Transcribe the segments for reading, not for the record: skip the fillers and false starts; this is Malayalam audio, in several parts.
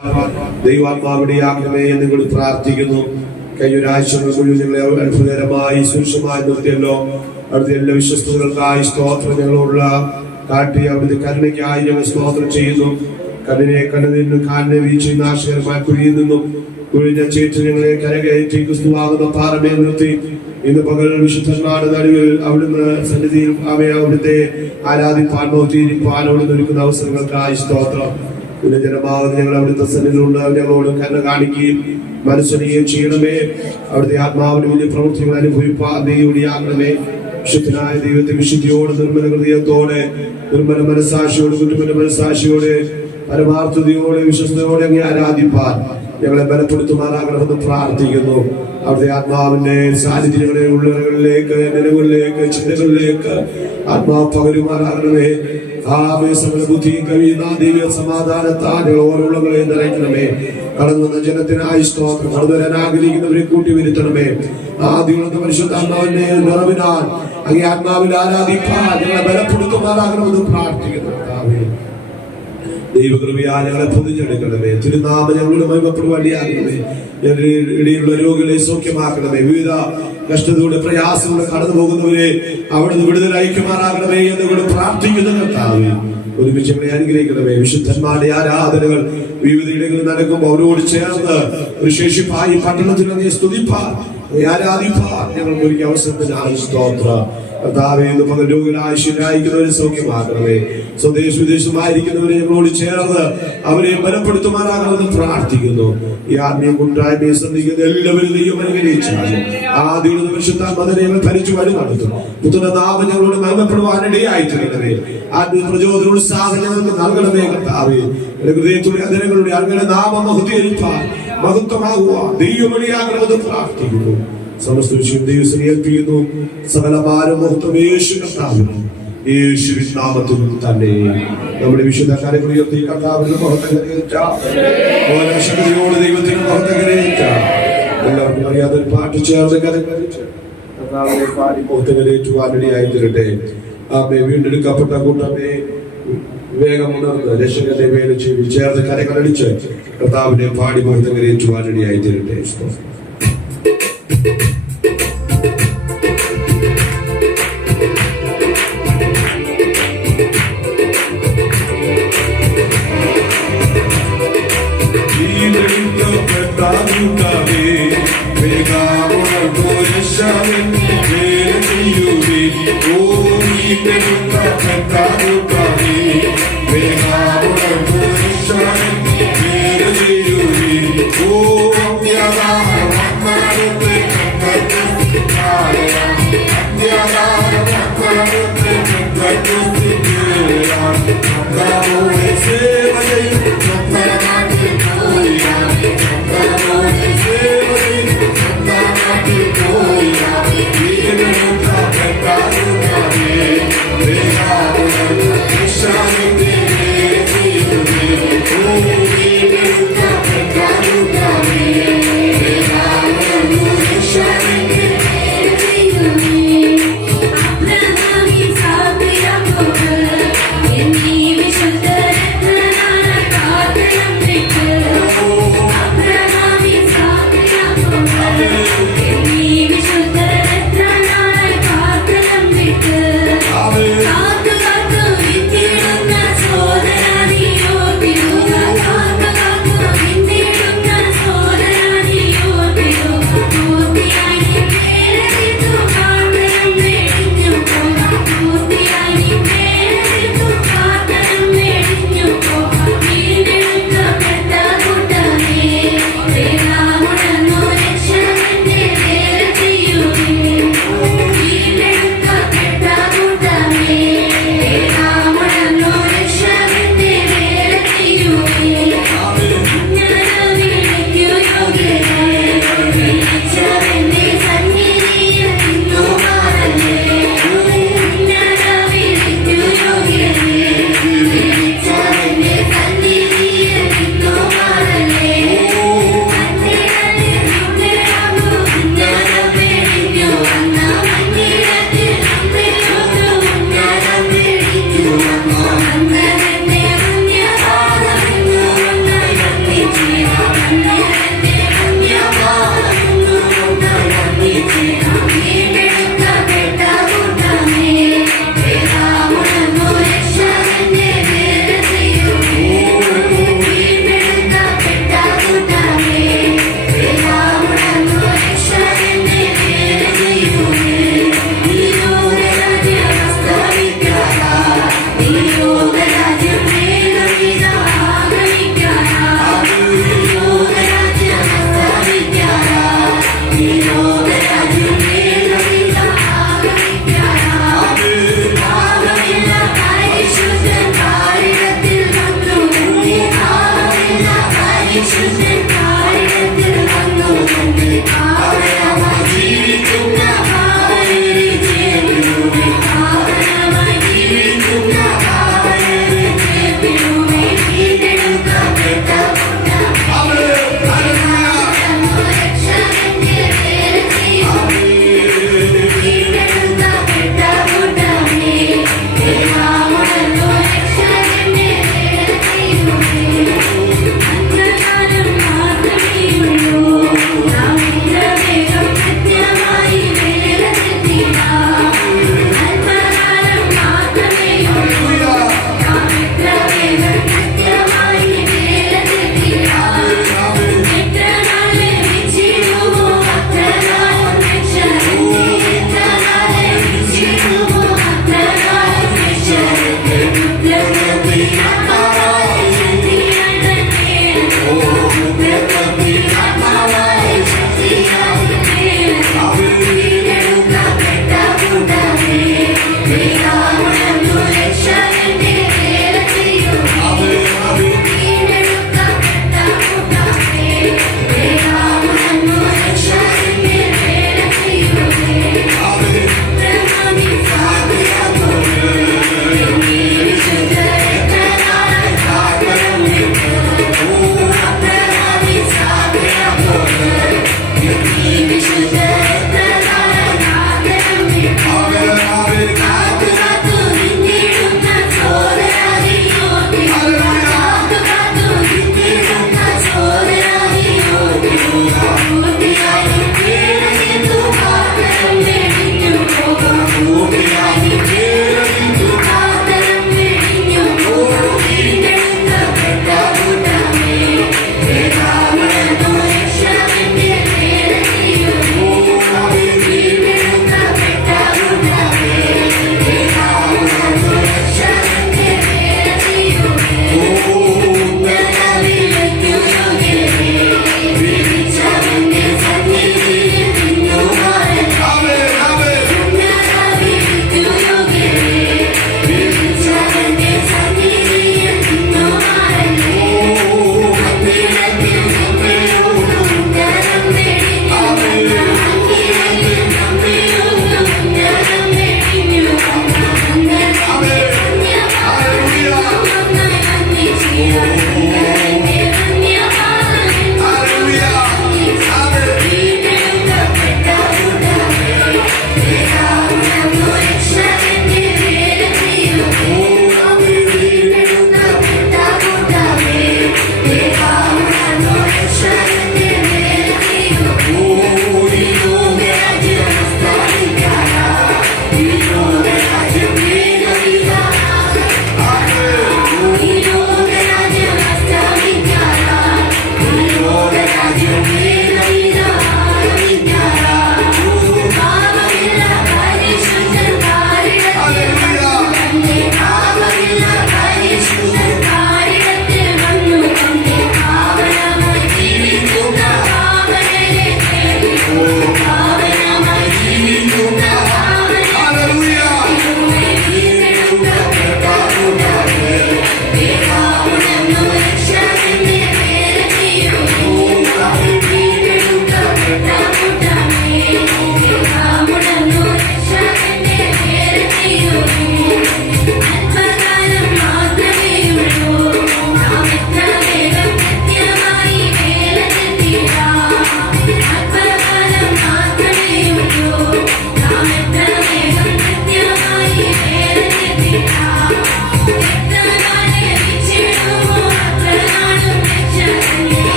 ദൈവാത്മാവിടെ ആകണമേ എന്ന് കൂടി പ്രാർത്ഥിക്കുന്നു. കഴിഞ്ഞൊരാഴ്ച മുഴുവൻ ഞങ്ങളെ അത്ഭുതകരമായി സുരക്ഷമായി നിർത്തിയല്ലോ. അവിടുത്തെ എല്ലാ വിശ്വസ്തകൾക്കായി സ്തോത്രം ഞങ്ങളോടുള്ള കാട്ടി അവിടുത്തെ കരുണയ്ക്കായി ഞങ്ങൾ സ്തോത്രം ചെയ്യുന്നു. കണ്ണിനെ കണ്ണുനിന്നും കാലിനെ വീഴ്ച നാശകരമായ കുഴിയിൽ നിന്നും കുഴിഞ്ഞ ചേറ്റ് ഞങ്ങളെ കരകയറ്റി ക്രിസ്തുവാകുന്ന പാറമേൽ നിർത്തി ഇന്ന് പകൽ വിശുദ്ധന്മാരുടെ നടുവിൽ അവിടുന്ന് സന്നിധിയിൽ അവയെ അവിടുത്തെ ആരാധിപ്പാൻ നോക്കിയിരിക്കാൻ അവിടുന്ന് ഒരുക്കുന്ന അവസരങ്ങൾക്കായി സ്തോത്രം. പിന്നെ ജനമാവധി ഞങ്ങൾ അവിടുത്തെ സന്നിധിയിലുണ്ട് ഞങ്ങളോട് കരുണ കാണിക്കുകയും മനസ്സിനെയും ചെയ്യണമേ. അവിടുത്തെ ആത്മാവിന്റെ വലിയ പ്രവൃത്തികൾ അനുഭവിപ്പാൻ ദൈവടിയാകണമേ. വിശുദ്ധനായ ദൈവത്തെ വിശുദ്ധിയോടെ നിർമ്മല ഹൃദയത്തോടെ നിർമ്മല മനസാക്ഷിയോടെ കുറ്റമല മനസാക്ഷിയോടെ പരമാർത്ഥതയോടെ വിശ്വസ്തയോടെ അങ്ങ് ആരാധിപ്പാൻ ഞങ്ങളെ ബലപ്പെടുത്തുമാറാകണമെന്ന് പ്രാർത്ഥിക്കുന്നു. അവിടുത്തെ ആത്മാവിന്റെ സാന്നിധ്യങ്ങളെ ഉള്ളവകളിലേക്ക് നിലകളിലേക്ക് ചിന്തകളിലേക്ക് ആത്മാവ് പകരുമാറാകണമേ. സകല ബുദ്ധിയും കഴിയുന്ന ദൈവ സമാധാനത്താൽ ഓരോളങ്ങളെ നിറയ്ക്കണമേ. കടന്നുവന്ന ജനത്തിനായി സ്തോത്രം. കടന്നുവരാൻ ആഗ്രഹിക്കുന്നവരെ കൂട്ടി വരുത്തണമേ. ആദ്യമുള്ള പരിശുദ്ധാത്മാവിന്റെ നിറവിനാൽ അങ്ങേ ആത്മാവിൽ ആരാധിപ്പാൻ ഞങ്ങളെ ബലപ്പെടുത്തുമാറാകണമെന്ന് പ്രാർത്ഥിക്കുന്നു. ദൈവകൃപയാൽ ഞങ്ങളെ പൊതിഞ്ഞെടുക്കണമേ. തിരുനാമ ഞങ്ങളുടെ മഹിമപ്പെടുവാനിയാകണമേ. ഇടയിലുള്ള രോഗികളെ സൗഖ്യമാക്കണമേ. വിവിധ കഷ്ടതയുടെ പ്രയാസങ്ങളുടെ കടന്നു പോകുന്നവരെ അവിടുന്ന് വിടുതലയക്കുമാറാകണമേ എന്നുകൂടെ പ്രാർത്ഥിക്കുന്ന കർത്താവേ, ഒരുമിച്ച് ഞങ്ങളെ അനുഗ്രഹിക്കണമേ. വിശുദ്ധന്മാരുടെ ആരാധനകൾ വിവിധ ഇടങ്ങളിൽ നടക്കുമ്പോൾ അവരോട് ചേർന്ന് ഒരു ശേഷിപ്പായി പട്ടണത്തിൽ നീ സ്തുതിപ്പാൻ ആരാധിപ്പാൻ ഞങ്ങൾക്ക് ഒരു അവസരത്തിനായി സ്തോത്രം. കർത്താവേ, ഇന്ന് പകൽ രോഗികളായി ശരിയായിരിക്കുന്നവരെ സൗഖ്യമാക്കണമേ. സ്വദേശ വിദേശമായിരിക്കുന്നവരെ ഞങ്ങളോട് ചേർന്ന് അവരെ ബലപ്പെടുത്തുമാറാകണമെന്ന് പ്രാർത്ഥിക്കുന്നു. ഈ ആത്മീയ കൂട്ടായ്മയെ ശ്രദ്ധിക്കുന്ന എല്ലാവരും ദൈവം അനുഗ്രഹിച്ചാൽ ആദ്യം പരിശുദ്ധാത്മാവിനെ ഞങ്ങൾ ഭരിച്ചു വഴി നടത്തും. പുത്രന്റെ നാമം ഞങ്ങളോട് മഹിമപ്പെടുവാനിടയായിത്തീരണമേ. ആത്മീയ പ്രചോദന ഉത്സാഹം ഞങ്ങൾക്ക് നൽകണമേ. കർത്താവേ, ഹൃദയത്തിലെ അധരങ്ങളുടെ അങ്ങനെ നാമം മഹത്വീകരിപ്പാൻ മഹത്വമാകുവാൻ ദൈവമണിയാകണമെന്ന് പ്രാർത്ഥിക്കുന്നു. സമസ്ത വിഷയം ദൈവത്തിനെ ഏൽപ്പിക്കുന്നു. സകല ഭാരം മഹത്വം യേശു കർത്താവിന് യേശുവിൻ നാമത്തിൽ തന്നെ. നമ്മുടെ വിശുദ്ധ കാര്യങ്ങൾ ഉയർത്തി കർത്താവിന് ശക്തിയോട് ദൈവത്തിന് മഹത്വകരേറ്റ എല്ലാവർക്കും അറിയാതെ പാട്ട് ചേർന്ന് കർത്താവിനെ പാടി മഹത്വകരേറ്റുവാനിടയായി തീരട്ടെ. ആമേ. വീണ്ടെടുക്കപ്പെട്ട കൂട്ടമേ, വേഗം ഉണർന്ന് രക്ഷകന്റെ പേര് ചേർന്ന് കരകളടിച്ച് കർത്താവിനെ പാടി മഹത്വകരേറ്റുവാനിടയായി തീരട്ടെ. Yeah. Yeah.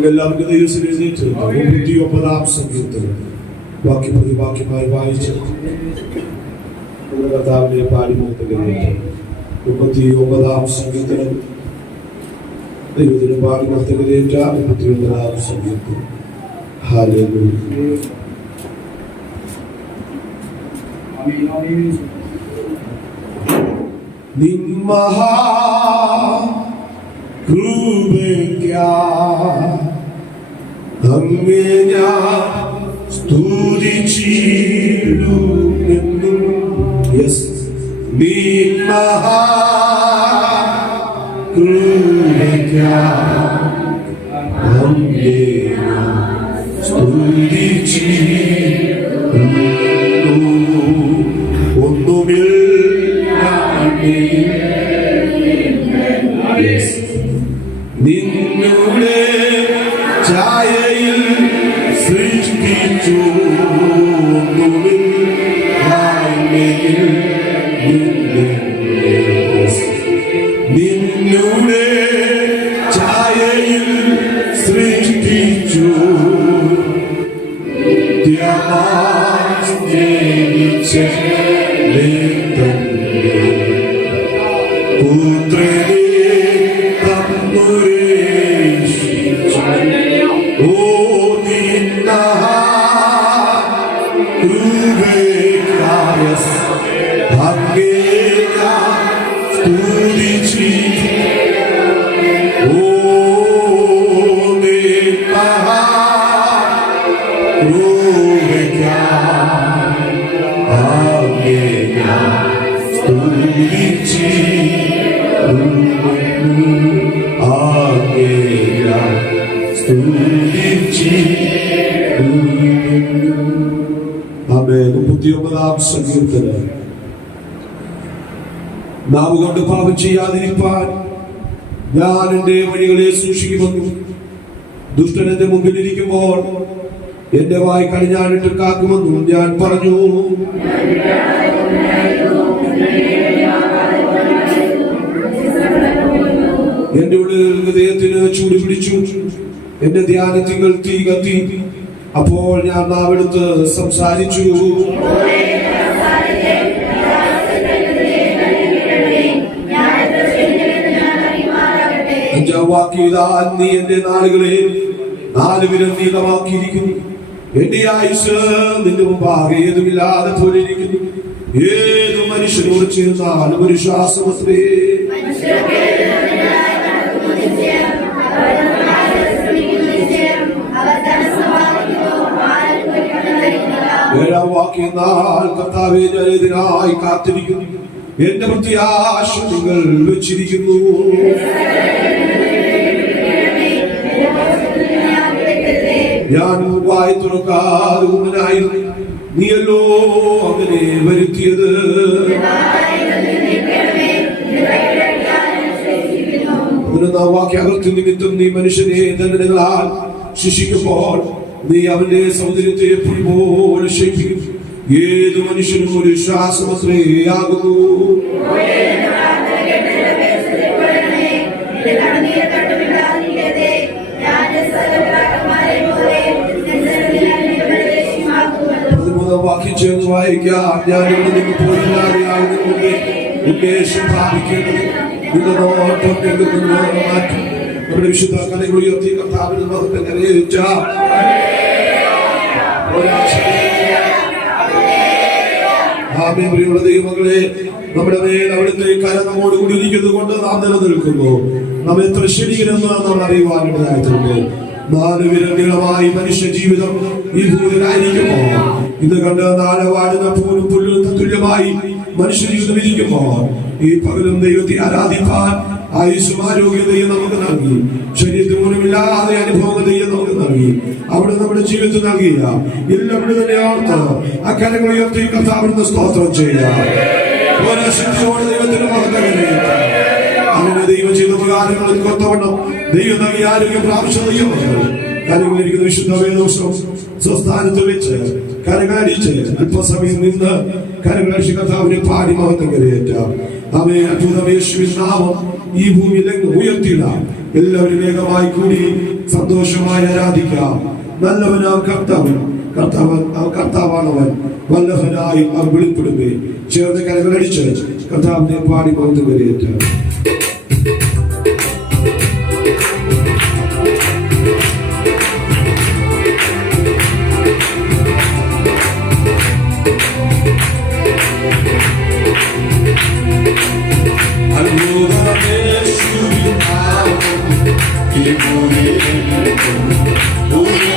നമുക്കെല്ലാവർക്കും ദൈവത്തിൽ എഴുതിയിട്ട് 39-ാം സങ്കീർത്തനം വാക്യമായി വായിച്ച് നമ്മുടെ കർത്താവിനെ പാടിമോത്തിന്റെ 39-ാം സങ്കീർത്തനം ദൈവത്തിന് പാടിമോത്തകരേറ്റ 39-ാം സങ്കീർത്തനം. ഹല്ലേലൂയ. നിൻ മഹാകൃപയ്ക്കായി അങ്ങേ ഞാൻ സ്തുതിച്ചിടുമെന്നും. നിൻ മഹാകൃപയ്ക്കായി അങ്ങേ ഞാൻ സ്തുതിച്ചിടുന്നു. നിന്നുടെ ഛായയിൽ സൃഷ്ടിച്ചു നിന്നുടെ ഛായയിൽ സൃഷ്ടിച്ചു പുത്രനെ സങ്കീർത്തനം. നാവ് കൊണ്ട് പാപം ചെയ്യാതിരിപ്പാൻ ഞാൻ എന്റെ വഴികളെ സൂക്ഷിക്കുമെന്നും ദുഷ്ടൻ എന്റെ മുമ്പിൽ ഇരിക്കുമ്പോൾ എന്റെ വായ് കടിഞ്ഞാണിട്ട് കാക്കുമെന്നും ഞാൻ പറഞ്ഞു. എന്റെ ഉള്ളിൽ ഹൃദയത്തിന് ചൂട് പിടിച്ചു, എന്റെ ധ്യാനത്തിങ്ങൾ തീ കത്തി. അപ്പോൾ ഞാൻ നാവെടുത്ത് സംസാരിച്ചു. നീ എന്റെ നാളുകളെ 4 വിരൽ നീളമാക്കിയിരിക്കുന്നു. എന്റെ ആയുസ് നിന്റെ മുമ്പാകെ ഏതുമില്ലാതെ പോലെ ഇരിക്കുന്നു. ഏതു മനുഷ്യനോട് ചേർന്നാലും ഒരു ശ്വാസമത്രേ. ഏഴാം വാക്യം, നാൾ കർത്താവേ ഞാൻ ഇതിനായി കാത്തിരിക്കുന്നു, എന്റെ പ്രത്യാശ നിങ്ങൾ വെച്ചിരിക്കുന്നു. ഞാൻ വായി തുറക്കാതെ ഊമനായിരുന്നു, നീയല്ലോ അങ്ങനെ വരുത്തിയത്. വാക്യാകൃത്യ നിമിത്തം നീ മനുഷ്യനെ ദണ്ഡനങ്ങളാൽ ശിക്ഷിക്കുമ്പോൾ നീ അവന്റെ സൗന്ദര്യത്തെ പോലെ ശയിപ്പിക്കും. ഏതു മനുഷ്യനും ഒരു ശ്വാസമത്രയാകുന്നു. വാക്യം ചേർന്ന് വായിക്കാം. ഞാൻ ഇവിടെ നിന്ന് പോയില്ലാതെയാകുന്നുണ്ട് ഉദ്ദേശം പ്രാപിക്കേണ്ടത് മാറ്റി നമ്മുടെ വിശുദ്ധ കലകൾ ഉയർത്തി കർത്താവിന് മഹത്വം കരയേറ്റ. പ്രിയമുള്ള ദൈവമക്കളെ, നമ്മുടെ മേൽ അവിടുത്തെ കര നമ്മോട് കൂടി ഇരിക്കുന്നത് കൊണ്ട് നാം നിലനിൽക്കുന്നു. നാം എത്ര ശരീരമെന്ന് നമ്മൾ അറിയുവാനിടയായിട്ടുണ്ട്. 4 വിരൽ നീളമായി മനുഷ്യ ജീവിതം ഈ ഭൂമിയിലായിരിക്കുമ്പോ ഇത് കണ്ട് നാളെ വാടുന്ന പൂരും പുല്ലിനും തുല്യമായി മനുഷ്യ ജീവിതം ഇരിക്കുമ്പോ ഈ പകലും ദൈവത്തെ ആരാധിപ്പാൻ ആയുസ്സും ആരോഗ്യതയും നമുക്ക് നൽകി. ശരീരത്തിൽ മൂലമില്ലാതെ അനുഭവതയും നമുക്ക് നൽകി. അവിടെ നമ്മുടെ ജീവിതത്തിൽ നൽകിയ എല്ലാവരും തന്നെ ഓർത്ത് അക്കാര്യങ്ങൾ ഉയർത്തി കർത്താവിന് സ്തോത്രം ചെയ്യാം. ദൈവത്തിന് മഹത്വം. അങ്ങനെ ദൈവം ചെയ്ത ഉപകാരങ്ങൾക്ക് ഒത്തവണ്ണം ദൈവം നൽകിയ ആരോഗ്യം പ്രാപിച്ച കാര്യങ്ങളിരിക്കുന്ന വിശുദ്ധ വേദോത്സവം സ്വസ്ഥാനത്ത് വെച്ച് കരകാടിച്ച് അല്പസമയം നിന്ന് കരകാഴ്ച കർത്താവിനെ പാടി മഹത്വം കരയേറ്റാം. അവയെ അത്ഭുതം യേശുവിൻ നാമം ഈ ഭൂമിയിൽ ഉയർത്തിയില്ല. എല്ലാവരും വേഗമായി കൂടി സന്തോഷമായി ആരാധിക്കാം. നല്ലവനാം കർത്താവാണവൻ, വല്ലഭനായി അവർ വെളിപ്പെടുമേ. ചേർന്ന് കരകളടിച്ച് കർത്താവിനെ പാടി പോകുന്ന വരെയേറ്റ് Oh,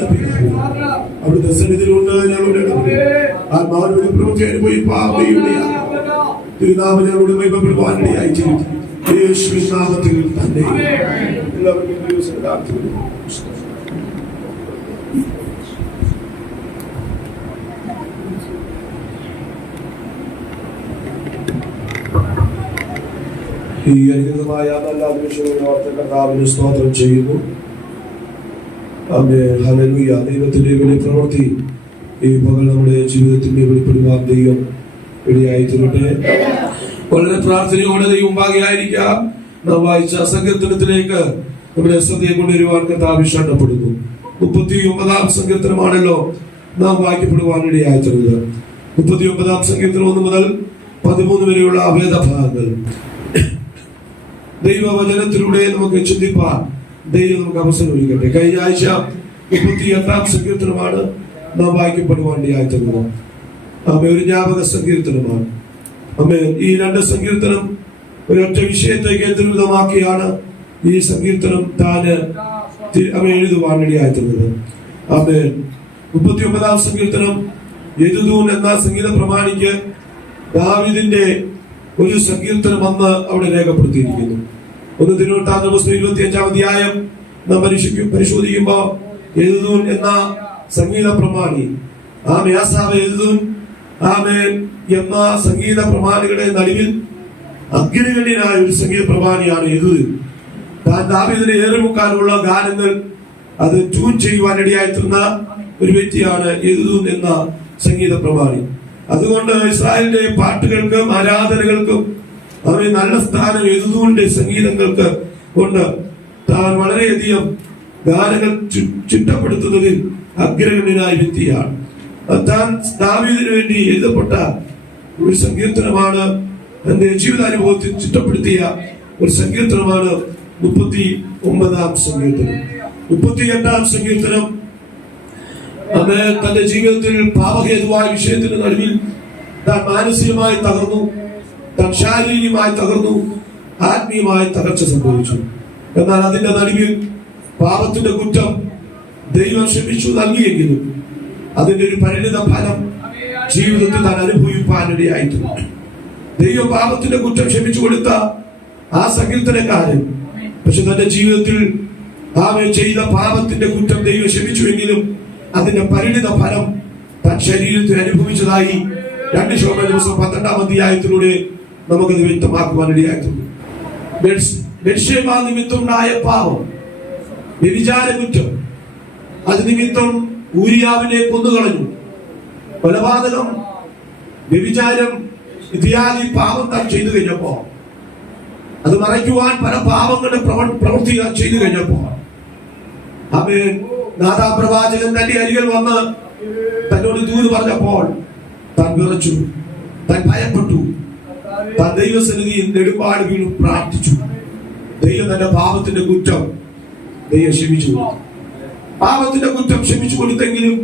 ഞങ്ങളുടെ പിതാവേ, അവിടുത്തെ സന്നിധിയിലുണ്ട് ഞങ്ങളുടെ ആത്മാവിന്റെ പ്രവൃത്തി അനുഭവിപ്പാൻ തിരുനാമം ഞങ്ങളുടെ മഹിമപ്പെടുവാനിടയായി ചെയ്തു. യേശുവിൻ നാമത്തിൽ തന്നെ എല്ലാവർക്കും ഈ അനുഗ്രഹമായ നല്ല അഭിഷേകം ഓർത്ത് കർത്താവിന് സ്തോത്രം ചെയ്യുന്നു. ഹല്ലേലൂയ. ദൈവത്തിന്റെ വലിയ പ്രവൃത്തി ഈ പകൽ നമ്മുടെ ജീവിതത്തിന്റെ വെളിപ്പെടുവാൻ ദൈവം ഇടയായി തീരട്ടെ. വളരെ പ്രാർത്ഥനയോടെ ദൈവം ഭാഗ്യമായിരിക്കാം. നാം വായിച്ച സങ്കീർത്തനത്തിലേക്ക് നമ്മുടെ ശ്രദ്ധയെ കൊണ്ടുവരുവാൻ കർത്താവ് ഇഷ്ടപ്പെടുന്നു. 39-ാം സങ്കീർത്തനമാണല്ലോ നാം വായിക്കപ്പെടുവാൻ ഇടയായി തീർന്നത്. 39-ാം സങ്കീർത്തനം 1 മുതൽ 13 വരെയുള്ള വേദഭാഗങ്ങൾ ദൈവവചനത്തിലൂടെ നമുക്ക് ചിന്തിപ്പാൻ ദൈവം നമുക്ക് അവസരം ഒരുക്കട്ടെ. കഴിഞ്ഞ ആഴ്ച 38-ാം സങ്കീർത്തനമാണ് നാം വായിക്കപ്പെടുവാൻ ഇടയായി തീർന്നത്. ഒരു ജ്ഞാപക സങ്കീർത്തനമാണ്. ഈ 2 സങ്കീർത്തനം ഒരൊറ്റ വിഷയത്തെ കേന്ദ്രീകൃതമാക്കിയാണ് ഈ സങ്കീർത്തനം താന് എഴുതുവാൻ ഇടയായിട്ടുള്ളത്. 39-ാം സങ്കീർത്തനം യെദൂഥൂൻ എന്ന സംഗീത പ്രമാണിക്ക് ദാവീദിന്റെ ഒരു സങ്കീർത്തനം അന്ന് അവിടെ രേഖപ്പെടുത്തിയിരിക്കുന്നു. 1 തിരുവെഴുത്താം പുസ്തകം 25-ാം അധ്യായം നാം പരിശോധിക്കുമ്പോ യെദൂഥൂൻ എന്ന സംഗീത പ്രമാണി ആസാഫ് യെദൂഥൂൻ എന്ന സംഗീത പ്രമാണികളുടെ നടുവിൽ അഗ്രഗണ്യനായ ഒരു സംഗീത പ്രമാണിയാണ് യെദൂഥൂൻ. താൻ ദാവീദിനെ ഏറുമുക്കാനുള്ള ഗാനങ്ങൾ അത് ട്യൂൺ ചെയ്യുവാൻ ഇടയായിട്ടുള്ള ഒരു വ്യക്തിയാണ് യെദൂഥൂൻ എന്ന സംഗീത പ്രമാണി. അതുകൊണ്ട് ഇസ്രായേലിന്റെ പാട്ടുകൾക്കും ആരാധനകൾക്കും അവന് നല്ല സ്ഥാനം യെദൂഥൂന്റെ സംഗീതങ്ങൾക്ക് കൊണ്ട് താൻ വളരെയധികം ഗാനങ്ങൾ ചിട്ടപ്പെടുത്തുന്നതിൽ അഗ്രഗണ്യനായ വ്യക്തിയാണ്. താൻ ദാവീദിന് വേണ്ടി എഴുതപ്പെട്ട ഒരു സങ്കീർത്തനമാണ്. തന്റെ ജീവിതാനുഭവത്തിൽ ചിട്ടപ്പെടുത്തിയ ഒരു സങ്കീർത്തനമാണ് 39-ാം സങ്കീർത്തനം. 38-ാം സങ്കീർത്തനം തന്റെ ജീവിതത്തിൽ പാപഹേതുവായ വിഷയത്തിന് നടുവിൽ താൻ മാനസികമായി തകർന്നു, താൻ ശാരീരികമായി തകർന്നു, ആത്മീയമായി തകർച്ച സംഭവിച്ചു. എന്നാൽ അതിന്റെ നടുവിൽ പാപത്തിന്റെ കുറ്റം ദൈവം ക്ഷമിച്ചു നൽകിയെങ്കിലും അതിന്റെ ഒരു പരിണിത ഫലം ജീവിതത്തിൽ താൻ അനുഭവിപ്പാനിടയായിട്ടുണ്ട്. ദൈവം പാപത്തിന്റെ കുറ്റം ക്ഷമിച്ചു കൊടുത്ത ആ സങ്കീർത്തനക്കാരൻ പക്ഷെ തന്റെ ജീവിതത്തിൽ അവൻ ചെയ്ത പാപത്തിന്റെ കുറ്റം ദൈവം ക്ഷമിച്ചുവെങ്കിലും അതിന്റെ പരിണിത ഫലം താൻ ശരീരത്തിൽ അനുഭവിച്ചതായി 2 ശലോമോൻ 12-ാം അധ്യായത്തിലൂടെ നമുക്കത് വ്യക്തമാക്കുവാനിടയായിട്ടുണ്ട്. ബത്ശേബ നിമിത്തമുണ്ടായ പാപം, വ്യഭിചാര കുറ്റം, അത് നിമിത്തം ഊരിയാവിനെ കൊന്നുകളഞ്ഞു. കൊലപാതകം, വ്യഭിചാരം ഇത്യാദി പാപം താൻ ചെയ്തു കഴിഞ്ഞപ്പോ അത് മറയ്ക്കുവാൻ പല പാപങ്ങളുടെ പ്രവൃത്തി ചെയ്തു കഴിഞ്ഞപ്പോ നാഥാപ്രവാചകൻ തന്റെ അരികിൽ വന്ന് തന്നോട് ദൂത് പറഞ്ഞപ്പോൾ താൻ വിറച്ചു, താൻ ഭയപ്പെട്ടു, താൻ ദൈവസന്നിധിയിൽ നെടുമ്പാട് വീണു പ്രാർത്ഥിച്ചു. ദൈവം തന്റെ പാപത്തിന്റെ കുറ്റം ദൈവം ക്ഷമിച്ചു. പാപത്തിന്റെ കുറ്റം ക്ഷമിച്ചു കൊടുത്തെങ്കിലും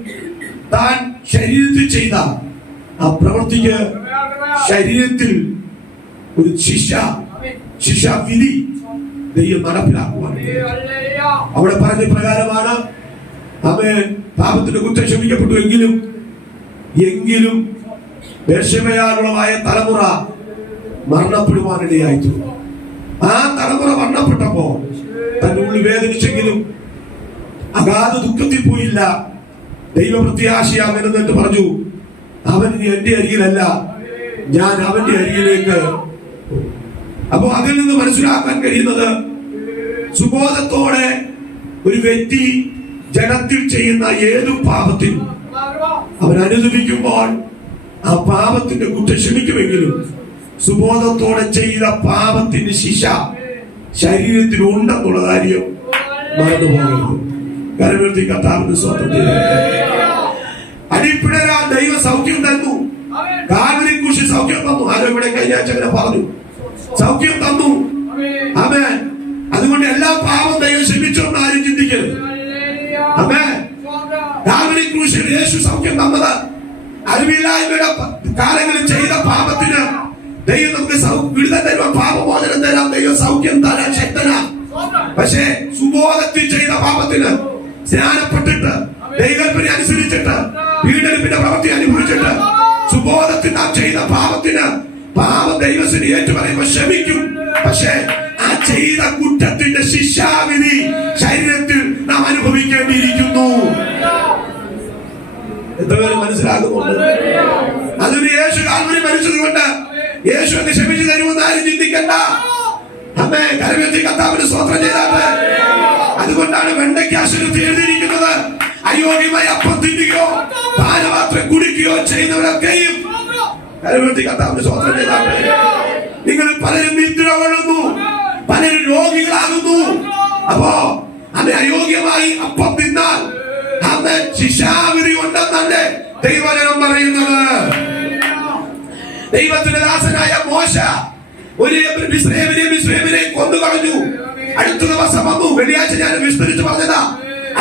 താൻ ശരീരത്തിൽ ചെയ്ത ആ പ്രവൃത്തിക്ക് ശരീരത്തിൽ ഒരു ശിക്ഷാവിധി ദൈവം നടപ്പിലാക്കുവാൻ അവിടെ പറഞ്ഞ പ്രകാരമാണ് അവൻ പാപത്തിന്റെ കുറ്റം ക്ഷമിക്കപ്പെട്ടു. എങ്കിലും ബത്ശേബയാലുള്ളതായ തലമുറ മരണപ്പെടുവാനിടയായിട്ടുണ്ട്. ആ തലമുറ മരണപ്പെട്ടപ്പോ തന്റെ ഉള്ളിൽ വേദനിച്ചെങ്കിലും അഗാധ ദുഃഖത്തിൽ പോയില്ല. ദൈവപ്രത്യാശയാമെന്നിട്ട് പറഞ്ഞു, അവൻ എന്റെ അരികിലല്ല, ഞാൻ അവന്റെ അരികിലേക്ക്. അപ്പൊ അതിൽ നിന്ന് മനസ്സിലാക്കാൻ കഴിയുന്നത് സുബോധത്തോടെ ഒരു വ്യക്തി ജഡത്തിൽ ചെയ്യുന്ന ഏതു പാപത്തിനും അവൻ അനുദപിക്കുമ്പോൾ ആ പാപത്തിന്റെ കുറ്റം ക്ഷമിക്കുമെങ്കിലും സുബോധത്തോടെ ചെയ്ത പാപത്തിന്റെ ശിക്ഷ ശരീരത്തിൽ ഉണ്ടെന്നുള്ള കാര്യം മറന്നു പോകരുത്. കരമേർത്തി കർത്താവിന്റെ സ്വന്തം അടിപ്പിടരാ ദൈവ സൗഖ്യം തന്നു. കാൽവരി ക്രൂശിൽ സൗഖ്യം തന്നു. ആരോ ഇവിടെ കഴിഞ്ഞ ആഴ്ച അങ്ങനെ പറഞ്ഞു, സൗഖ്യം തന്നു. ആമേൻ. അതുകൊണ്ട് എല്ലാ പാപം ദൈവം ക്ഷമിച്ചോന്ന് ആരും ചിന്തിക്കരുത്. ആമേൻ. കാൽവരി ക്രൂശിൽ യേശു സൗഖ്യം തന്നത് അറിവില്ലായ്മയുടെ കാലങ്ങളിൽ ചെയ്ത പാപത്തിന് ദൈവം നമുക്ക് വിടുതൽ തരുവാൻ, പാപമോചനം തരാം, ദൈവം സൗഖ്യം തരാൻ ശക്തനാ. പക്ഷേ സുബോധത്തിൽ ചെയ്ത പാപത്തിന് സ്നാനപ്പെട്ടിട്ട് ദൈവത്തിനെ അനുസരിച്ചിട്ട് പീഡനത്തിന്റെ പ്രവൃത്തി അനുഭവിച്ചിട്ട് സുബോധത്തിൽ നാം ചെയ്ത പാപം ദൈവത്തിന് ഏറ്റുപറയുമ്പോൾ ക്ഷമിക്കും. പക്ഷേ ആ ചെയ്ത കുറ്റത്തിന്റെ ശിക്ഷാവിധി ശരീരത്തിൽ നാം അനുഭവിക്കേണ്ടിയിരിക്കുന്നു. എത്രപേര് മനസ്സിലാകുന്നുണ്ട്? അതിന് യേശു കാൽവരി മരിച്ചതുകൊണ്ട് യേശു എന്നെ ക്ഷമിച്ചു തരുമെന്ന് ആരും ചിന്തിക്കണ്ട. അമ്മേ, കരമെത്തി കർത്താവിന് സ്തോത്രം ചെയ്താട്ടെ. അതുകൊണ്ടാണ് വെണ്ടയ്ക്കാശുരത്തിൽ എഴുതിയിരിക്കുന്നത്, അയോഗ്യമായി അപ്പം തിന്നുകയോ പാനപാത്രം കുടിക്കുകയോ ചെയ്യുന്നവരൊക്കെയും കരമെത്തി കർത്താവിന് സ്തോത്രം ചെയ്താട്ടെ. നിങ്ങൾ പലരും നിദ്ര കൊള്ളുന്നു, പലരും രോഗികളാകുന്നു. അപ്പോ അത് അയോഗ്യമായി അപ്പം തിന്നാൽ അന്ന് ശിക്ഷാവിധി ഉണ്ടെന്നല്ലേ ദൈവജനം പറയുന്നത്. ദൈവത്തിന്റെ ദാസനായ മോശ ഒരു മിസ്രയീമിനെ കൊന്നു കളഞ്ഞു. അടുത്ത ദിവസം വന്നു, വെള്ളിയാഴ്ച ഞാൻ വിസ്തരിച്ച് പറഞ്ഞതാ.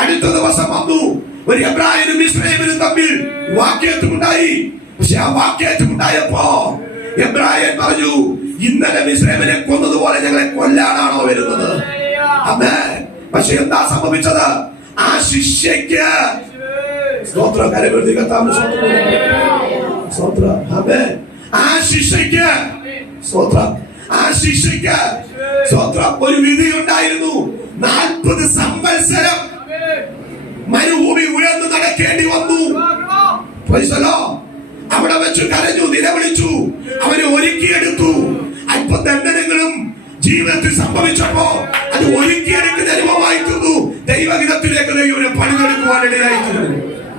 അടുത്ത ദിവസം വന്നു, ഒരു എബ്രായനും മിസ്രയീമിനും തമ്മിൽ വാക്കേറ്റമുണ്ടായി. പക്ഷെ ആ വാക്കേറ്റമുണ്ടായപ്പോ എബ്രായൻ പറഞ്ഞു, ഇന്നലെ മിസ്രയീമിനെ കൊന്നതുപോലെ ഞങ്ങളെ കൊല്ലാനാണോ വരുന്നത്? അതെ. പക്ഷെ എന്താ സംഭവിച്ചത്? ആ ശിക്ഷയ്ക്ക് സ്തോത്രം, കരമെത്തി കർത്താവിന് സ്തോത്രം. അതെ, ആ ശിക്ഷയ്ക്ക് സ്തോത്രം, ആ ശിക്ഷയ്ക്ക് സ്തോത്രം ഒരു വിധി ഉണ്ടായിരുന്നു. 40 സംവത്സരം മരുഭൂമി ഉയർന്നു നടക്കേണ്ടി വന്നു. അവിടെ വെച്ച് കരഞ്ഞു, നിലവിളിച്ചു, അവരെ ഒരുക്കിയെടുത്തു. അല്പം ദണ്ഡനങ്ങളും ജീവിതത്തിൽ സംഭവിച്ചപ്പോ അത് ഒരുക്കിയെടുക്കുന്ന അനുഭവമായി തീർന്നു. ദൈവഹിതത്തിലേക്ക് ദൈവനെ പണിതെടുക്കുവാനിടയായി തീർന്നു.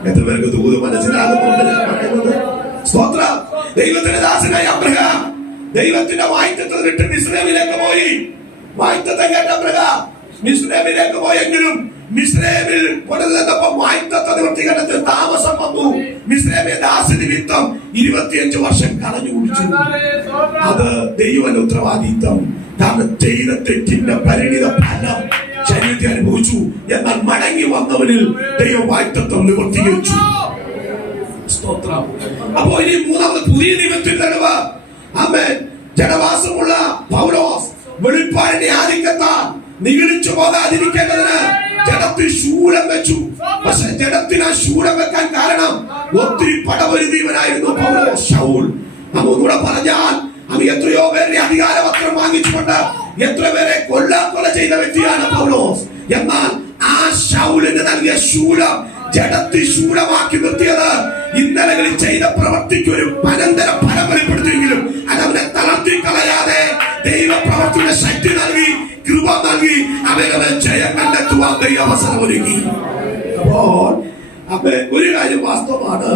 എത്ര പേർക്ക് ദൂരം മനസ്സിലാകുന്നുണ്ട് ഞാൻ പറയുന്നത്? സ്തോത്രം. ദൈവത്തിന്റെ ദാസനായ അബ്രഹാം ദൈവത്തിന്റെ വാഗ്ദത്തം വിട്ട് മിസ്രയീമിലേക്ക് പോയി. വാഗ്ദത്തം കേട്ട അബ്രഹാം മിസ്രയീമിലേക്ക് പോയെങ്കിലും മിസ്രയീമിൽ പുനർന്നപ്പോൾ വാഗ്ദത്ത നിവർത്തീകരണത്തിൽ താമസം വന്നു. മിസ്രയീമിലെ ദാസനിമിത്തം 25 വർഷം കളഞ്ഞു കുടിച്ചു. അത് ദൈവന്റെ ഉത്തരവാദിത്വം. കാരണം ചെയ്ത തെറ്റിന്റെ പരിണിത ഫലം ശരീരത്തെ അനുഭവിച്ചു. എന്നാൽ മടങ്ങി വന്നവനിൽ ദൈവ വാഗ്ദത്തം നിവർത്തീകരിച്ചു. സ്തോത്രം. അപ്പോ ഇനി മൂന്നാമത് പുതിയ നിയമത്തിൽ തെളിവ്. ആമേൻ. ജഡവാസമുള്ള പൗലോസ് വെളിപ്പാടിന്റെ ആധിക്യത്താൽ നിഗളിച്ചു പോകാതിരിക്കേണ്ടതിന് ജഡത്തിൽ ശൂലം വെച്ചു. പക്ഷെ ജഡത്തിന് ആ ശൂലം വെക്കാൻ കാരണം ഒത്തിരി പടവരുതിയവനായിരുന്നു പൗലോസ്, ശൗൽ. നമ്മൂടെ പറഞ്ഞാൽ അവൻ എത്രയോ പേരുടെ അധികാരപത്രം വാങ്ങിച്ചുകൊണ്ട് എത്ര പേരെ കൊല്ല ചെയ്ത വ്യക്തിയാണ് പൗലോസ്. എന്നാൽ ആ ശൗലിന് നൽകിയ ശൂലം ജഡത്തിൽ ശൂലമാക്കി നിർത്തിയത് ഇന്നലകളിൽ ചെയ്ത പ്രവർത്തിക്ക് ഒരു അനന്തര ഫലം വെളിപ്പെടുത്തിയെങ്കിലും അതവനെ തളർത്തി കളയാതെ ദൈവ പ്രവർത്തിയുടെ ശക്തി നൽകി, കൃപ നൽകി അവരവൻ ജയം കണ്ടെത്തുവാൻ ദൈവ അവസരം ഒരുക്കി. അപ്പോൾ ഒരു കാര്യം വാസ്തവമാണ്,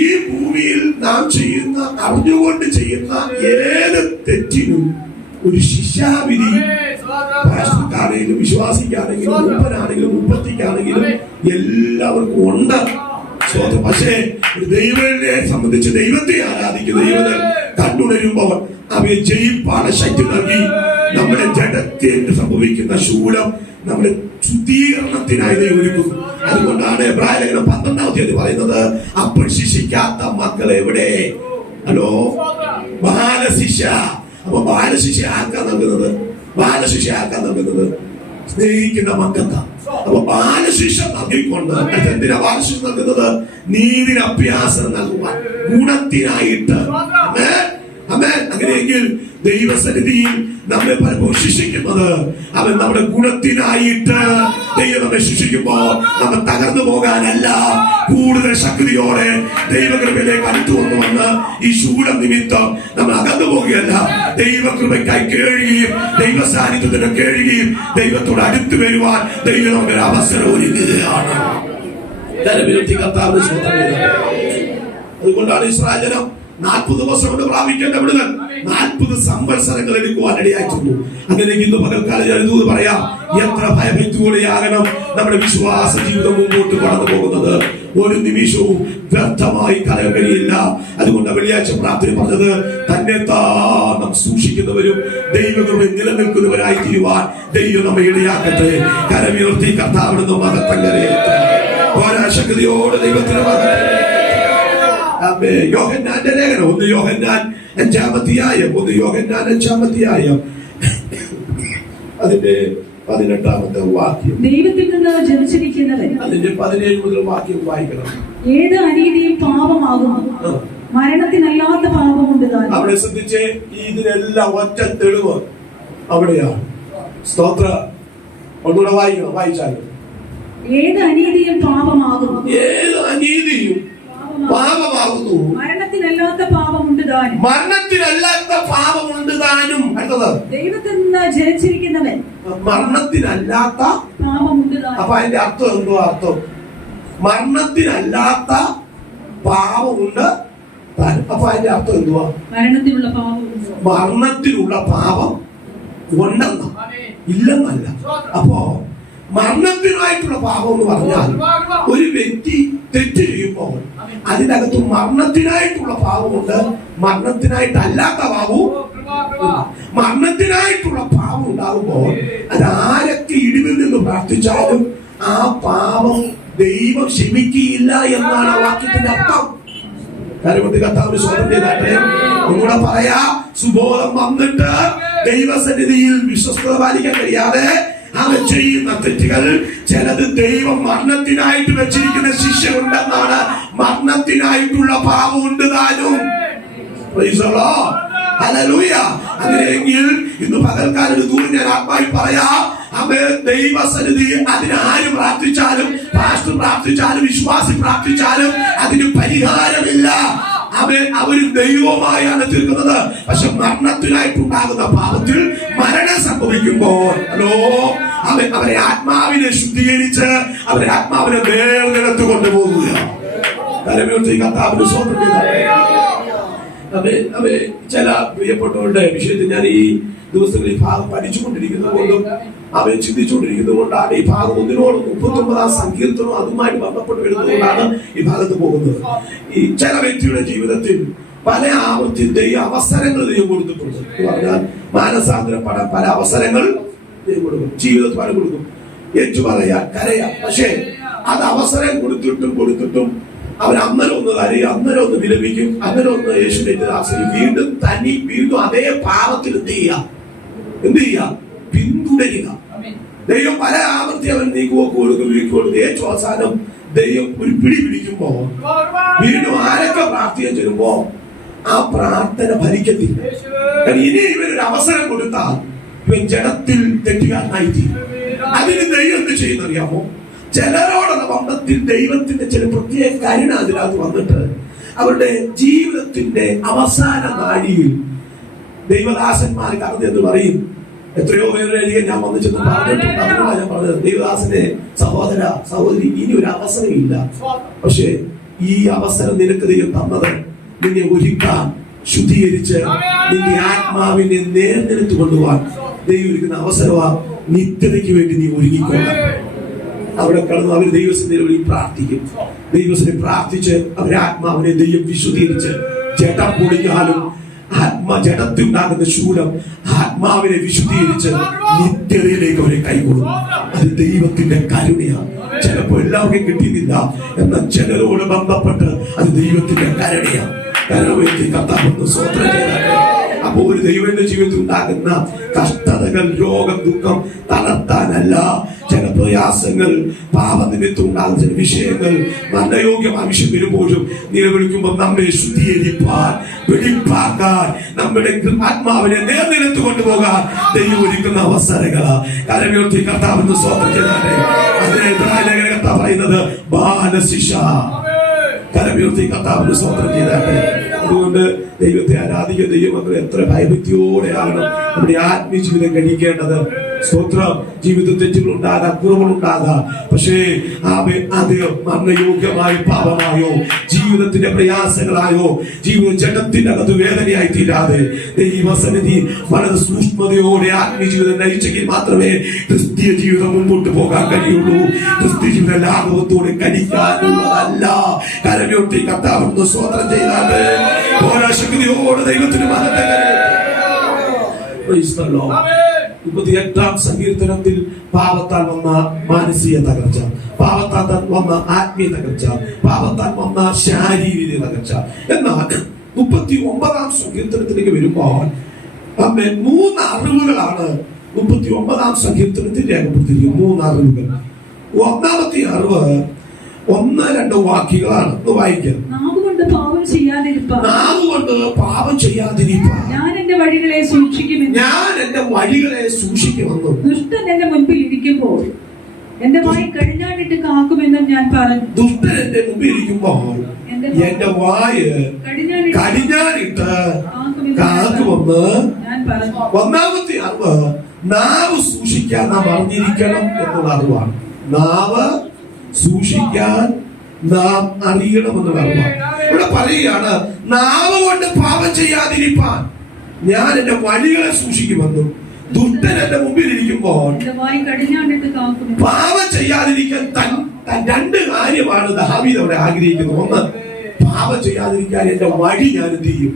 ഈ ഭൂമിയിൽ നാം ചെയ്യുന്ന, അറിഞ്ഞുകൊണ്ട് ചെയ്യുന്ന ഏത് തെറ്റിനും ഒരു ശിക്ഷാവിധി പാസ്റ്റർക്കാണെങ്കിലും വിശ്വാസിക്കാണെങ്കിലും ഉപ്പനാണെങ്കിലും ഉപ്പത്തിക്കാണെങ്കിലും എല്ലാവർക്കും ഉണ്ട്. പക്ഷേ ദൈവത്തെ സംബന്ധിച്ച് ദൈവത്തെ ആരാധിക്കുന്ന ദൈവത്തെ കണ്ടുണരുമ്പോൾ അവയെ ജയിപ്പാണ് ശക്തി നൽകി. നമ്മുടെ ജഡത്തിൽ സംഭവിക്കുന്ന ശൂലം നമ്മുടെ ശുദ്ധീകരണത്തിനായി ദൈവം ഒരുക്കുന്നു. അതുകൊണ്ടാണ് എബ്രായലേഖനം 12-ാം അധ്യായത്തിൽ പറയുന്നത്, അപ്പോൾ ശിക്ഷിക്കാത്ത മക്കൾ എവിടെ? ഹലോ, ബാലശിക്ഷ. അപ്പൊ ബാലശിക്ഷ ആർക്കാ നൽകുന്നത്? ബാലശിക്ഷ ആർക്കാ നൽകുന്നത്? സ്നേഹിക്കുന്ന മക്കൾക്കാ. അപ്പൊ ബാലശിക്ഷ നൽകിക്കൊണ്ട് എന്തിനാ ബാലശിക്ഷ നൽകുന്നത്? നീതിന് അഭ്യാസം നൽകുവാൻ, ഗുണത്തിനായിട്ട്. അങ്ങനെയെങ്കിൽ ദൈവസന്നിധിയിൽ നമ്മെ പലപ്പോഴും ശിക്ഷിക്കുന്നത് അവൻ നമ്മുടെ ഗുണത്തിനായിട്ട്. ദൈവം നമ്മെ ശിക്ഷിക്കുമ്പോ നമ്മൾ തകർന്നു പോകാനല്ല, കൂടുതൽ ശക്തിയോടെ ദൈവകൃപയിലേക്ക് അടുത്തു വന്നുവന്ന് ഈ ശൂലം നിമിത്തം നമ്മൾ അകന്നു പോകുകയല്ല, ദൈവകൃപയ്ക്കായി കേഴുകയും ദൈവ സാന്നിധ്യത്തിന് കേഴുകയും ദൈവത്തോട് അടുത്തു വരുവാൻ ദൈവം നമുക്ക് അവസരം ഒരുക്കുകയാണ്. അതുകൊണ്ടാണ് ഇസ്രായേൽ ജനം 40 ദിവസം കൊണ്ട് പ്രാപിക്കേണ്ട വിടുതൽ 40 സംവത്സരങ്ങൾ എടുക്കുവാൻ ഇടയായിട്ടുണ്ട്. അങ്ങനെ ഇന്ന് പകൽക്കാലം ഞാൻ ഇത് പറയാം, എത്ര ഭയഭക്തിയോടെയാകണം നമ്മുടെ വിശ്വാസ ജീവിതം മുമ്പോട്ട് കടന്നു പോകുന്നത്. ഒരു നിമിഷവും വ്യർത്ഥമായി കളയാൻ കഴിയില്ല. അതുകൊണ്ട് വെള്ളിയാഴ്ച പ്രാർത്ഥന പറഞ്ഞത്, തന്നെ താനം സൂക്ഷിക്കുന്നവരും ദൈവകൃപ നിലനിൽക്കുന്നവരായി തീരുവാൻ ദൈവം നമ്മെ ഇടയാക്കട്ടെ. കരമുയർത്തി കർത്താവിടുന്ന് മഹത്വം കരയട്ടെ. ഓരോ ശക്തിയോടെ ദൈവത്തിന് യോഹന്നാന്റെ ലേഖനം 1 യോഹന്നാൻ 5-ാം അധ്യായം അതിന്റെ 18-ാമത്തെ വാക്യം. ദൈവത്തിൽ നിന്ന് ജനിച്ചിരിക്കുന്നവൻ. അതിന്റെ 17 മുതൽ വാക്യം വായിക്കണം. ഏത് അനീതിയും പാപമാകുന്നു, മരണത്തിനല്ലാത്ത പാപമുണ്ട് താനും. അവിടെ ശ്രദ്ധിച്ച്, ഇതിനെല്ലാം ഒറ്റ തെളിവ് അവിടെയാണ്. സ്തോത്ര. ഒന്നുകൂടെ വായിക്കണം, വായിച്ചാലും. ഏത് അനീതിയും പാപമാകുന്നു, ഏത് അനീതിയും പാപമാകുന്നു, മരണത്തിനല്ലാത്ത പാപമുണ്ട് താനും. മരണത്തിനല്ലാത്ത പാപമുണ്ട് താനും. അടുത്തത്, ദൈവത്തിൽ നിന്ന് ജനിച്ചിരിക്കുന്നവൻ മരണത്തിനല്ലാത്ത പാപമുണ്ട് താനും. അപ്പൊ അതിന്റെ അർത്ഥം എന്തോ? അർത്ഥം മരണത്തിനല്ലാത്ത പാപമുണ്ട് താനും. അപ്പൊ അതിന്റെ അർത്ഥം എന്തുവാ? മരണത്തിലുള്ള പാപം, മരണത്തിലുള്ള പാപം ഉണ്ടെന്ന, ഇല്ലെന്നല്ല. അപ്പോ മരണത്തിനായിട്ടുള്ള പാപം എന്ന് പറഞ്ഞാൽ ഒരു വ്യക്തി തെറ്റ് ചെയ്യുമ്പോൾ അതിനകത്ത് മരണത്തിനായിട്ടുള്ള പാപമുണ്ട്, മരണത്തിനായിട്ടല്ലാത്ത പാപവും. മരണത്തിനായിട്ടുള്ള പാപം ഉണ്ടാകുമ്പോൾ അത് ആരൊക്കെ ഇടിവിൽ നിന്ന് പ്രാർത്ഥിച്ചാലും ആ പാപം ദൈവം ക്ഷമിക്കുകയില്ല എന്നാണ് ആ വാക്യത്തിന്റെ അർത്ഥം. കർത്താവിന് സ്വന്തം ചെയ്താട്ടെ. ഒന്നുകൂടെ പറയാ, സുബോധം വന്നിട്ട് ദൈവസന്നിധിയിൽ വിശ്വസ്തത പാലിക്കാൻ കഴിയാതെ അവൻ ചെയ്യുന്ന തെറ്റുകൾ ചിലത് ദൈവം മരണത്തിനായിട്ട് വെച്ചിരിക്കുന്ന ശിക്ഷ മരണത്തിനായിട്ടുള്ള പാപം ഉണ്ട് താനും. അങ്ങനെയെങ്കിൽ ഇന്ന് പകൽക്കാലം ഒരു ദൂരം ഞാൻ ആത്മാവിൽ പറയാം. അവൻ ദൈവസന്നിധി അതിനാര് പ്രാർത്ഥിച്ചാലും, പാസ്റ്റർ പ്രാർത്ഥിച്ചാലും, വിശ്വാസി പ്രാർത്ഥിച്ചാലും അതിന് പരിഹാരമില്ല. അവര് ദൈവമായാണ് തീർക്കുന്നത്. പക്ഷെ മരണത്തിനായിട്ടുണ്ടാകുന്ന പാപത്തിൽ മരണം സംഭവിക്കുമ്പോൾ അവരെ ആത്മാവിനെ ശുദ്ധീകരിച്ച് അവരെ ആത്മാവിനെ നേർനിലത്ത് കൊണ്ടുപോകുക. കർത്താവിന് സ്വന്തം. ചില പ്രിയപ്പെട്ടവരുടെ വിഷയത്തിൽ ഞാൻ ഈ ദിവസങ്ങളിൽ ഈ ഭാഗം പഠിച്ചുകൊണ്ടിരിക്കുന്നത് കൊണ്ടും അവൻ ചിന്തിച്ചുകൊണ്ടിരിക്കുന്നത് കൊണ്ടാണ് ഈ ഭാഗം 1:39 സങ്കീർത്തനവും അതുമായിട്ട് ബന്ധപ്പെട്ട് വരുന്നതുകൊണ്ടാണ് ഈ ഭാഗത്ത് പോകുന്നത്. ഈ ചില വ്യക്തിയുടെ ജീവിതത്തിൽ പല ആവർത്തി അവസരങ്ങൾ ദൈവം കൊടുത്തിട്ടുണ്ട്. എന്ന് പറഞ്ഞാൽ മാനസാന്തരപ്പെടാൻ പല അവസരങ്ങൾ ദൈവം കൊടുക്കും, ജീവിതത്തിൽ പല കൊടുക്കും, ഏറ്റു പറയാൻ, കരയാം. പക്ഷേ അത് അവസരം കൊടുത്തിട്ടും അവർ അന്നേരം ഒന്ന് കരയും, അന്നേരം ഒന്ന് വിലപിക്കും, അന്നേരം ഒന്ന് യേശുവിനെ ആശ്രയിക്കും. വീണ്ടും അതേ പാപത്തിൽ എന്ത് ചെയ്യുക? പിന്തുടരുക. ദൈവം പല ആവർത്തി അവൻ നീക്കുവോക്ക് കൊടുക്കും. ഏറ്റവും അവസാനം ദൈവം ഒരു പിടിക്കുമ്പോ വീണ്ടും ആരൊക്കെ പ്രാർത്ഥന ചെല്ലുമ്പോ ആ പ്രാർത്ഥന ഫലിക്കത്തില്ല. ഇനി ഇവരൊരു അവസരം കൊടുത്താൽ ഇവൻ ജനത്തിൽ തെറ്റുകാരനായിത്തീരും. അതിന് ദൈവം എന്ത് ചെയ്യുന്നറിയാമോ? ചിലരോടുള്ള ബന്ധത്തിൽ ദൈവത്തിന്റെ ചില പ്രത്യേക കരുണ അതിനകത്ത് വന്നിട്ട് അവരുടെ ജീവിതത്തിന്റെ അവസാന നാഴിയിൽ ദൈവദാസന്മാർ കടന്നെന്ന് പറയും. എത്രയോ പേരധികം ഞാൻ വന്നു ചെന്ന് പറഞ്ഞിട്ടുണ്ട്. അതുകൊണ്ടാണ് ഞാൻ പറഞ്ഞത്, ദൈവദാസനെ സഹോദരി ഇനി ഒരു അവസരമില്ല. പക്ഷെ ഈ അവസരം നിനക്ക് ദൈവം തന്നത് നിന്നെ ഒരുക്കാൻ, ശുദ്ധീകരിച്ച് നിന്റെ ആത്മാവിനെ നേർനിലത്ത് കൊണ്ടുപോകാൻ ദൈവം ഒരുക്കുന്ന അവസരമാണ്. നിത്യതയ്ക്ക് വേണ്ടി നീ ഒരുങ്ങിക്കൊള്ളാം. അവിടെ കടന്ന് അവർ ദൈവസന്നിധിയിൽ പ്രാർത്ഥിക്കും. ദൈവസനെ പ്രാർത്ഥിച്ച് അവരെ ആത്മാവിനെ ദൈവം വിശുദ്ധീകരിച്ച് ജഡം പൊളിഞ്ഞാലും ജഡത്തിലുണ്ടാകുന്ന ശൂലം ആത്മാവിനെ വിശുദ്ധീകരിച്ച് നിത്യതയിലേക്ക് അവരെ കൈകൊള്ളും. അത് ദൈവത്തിന്റെ കരുണയാണ്. ചിലപ്പോൾ എല്ലാവർക്കും കിട്ടിയില്ല, എന്നാൽ ചിലരോട് ബന്ധപ്പെട്ട് അത് ദൈവത്തിന്റെ കരുണയാണ്. കർത്താവ് സ്വതന്ത്രം ചെയ്താൽ അപ്പോ ഒരു ദൈവന്റെ ജീവിതത്തിൽ ഉണ്ടാകുന്ന കഷ്ടതകൾ, രോഗം, ദുഃഖം തളർത്താനല്ല. ചില പ്രയാസങ്ങൾ, പാപനിമിത്തം ഉണ്ടാകുന്ന ചില വിഷയങ്ങൾ, മരണയോഗ്യം ആവശ്യം വരുമ്പോഴും നിലവിളിക്കുമ്പോൾ നമ്മെ ശുദ്ധീകരിപ്പാൻ, വെടിപ്പാക്കാൻ, നമ്മുടെ ആത്മാവിനെ നേർനിലത്ത് കൊണ്ടുപോകാൻ ദൈവം ഒരുക്കുന്ന അവസരങ്ങളാ. കരമേർത്തി കർത്താവിന് സ്വതന്ത്രം ചെയ്താലേ അതിനെ കർത്താവ് പറയുന്നത് ബാലശിക്ഷ. കരമേർത്തി കർത്താവിന് സ്വതന്ത്രം ചെയ്താലേ. അതുകൊണ്ട് ദൈവത്തെ ആരാധിക്കുക. ദൈവമക്കളെ എത്ര ഭയഭക്തിയോടെയാണ് നമ്മുടെ ആത്മീയ ജീവിതം കഴിക്കേണ്ടത്. സ്തോത്രം. ജീവിത തെറ്റുകൾ ഉണ്ടാകാം, കുറവുകൾ ഉണ്ടാകാം. പക്ഷേ അത് മരണയോഗ്യമായ പാപമായോ, ജീവിതത്തിന്റെ പ്രയാസങ്ങളായോ, ജീവിത ജഡത്തിന്റെ അകത്ത് വേദനയായി തീരാതെ ദൈവസന്നിധി വളരെ സൂക്ഷ്മതയോടെ ആത്മീയ ജീവിതം നയിച്ചെങ്കിൽ മാത്രമേ ക്രിസ്തീയ ജീവിതം മുമ്പോട്ട് പോകാൻ കഴിയുള്ളൂ. ക്രിസ്തീയ ജീവിതം ലാഘവത്തോടെ കഴിക്കാനുള്ളതല്ല. കരഞ്ഞൊട്ടി കർത്താവിന് സ്വതന്ത്രം ചെയ്താല് ശക്തിയോടെ ദൈവത്തിന് മഹത്വം. 28-ാം സങ്കീർത്തനത്തിൽ പാപത്താൽ വന്ന മാനസിക തകർച്ച, പാപത്താൽ വന്ന ആത്മീയ തകർച്ച, പാപത്താൽ വന്ന ശാരീരിക തകർച്ച. എന്നാൽ 39-ാം സങ്കീർത്തനത്തിലേക്ക് വരുമ്പോൾ 3 അറിവുകളാണ് 39 സങ്കീർത്തനത്തിൽ രേഖപ്പെടുത്തിയിരിക്കുന്നു 3 അറിവുകൾ. ഒന്നാമത്തെ അറിവ് 1-2 വാക്യങ്ങളാണ്. വായിക്കാം. നാവുകൊണ്ട് പാപം ചെയ്യാതിരിപ്പാൻ ഞാൻ എന്റെ വഴികളെ സൂക്ഷിക്കുമെന്നും ദുഷ്ടൻ എന്റെ മുൻപിൽ ഇരിക്കുമ്പോൾ എന്റെ വായി കടിഞ്ഞാണിട്ട് കാക്കുമെന്നും ഞാൻ പറഞ്ഞു. ദുഷ്ടൻ എന്റെ മുമ്പിൽ ഇരിക്കുമ്പോൾ എന്റെ വായ് കടിഞ്ഞാണിട്ട് കാക്കുമെന്ന് ഞാൻ പറഞ്ഞു. ഒന്നാമത്തെ അറിവ് നാവ് സൂക്ഷിക്കാൻ നാം അറിഞ്ഞിരിക്കണം എന്നുള്ള അറിവാണ്. നാവ് സൂക്ഷിക്കാൻ നാം അറിയണം എന്നുള്ള അറിവാണ്. ഇവിടെ പറയുകയാണ്, നാവ് കൊണ്ട് പാപം ചെയ്യാതിരിപ്പാൻ ഞാൻ എന്റെ വഴികളെ സൂക്ഷിക്കുമെന്നും ദുഷ്ടൻ എന്റെ മുമ്പിൽ ഇരിക്കുമ്പോൾ പാപം ചെയ്യാതിരിക്കാൻ രണ്ട് കാര്യമാണ് ദാവീദ് അവിടെ ആഗ്രഹിക്കുന്നത്. ഒന്ന്, പാപം ചെയ്യാതിരിക്കാൻ എന്റെ വഴി ഞാൻ എന്ത് ചെയ്യും?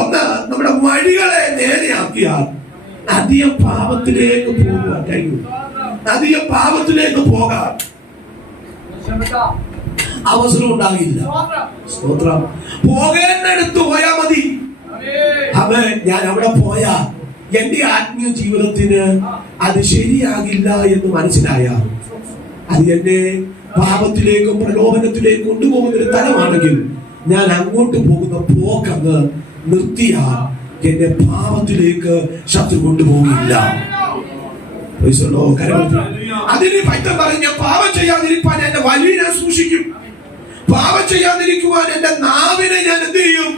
ഒന്ന്, നമ്മുടെ വഴികളെ നേരെയാക്കിയാൽ അധികം പാപത്തിലേക്ക് പോകാൻ കഴിയും. അധികം പാപത്തിലേക്ക് പോകാൻ അവസരം ഉണ്ടാകില്ല. സ്തോത്രം. പോകേണ്ടടുത്ത് പോയാൽ മതി. ഞാൻ അവിടെ പോയാ എന്റെ ആത്മീയ ജീവിതത്തിന് അത് ശരിയാകില്ല എന്ന് മനസ്സിലായാൽ അത് എന്നെ പാപത്തിലേക്കും പ്രലോഭനത്തിലേക്കും കൊണ്ടുപോകുന്ന ഒരു തലമാണെങ്കിൽ ഞാൻ അങ്ങോട്ട് പോകുന്ന പോക്കങ്ങ് നിർത്തിയാൽ എന്നെ പാപത്തിലേക്ക് ശത്രു കൊണ്ടുപോകില്ല. അതിന് പറ്റം പറഞ്ഞ പാപം ചെയ്യാതിരിക്കാൻ എന്റെ വഴി ഞാൻ സൂക്ഷിക്കും. പാപം ചെയ്യാതിരിക്കുവാൻ എന്റെ നാവിനെ ഞാൻ എന്ത് ചെയ്യും?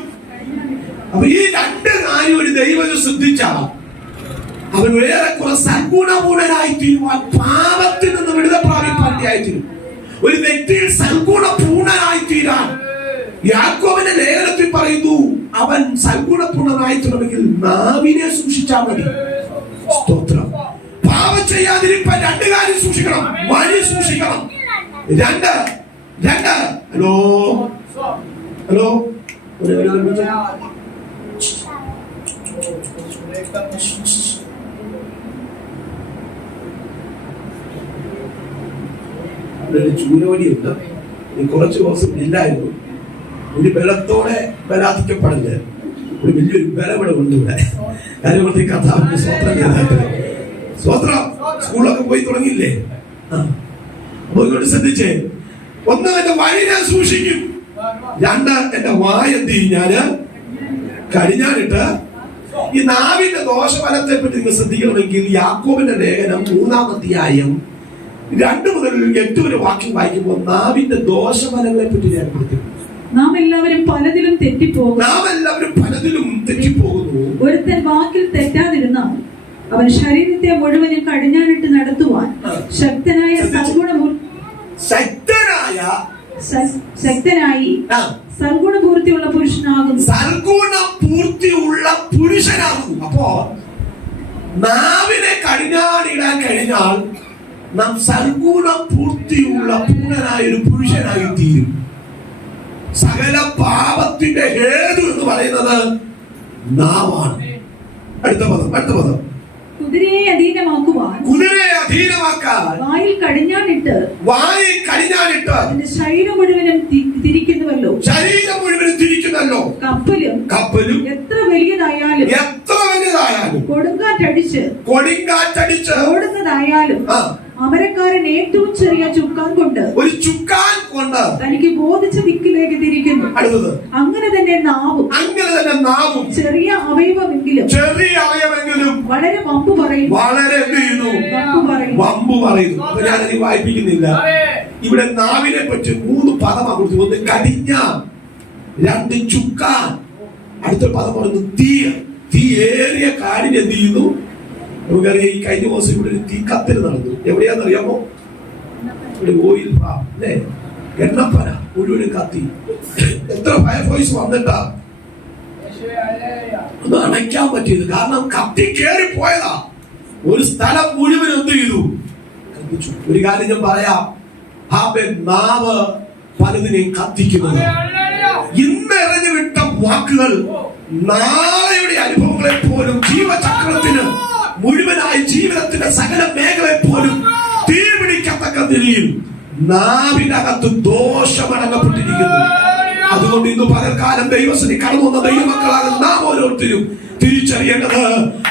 അപ്പൊ ഈ രണ്ട് കാര്യം ഒരു ദൈവം ശ്രദ്ധിച്ചാൽ അവൻ ഏറെക്കുറെ സൽഗുണപൂർണനായി തീരുവാൻ, പാപത്തിൽ നിന്ന് വിടുതൽ പ്രാപിപ്പാനായി തീരും. ഒരു വ്യക്തിയിൽ സൽഗുണപൂർണനായി തീരാൻ യാക്കോബിന്റെ ലേഖനത്തിൽ പറയുന്നു, അവൻ സൽഗുണപൂർണനായി തീരണമെങ്കിൽ നാവിനെ സൂക്ഷിച്ചാൽ മതി. സ്തോത്രം. പാപം ചെയ്യാതിരിക്കാൻ രണ്ട് കാര്യം സൂക്ഷിക്കണം. വഴി സൂക്ഷിക്കണം. രണ്ട് ഹലോ ചൂരവടിയുണ്ട്. കുറച്ച് ദിവസം ഇല്ലായിരുന്നു. ഒരു ബലത്തോടെ ബലാധിക്കപ്പെടില്ല. ഒരു വലിയൊരു ബലം ഇവിടെ ഉണ്ട്. ഇവിടെ കാര്യങ്ങളെ കഥാവിന്റെ സ്വത്രം സ്കൂളൊക്കെ പോയി തുടങ്ങിയില്ലേ? അപ്പൊ ഇങ്ങോട്ട് ശ്രദ്ധിച്ചേ. ഒന്ന്, എന്റെ വഴി ഞാൻ സൂക്ഷിക്കും. രണ്ട്, എന്റെ വായ എന്ത് ചെയ്യും? ഞാന് കടിഞ്ഞാണിട്ട്. ഈ നാവിന്റെ ദോഷഫലത്തെ പറ്റി നിങ്ങൾ ശ്രദ്ധിക്കണമെങ്കിൽ യാക്കോബിന്റെ ലേഖനം 3-ാം അധ്യായം 2 മുതൽ 8 വരെ വാക്യം വായിക്കുമ്പോൾ നാവിന്റെ ദോഷഫലങ്ങളെ പറ്റി രേഖപ്പെടുത്തി. നാം എല്ലാവരും പലതിലും തെറ്റിപ്പോകുന്നു. ഒരുത്തൻ വാക്കിൽ തെറ്റാതിരുന്നാൽ അവൻ ശരീരത്തെ മുഴുവനും കടിഞ്ഞാണിട്ട് നടത്തുവാൻ ശക്തനായി സൽഗുണപൂർത്തിയുള്ള പുരുഷനാകുന്നു. അപ്പോ നാവിനെ കടിഞ്ഞാണിടാൻ കഴിഞ്ഞാൽ നാം സൽഗുണപൂർത്തിയുള്ള പൂർണ്ണനായ ഒരു പുരുഷനായി തീരും. സകല പാപത്തിന്റെ ഹേതു എന്ന് പറയുന്നത് നാവാണ്. അടുത്ത പദം കുതിരയെ അധീനമാക്കാൻ വായിൽ കടിഞ്ഞാണിട്ട് ശരീരം മുഴുവനും തിരിക്കുന്നുവല്ലോ. കപ്പലും എത്ര വലിയതായാലും കൊടുങ്കാറ്റടിച്ച് ഓടുന്നതായാലും അമരക്കാരൻ ഏറ്റവും ചെറിയ ചുക്കാൻ കൊണ്ട് തനിക്ക് ബോധിച്ച ദിക്കിലേക്ക് തിരിക്കുന്നു. അങ്ങനെ തന്നെ നാവും ചെറിയ അവയവമെങ്കിലും വളരെ വമ്പു പറയുന്നു. ഞാനത് വായിപ്പിക്കുന്നില്ല. ഇവിടെ നാവിനെ പറ്റി 3 പദമാണ് കൊടുത്തു. ഒന്ന് കടിഞ്ഞ, 2 ചുക്കാൻ, അടുത്ത പദം പറയുന്നു തീയേറിയ കാടിന് എന്ത് ചെയ്യുന്നു? നമുക്കറിയാം, ഈ കഴിഞ്ഞ ദിവസം ഇവിടെ ഒരു തീ കത്തൽ നടന്നു. എവിടെയാണെന്നറിയാമോ? ഇവിടെ ഓയിൽ അല്ലേ, എണ്ണപ്പന മുഴുവനും കത്തി. എത്ര ഫയർഫോഴ്സ് വന്നിട്ടാ ഒന്ന് അണയ്ക്കാൻ പറ്റിയത്? കാരണം കത്തി കയറി പോയതാ. ഒരു സ്ഥലം മുഴുവൻ എന്ത് ചെയ്തു? കത്തിച്ചു. ഒരു കാര്യം ഞാൻ പറയാം, നാവ് പലതിനെയും കത്തിക്കുന്നത്. ഇന്ന് എറിഞ്ഞു വിട്ട വാക്കുകൾ നാളെയുടെ അനുഭവങ്ങളെ പോലും, ജീവചക്രത്തിന് മുഴുവനായി ജീവിതത്തിന്റെ സകല മേഖലയെ പോലും തീ പിടിക്കത്തക്ക നിലയിൽ നാവിനകത്ത് ദോഷമടങ്ങപ്പെട്ടിരിക്കുന്നു. അതുകൊണ്ട് ഇന്ന് പകൽക്കാലം ദൈവസന്നിധി കടന്നു വന്ന ദൈവമക്കളാകുന്ന നാം ഓരോരുത്തരും തിരിച്ചറിയേണ്ടത്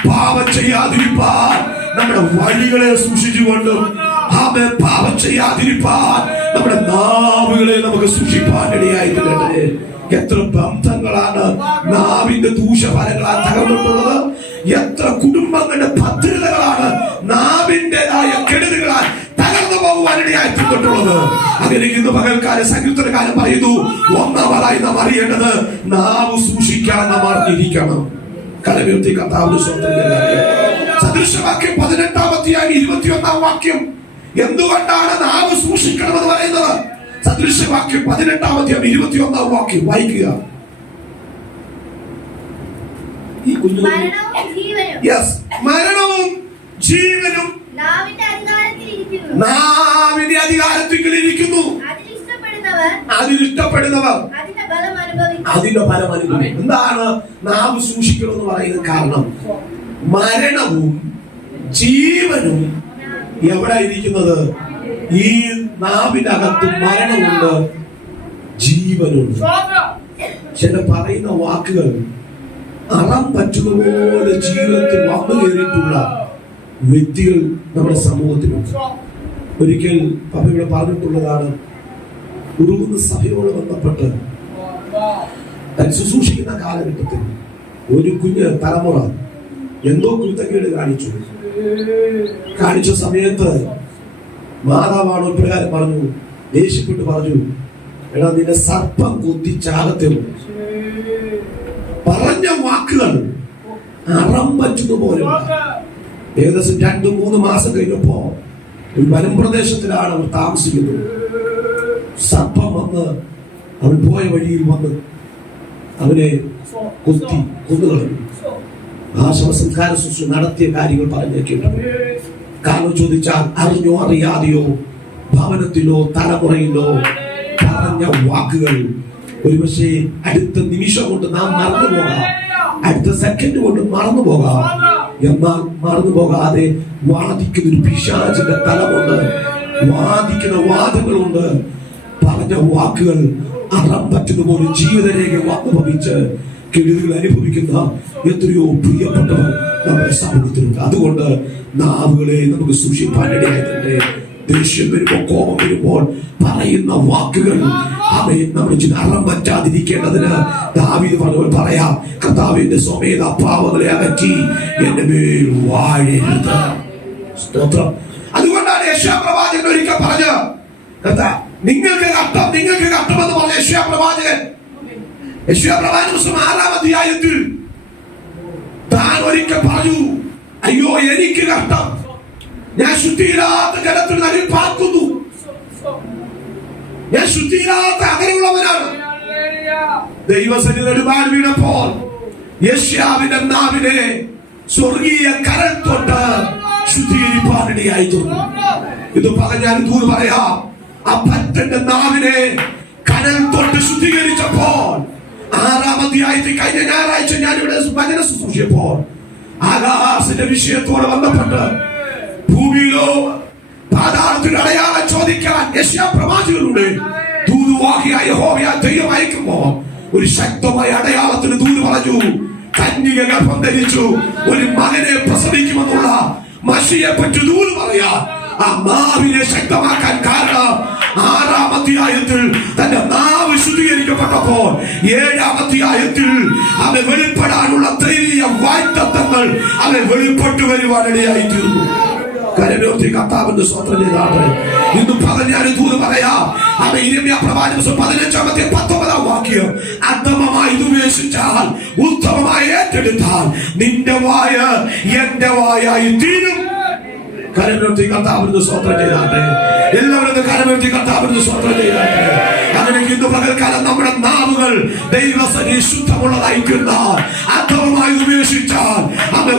പാപം ചെയ്യാതിരിപ്പാൻ നമ്മുടെ വഴികളെ സൂക്ഷിച്ചുകൊണ്ടും പാപം ചെയ്യാതിരിപ്പാൻ നമ്മുടെ നാവുകളെ നമുക്ക് സൂക്ഷിപ്പാൻ ഇടയായിട്ടുണ്ട്. എത്ര ബന്ധങ്ങളാണ് നാവിന്റെ ദൂഷ്യഫലങ്ങളാൽ തകർന്നിട്ടുള്ളത്. എത്ര കുടുംബങ്ങളുടെ ഭദ്രതകളാണ് നാവിന്റേതായ കെടുതികളാൽ തകർന്നു പോകുവാനിടയായിട്ടുള്ളത്. അങ്ങനെ ഇന്ന് പകൽക്കാലം സങ്കീർത്തനക്കാരൻ പറയുന്നു, ഒന്നാമതായി നാം അറിയേണ്ടത് നാവ് സൂക്ഷിക്കാൻ നാം അറിഞ്ഞിരിക്കണം. കലവ്യക്തി കർത്താവിന് സദൃശവാക്യം 18-21 വാക്യം എന്തുകൊണ്ടാണ് നാവ് സൂക്ഷിക്കണമെന്ന് പറയുന്നത്? സദൃശവാക്യം 18-21 വാക്യം വായിക്കുക. ഈ മരണവും ജീവനും നാവിന്റെ അധികാരത്തിൽ ഇരിക്കുന്നു. അതിലിഷ്ടപ്പെടുന്നവർ അതിന്റെ ഫലം അനുഭവിക്കും. എന്താണ് നാവ് സൂക്ഷിക്കണം എന്ന് പറയുന്നത്? കാരണം മരണവും ജീവനും എവിടെ ഇരിക്കുന്നത്? ഈ നാവിനകത്ത് മരണമുണ്ട്, ജീവനുണ്ട്. ചില പറയുന്ന വാക്കുകൾ അറം പറ്റുന്ന പോലെ ജീവിതത്തിൽ വന്നു കയറിയിട്ടുള്ള വ്യക്തികൾ നമ്മുടെ സമൂഹത്തിലുണ്ട്. ഒരിക്കൽ പപ്പ ഇവിടെ പറഞ്ഞിട്ടുള്ളതാണ്, ഉറുകുന്ന സഭയോട് ബന്ധപ്പെട്ട് ശുശ്രൂഷിക്കുന്ന കാലഘട്ടത്തിൽ ഒരു കുഞ്ഞ് തലമുറ എന്തോ കുരുത്തക്കേട് കാണിച്ച സമയത്ത് മാതാവാണ് ഒരു പ്രകാരം പറഞ്ഞു, ദേഷ്യപ്പെട്ട് പറഞ്ഞു, എടാ നിന്റെ സർപ്പം കുത്തിച്ചാകത്തെ. പറഞ്ഞ വാക്കുകൾ അറം പറ്റുന്ന പോലെ. ഏകദേശം 2-3 മാസം കഴിഞ്ഞപ്പോ ഒരു വനംപ്രദേശത്തിലാണ് അവർ താമസിക്കുന്നത്. സർപ്പം വന്ന് അവൻ പോയ വഴിയിൽ വന്ന് അവനെ കുത്തി കൊന്നുകളഞ്ഞു. ആ ശവസംസ്കാര ശുശ്രൂഷ നടത്തിയ കാര്യങ്ങൾ പറഞ്ഞേക്കിട്ടുണ്ട്. കാരണം ചോദിച്ചാൽ അറിഞ്ഞോ അറിയാതെയോ ഭവനത്തിലോ തലമുറയിലോ പറഞ്ഞ വാക്കുകൾ ഒരുപക്ഷെ അടുത്ത നിമിഷം കൊണ്ട് നാം മറന്നു പോകാം, അടുത്ത സെക്കൻഡ് കൊണ്ട് മറന്നു പോകാം. എന്നാൽ മറന്നു പോകാതെ വാദിക്കുന്ന ഒരു പിശാചിന്റെ തലമുണ്ട്, വാദിക്കുന്ന വാദങ്ങളുണ്ട്. പറഞ്ഞ വാക്കുകൾ അറം പറ്റുന്ന പോലെ ജീവിതരേഖ വന്നു ഭവിച്ച് കെടുതികൾ അനുഭവിക്കുന്ന എത്രയോ പ്രിയപ്പെട്ടവർ നമ്മുടെ സമൂഹത്തിലുണ്ട്. അതുകൊണ്ട് നാവുകളെ നമുക്ക് സൂക്ഷിപ്പാനിടയായിട്ടുണ്ട്. ദേഷ്യം വരുമ്പോൾ, കോപം വരുമ്പോൾ പറയുന്ന വാക്കുകൾ അവയെ നമ്മൾ അറം പറ്റാതിരിക്കേണ്ടതിന് ദാവീദ് പറഞ്ഞ പറയാം, കർത്താവിന്റെ സ്വമേധ പാവങ്ങളെ അകറ്റി എന്റെ മേൽ വാഴരുത്. സ്തോത്രം. അതുകൊണ്ടാണ് യെശയ്യാ പ്രവാചകൻ ഒരിക്കൽ പറഞ്ഞത്, നിങ്ങൾക്ക് കഷ്ടമെന്ന് പറഞ്ഞ യെശയ്യാ പ്രവാചകൻ 6-ാം അധ്യായത്തിൽ താൻ ഒരിക്കൽ പറഞ്ഞു, അയ്യോ എനിക്ക് കഷ്ടം, ഞാൻ ശുദ്ധിയില്ലാത്ത ജലത്തിൽ നടുവിൽ പാർക്കുന്നു, ഞാൻ ശുദ്ധിയില്ലാത്ത അകലുള്ളവനാണ്. ദൈവസന്നിധി നെടുമ്പാട് വീണപ്പോൾ യെശയ്യാവിന്റെ നാവിനെ സ്വർഗീയ കരൾ തൊട്ട് ശുദ്ധീകരിപ്പാനിടയായി തീർന്നു. ഇത് പറഞ്ഞാൽ ദൂത് പറയാം, ആ ഭക്തന്റെ നാവിനെ കരൾ തൊട്ട് ശുദ്ധീകരിച്ചപ്പോൾ 6-ാം അധ്യായത്തിൽ കഴിഞ്ഞ ഞായറാഴ്ച ഞാൻ ഇവിടെ വചന ശുശ്രൂഷിച്ചപ്പോൾ ആകാശത്തിന്റെ വിഷയത്തോട് ബന്ധപ്പെട്ട് ഭൂമിയിലോ പാതാളത്തിൽ അടയാളം ചോദിക്കാൻ യെശയ്യാ പ്രവാചകരുടെ ദൂതുവാഹിയായ യഹോവയായ ദൈവം അയക്കുമ്പോ ഒരു ശക്തമായ അടയാളത്തിന് ദൂത് പറഞ്ഞു, കന്യക ഗർഭം ധരിച്ചു ഒരു മകനെ പ്രസവിക്കുമെന്നുള്ള മശിയെ പറ്റി ദൂത് പറയാ. ആ നാവിനെ ശക്തമാക്കാൻ കാരണം 6-ാം അധ്യായത്തിൽ തന്റെ നാവ് ശുദ്ധീകരിക്കപ്പെട്ടപ്പോൾ 7-ാം അധ്യായത്തിൽ അവൻ വെളിപ്പെടാനുള്ള ദൈവീയ വാഗ്ദത്തങ്ങൾ അവൻ വെളിപ്പെട്ടു വരുവാനിടയായി തീർന്നു. കരമേർത്തി കർത്താവിന്റെ സ്വന്തം ചെയ്താണ്. ഇന്ന് പറഞ്ഞാൽ ദൂത് പറയാം. അവൻ യിരെമ്യാ പ്രവാചകൻ 15-19 വാക്യം, അധമമായി ഉപേക്ഷിച്ചാൽ ഉത്തമമായി ഏറ്റെടുത്താൽ നിന്റെ വായ എന്റെ വായായി തീരും. കരമേർത്തി കർത്താവിന്റെ സ്വന്തം ചെയ്താട്ടെ. എല്ലാവരും കരമേർത്തി കർത്താവിന്റെ സ്വന്തം ചെയ്താട്ടെ. അങ്ങനെ ഇന്ന് പകൽക്കാലം നമ്മുടെ നാവുകൾ ദൈവസന്നിധി ശുദ്ധമുള്ളതായി തീർന്നാൽ, അധമമായി ഉപേക്ഷിച്ചാൽ അവൻ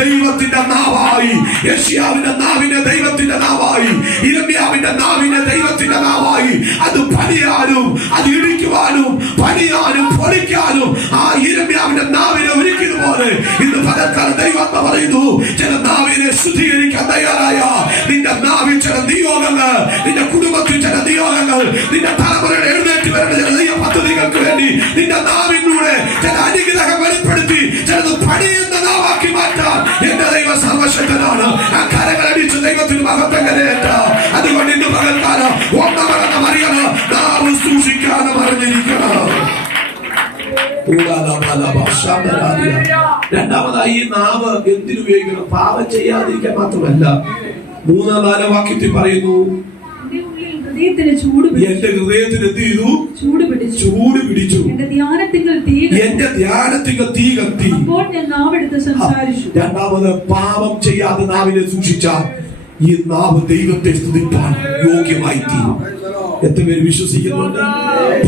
ദൈവത്തിന്റെ നാവായി, യെശയ്യാവിന്റെ നാവിനെ ദൈവത്തിന്റെ നാവായി, യിരെമ്യാവിന്റെ നാവിനെ ദൈവത്തിന്റെ നാവായി. അത് പണിയാനും അത് ഇടിക്കുവാനും പണിയാനും പൊളിക്കാനും ആ യിരെമ്യാവിന്റെ നാവിനെ ഒരുക്കിയതുപോലെ ഇന്ന് പകൽക്കാലം ദൈവാത്മ പറയുന്നു, ചില നാവിനെ ശുദ്ധീകരിക്കാൻ തയ്യാറായ നിന്റെ നാവിൽ ചില നിയോഗങ്ങൾ, നിന്റെ കുടുംബത്തിൽ ചില നിയോഗങ്ങൾ, നിന്റെ തലമുറയുടെ എഴുന്നേറ്റ് വരേണ്ട ചില ദൈവ പദ്ധതികൾക്ക് വേണ്ടി നിന്റെ നാവിലൂടെ ചില അനുഗ്രഹം വെളിപ്പെടുത്തി ചിലത് പണിയുന്ന നാവാക്കി മാറ്റാൻ എന്റെ ദൈവം സർവശക്തനാണ്. ആ കരങ്ങൾ അടിച്ച് ദൈവത്തിന് മഹത്വം കരയേറ്റ. അതുകൊണ്ട് ഇന്ന് പകൽക്കാലം ഒന്നാമതെന്ന് അറിയണം, നാവ് സൂക്ഷിക്കാനും അറിഞ്ഞിരിക്കണം. രണ്ടാമതായി ഈ നാവ് എന്തിനുപയോഗിക്കണം? പാപം ചെയ്യാതിരിക്കാൻ മാത്രമല്ല. 3-4 വാക്യത്തിൽ പറയുന്നു, എന്റെ ഹൃദയത്തിന് എന്ത് ചെയ്തു? ചൂട് പിടിച്ചു. എന്റെ ധ്യാനത്തിങ്കൽ തീ കത്തി. രണ്ടാമത്, പാപം ചെയ്യാതെ നാവിനെ സൂക്ഷിച്ചാൽ ഈ നാവ് ദൈവത്തെ സ്തുതിപ്പാൻ യോഗ്യമായി തീരും. എത്ര പേര് വിശ്വസിക്കുന്നുണ്ട്?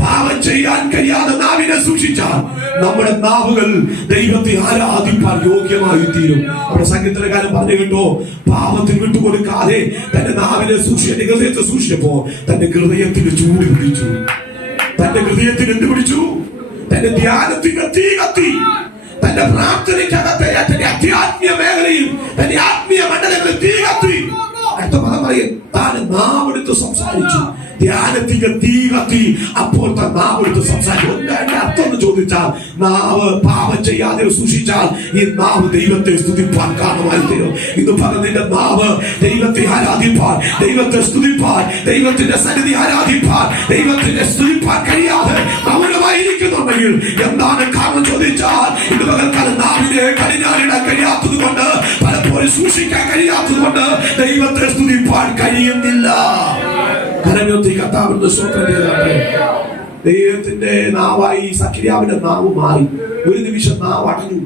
പാപം ചെയ്യാൻ കഴിയാതെ നാവിനെ സൂക്ഷിച്ചാൽ നമ്മുടെ നാവുകൾ ദൈവത്തെ ആരാധിപ്പാൻ യോഗ്യമായി തീരും. അവിടെ സംഗീതകാരൻ പറഞ്ഞു കേട്ടോ, പാപത്തിന് വിട്ടുകൊടുക്കാതെ തന്റെ നാവിനെ സൂക്ഷിച്ച ഹൃദയത്തെ സൂക്ഷിച്ചപ്പോ തന്റെ ഹൃദയത്തിന് ചൂട് പിടിച്ചു. തന്റെ ഹൃദയത്തിന് എന്ത് പിടിച്ചു? തന്റെ ധ്യാനത്തിന് തീ കത്തി. തന്റെ പ്രാർത്ഥനയ്ക്കകത്തെ തന്റെ അധ്യാത്മീയ മേഖലയിൽ തന്റെ ആത്മീയ മണ്ഡലങ്ങളിൽ തീ കത്തി. അടുത്ത പദം പറയും, താൻ നാവെടുത്ത് സംസാരിച്ചു. ധ്യാനത്തിന് തീ കത്തി. അപ്പോൾ താൻ നാവെടുത്ത് സംസാരിച്ചു. അർത്ഥം എന്ന് ചോദിച്ചാൽ, നാവ് പാപം ചെയ്യാതെ സൂക്ഷിച്ചാൽ ഈ നാവ് ദൈവത്തെ സ്തുതിപ്പാൻ കാരണമായി തീരും. ഇന്ന് പറഞ്ഞതിന്റെ നാവ് ദൈവത്തെ ആരാധിപ്പാൻ, ദൈവത്തെ സ്തുതിപ്പാൻ, ദൈവത്തിന്റെ സന്നിധി ആരാധിപ്പാൻ, ദൈവത്തിന്റെ സ്തുതിപ്പാൻ കഴിയാതെ മൗനമായിരിക്കുന്നുണ്ടെങ്കിൽ എന്താണ് കാരണം ചോദിച്ചാൽ, ഇന്ന് പകൽക്കാലം നാവിനെ കടിഞ്ഞാണിടാൻ കഴിയാത്തത് കൊണ്ട്, പലപ്പോഴും സൂക്ഷിക്കാൻ കഴിയാത്തത് കൊണ്ട് ദൈവത്തെ സ്തുതിപ്പാൻ കഴിയുന്നില്ല. കരഞ്ഞൊത്തി കർത്താവിന്റെ സ്തോത്രം ചെയ്താട്ടെ. ദൈവത്തിന്റെ നാവായി സഖരിയാവിന്റെ നാവ് മാറി. ഒരു നിമിഷം നാവ് അടഞ്ഞു.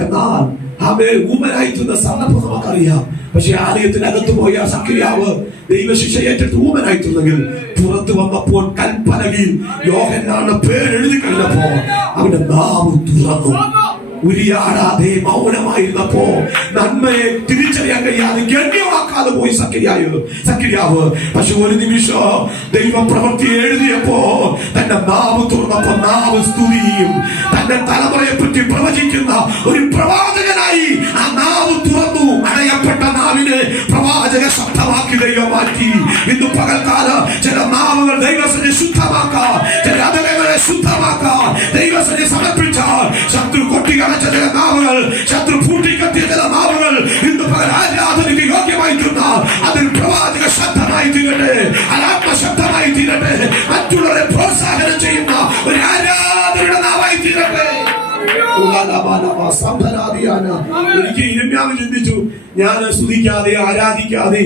എന്നാൽ അവയെ ഊമനായിട്ടുന്ന സന്ദർഭം നമുക്കറിയാം. പക്ഷെ ആലയത്തിനകത്ത് പോയ സഖരിയാവ് ദൈവശിക്ഷ ഏറ്റെടുത്ത് ഊമനായിട്ടുണ്ടെങ്കിൽ പുറത്തു വന്നപ്പോൾ കൽപ്പലകയിൽ യോഹന്നാന്റെ പേരെഴുതി കഴിഞ്ഞപ്പോ അവന്റെ നാവ് തുറന്നു. ഉരിയാടാതെ മൗനമായിരുന്നപ്പോ നന്മയെ തിരിച്ചറിയാൻ കഴിയാതെ ഗണ്യമാക്കാതെ പോയി സഖരിയാവ്. പക്ഷെ ഒരു നിമിഷം ദൈവ പ്രവൃത്തി എഴുതിയപ്പോ തന്റെ നാവ് തുറന്നപ്പോ നാവ് സ്തുതിയും തന്റെ തലമുറയെ പറ്റി പ്രവചിക്കുന്ന ഒരു പ്രവാചകനായി ആ നാവ് തുറന്നു. അടയപ്പെട്ട നാവിനെ പ്രവാചക ശബ്ദമാക്കി ദൈവം മാറ്റി. ഇന്ന് പകൽക്കാലം ചില നാവുകൾ ദൈവസനെ ശുദ്ധമാക്കാൻ, ചില അതകളെ ശുദ്ധമാക്കാൻ ദൈവസനെ സമർപ്പിച്ചാൽ ശത്രു കൊട്ടിക ചില നാവുകൾ, ശത്രു പൂട്ടിക്കത്തിയ ചില നാവുകൾ ഇന്ന് പകൽ ആരാധനയ്ക്ക് യോഗ്യമായി തീർന്നാൽ അതിൽ പ്രവാചക ശബ്ദമായി തീരട്ടെ, ആത്മ ശബ്ദമായി തീരട്ടെ, മറ്റുള്ളവരെ പ്രോത്സാഹനം ചെയ്യുന്ന ഒരു ആരാധനയുടെ നാവായി തീരട്ടെ. ഒരിക്കൽ ഇരമ്യാവ് ചിന്തിച്ചു, ഞാൻ സ്തുതിക്കാതെ ആരാധിക്കാതെ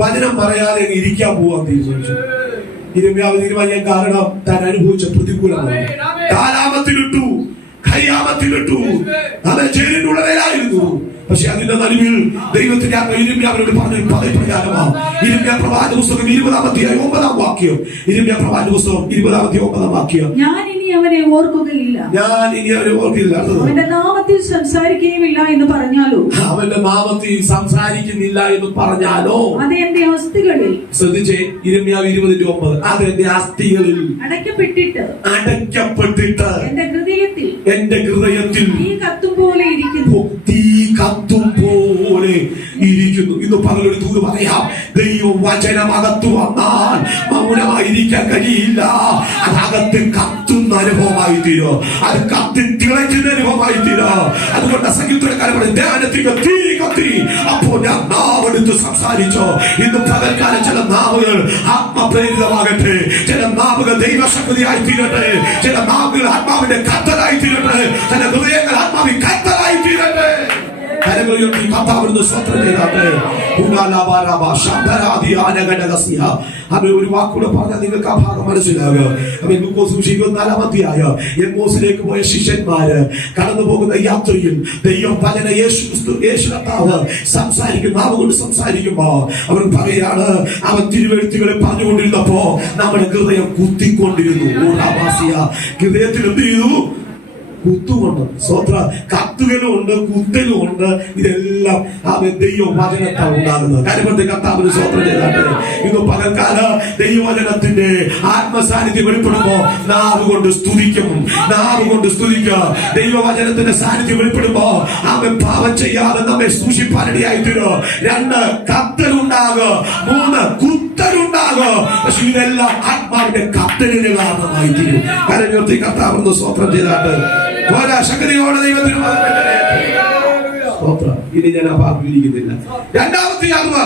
വചനം പറയാതെ ഇരിക്കാൻ പോവാൻ തീരുമാനിച്ചു. ഇരമ്യാവ് തീരുമാനിക്കാൻ കാരണം താൻ അനുഭവിച്ച പ്രതികൂലമാണ്. കാലാമത്തിലിട്ടു, ഖയാമത്തിലിട്ടു, അത് ജയിലിനുള്ളവരായിരുന്നു. പക്ഷെ അതിന്റെ നടുവിൽ ദൈവത്തിന്റെ ഇരമ്യാവിനോട് പറഞ്ഞൊരു പദപ്രകാരമാണ്. ഇരമ്യാ പ്രവാചക പുസ്തകം 20-ാം അധ്യായം 9-ാം വാക്യം. ഇരമ്യാ പ്രവാചക പുസ്തകം 20-ാം അധ്യായം 9-ാം വാക്യം. ഞാൻ ഇനി അവനെ ഓർക്കുകയില്ല, അവന്റെ നാമത്തിൽ സംസാരിക്കുകയുമില്ല എന്ന് പറഞ്ഞാലോ, അവന്റെ നാമത്തിൽ സംസാരിക്കുന്നില്ല എന്ന് പറഞ്ഞാലോ, അത് എന്റെ അസ്ഥികളിൽ, ശ്രദ്ധിച്ചേ, ഇരമ്യാവ് 20:9, അത് എന്റെ അസ്ഥികളിൽ അടയ്ക്കപ്പെട്ടിട്ട് എന്റെ ഹൃദയത്തിൽ തീ കത്തും പോലെ ഇരിക്കുന്നു. ഇന്ന് പകലൊരു ദൂത് പറയാം, ദൈവം വചനമകത്തു വന്നാൽ മൗനമായിരിക്കാൻ കഴിയില്ല. അതകത്ത് കത്തുന്ന അനുഭവമായി തീരോ, അത് കത്തി തിളയ്ക്കുന്ന അനുഭവമായി തീരോ. അതുകൊണ്ട് സംഗീതക്കാരൻ ധ്യാനത്തിന് തീ കത്തി. അപ്പോൾ ഞാൻ നാവെടുത്ത് സംസാരിച്ചോ. ഇന്ന് പകൽക്കാലം ചില നാവുകൾ ആത്മപ്രേരിതമാകട്ടെ, ചില നാവുകൾ ദൈവശക്തിയായി തീരട്ടെ, ചില നാവുകൾ ആത്മാവിന്റെ കത്തലായി തീരട്ടെ, ചില ഹൃദയങ്ങൾ ആത്മാവിൽ കത്തലായി തീരട്ടെ. ഒരു വാക്കൂടെ പറഞ്ഞാൽ നിങ്ങൾക്ക് ആ ഭാഗം മനസ്സിലാകുക. 24-ാം അധ്യായം എമ്മോസിലേക്ക് പോയ ശിഷ്യന്മാര് കടന്നു പോകുന്ന യാത്രയിൽ ദൈവം വചന യേശു കർത്താവ് സംസാരിക്കും, നാവ് കൊണ്ട് സംസാരിക്കുമ്പോ അവർ പറയാണ്, അവൻ തിരുവെഴുത്തുകളെ പറഞ്ഞുകൊണ്ടിരുന്നപ്പോ നമ്മുടെ ഹൃദയം കുത്തിക്കൊണ്ടിരുന്നു. ഹൃദയത്തിൽ എന്ത് ചെയ്തു? കുത്തുകൊണ്ട് സ്വത്ര കത്തുകലും ഉണ്ട്, കുത്തലും ഉണ്ട്. ഇതെല്ലാം ആ ദൈവവചനത്താൽ ഉണ്ടാകുന്നത്. കാര്യത്തെ കർത്താവിന് സ്വത്രം ചെയ്താട്ടെ. ഇന്ന് പകൽക്കാല ദൈവവചനത്തിന്റെ ആത്മസാന്നിധ്യം വെളിപ്പെടുമ്പോ നാവ് കൊണ്ട് സ്തുതിക്കും, നാവ് കൊണ്ട് സ്തുതിക്കുക. ദൈവവചനത്തിന്റെ സാന്നിധ്യം വെളിപ്പെടുമ്പോ അവൻ പാപം ചെയ്യാതെ നമ്മെ സൂക്ഷിപ്പാനിടയായിത്തീരും. 2 കത്തലുണ്ടാകുക, 3 കുത്തലുണ്ടാകുക. പക്ഷെ ഇതെല്ലാം ആത്മാവിന്റെ കത്തലിന് കാരണമായി തീരും. കരഞ്ഞൊത്തി കർത്താവിന് സ്വത്രം ചെയ്താട്ട് ശക്തിയോടെ ദൈവത്തിന് ഇനി ഞാൻ ആ ഭാഗിക്കുന്നില്ല. 2ാമത്തെ അറിവ്,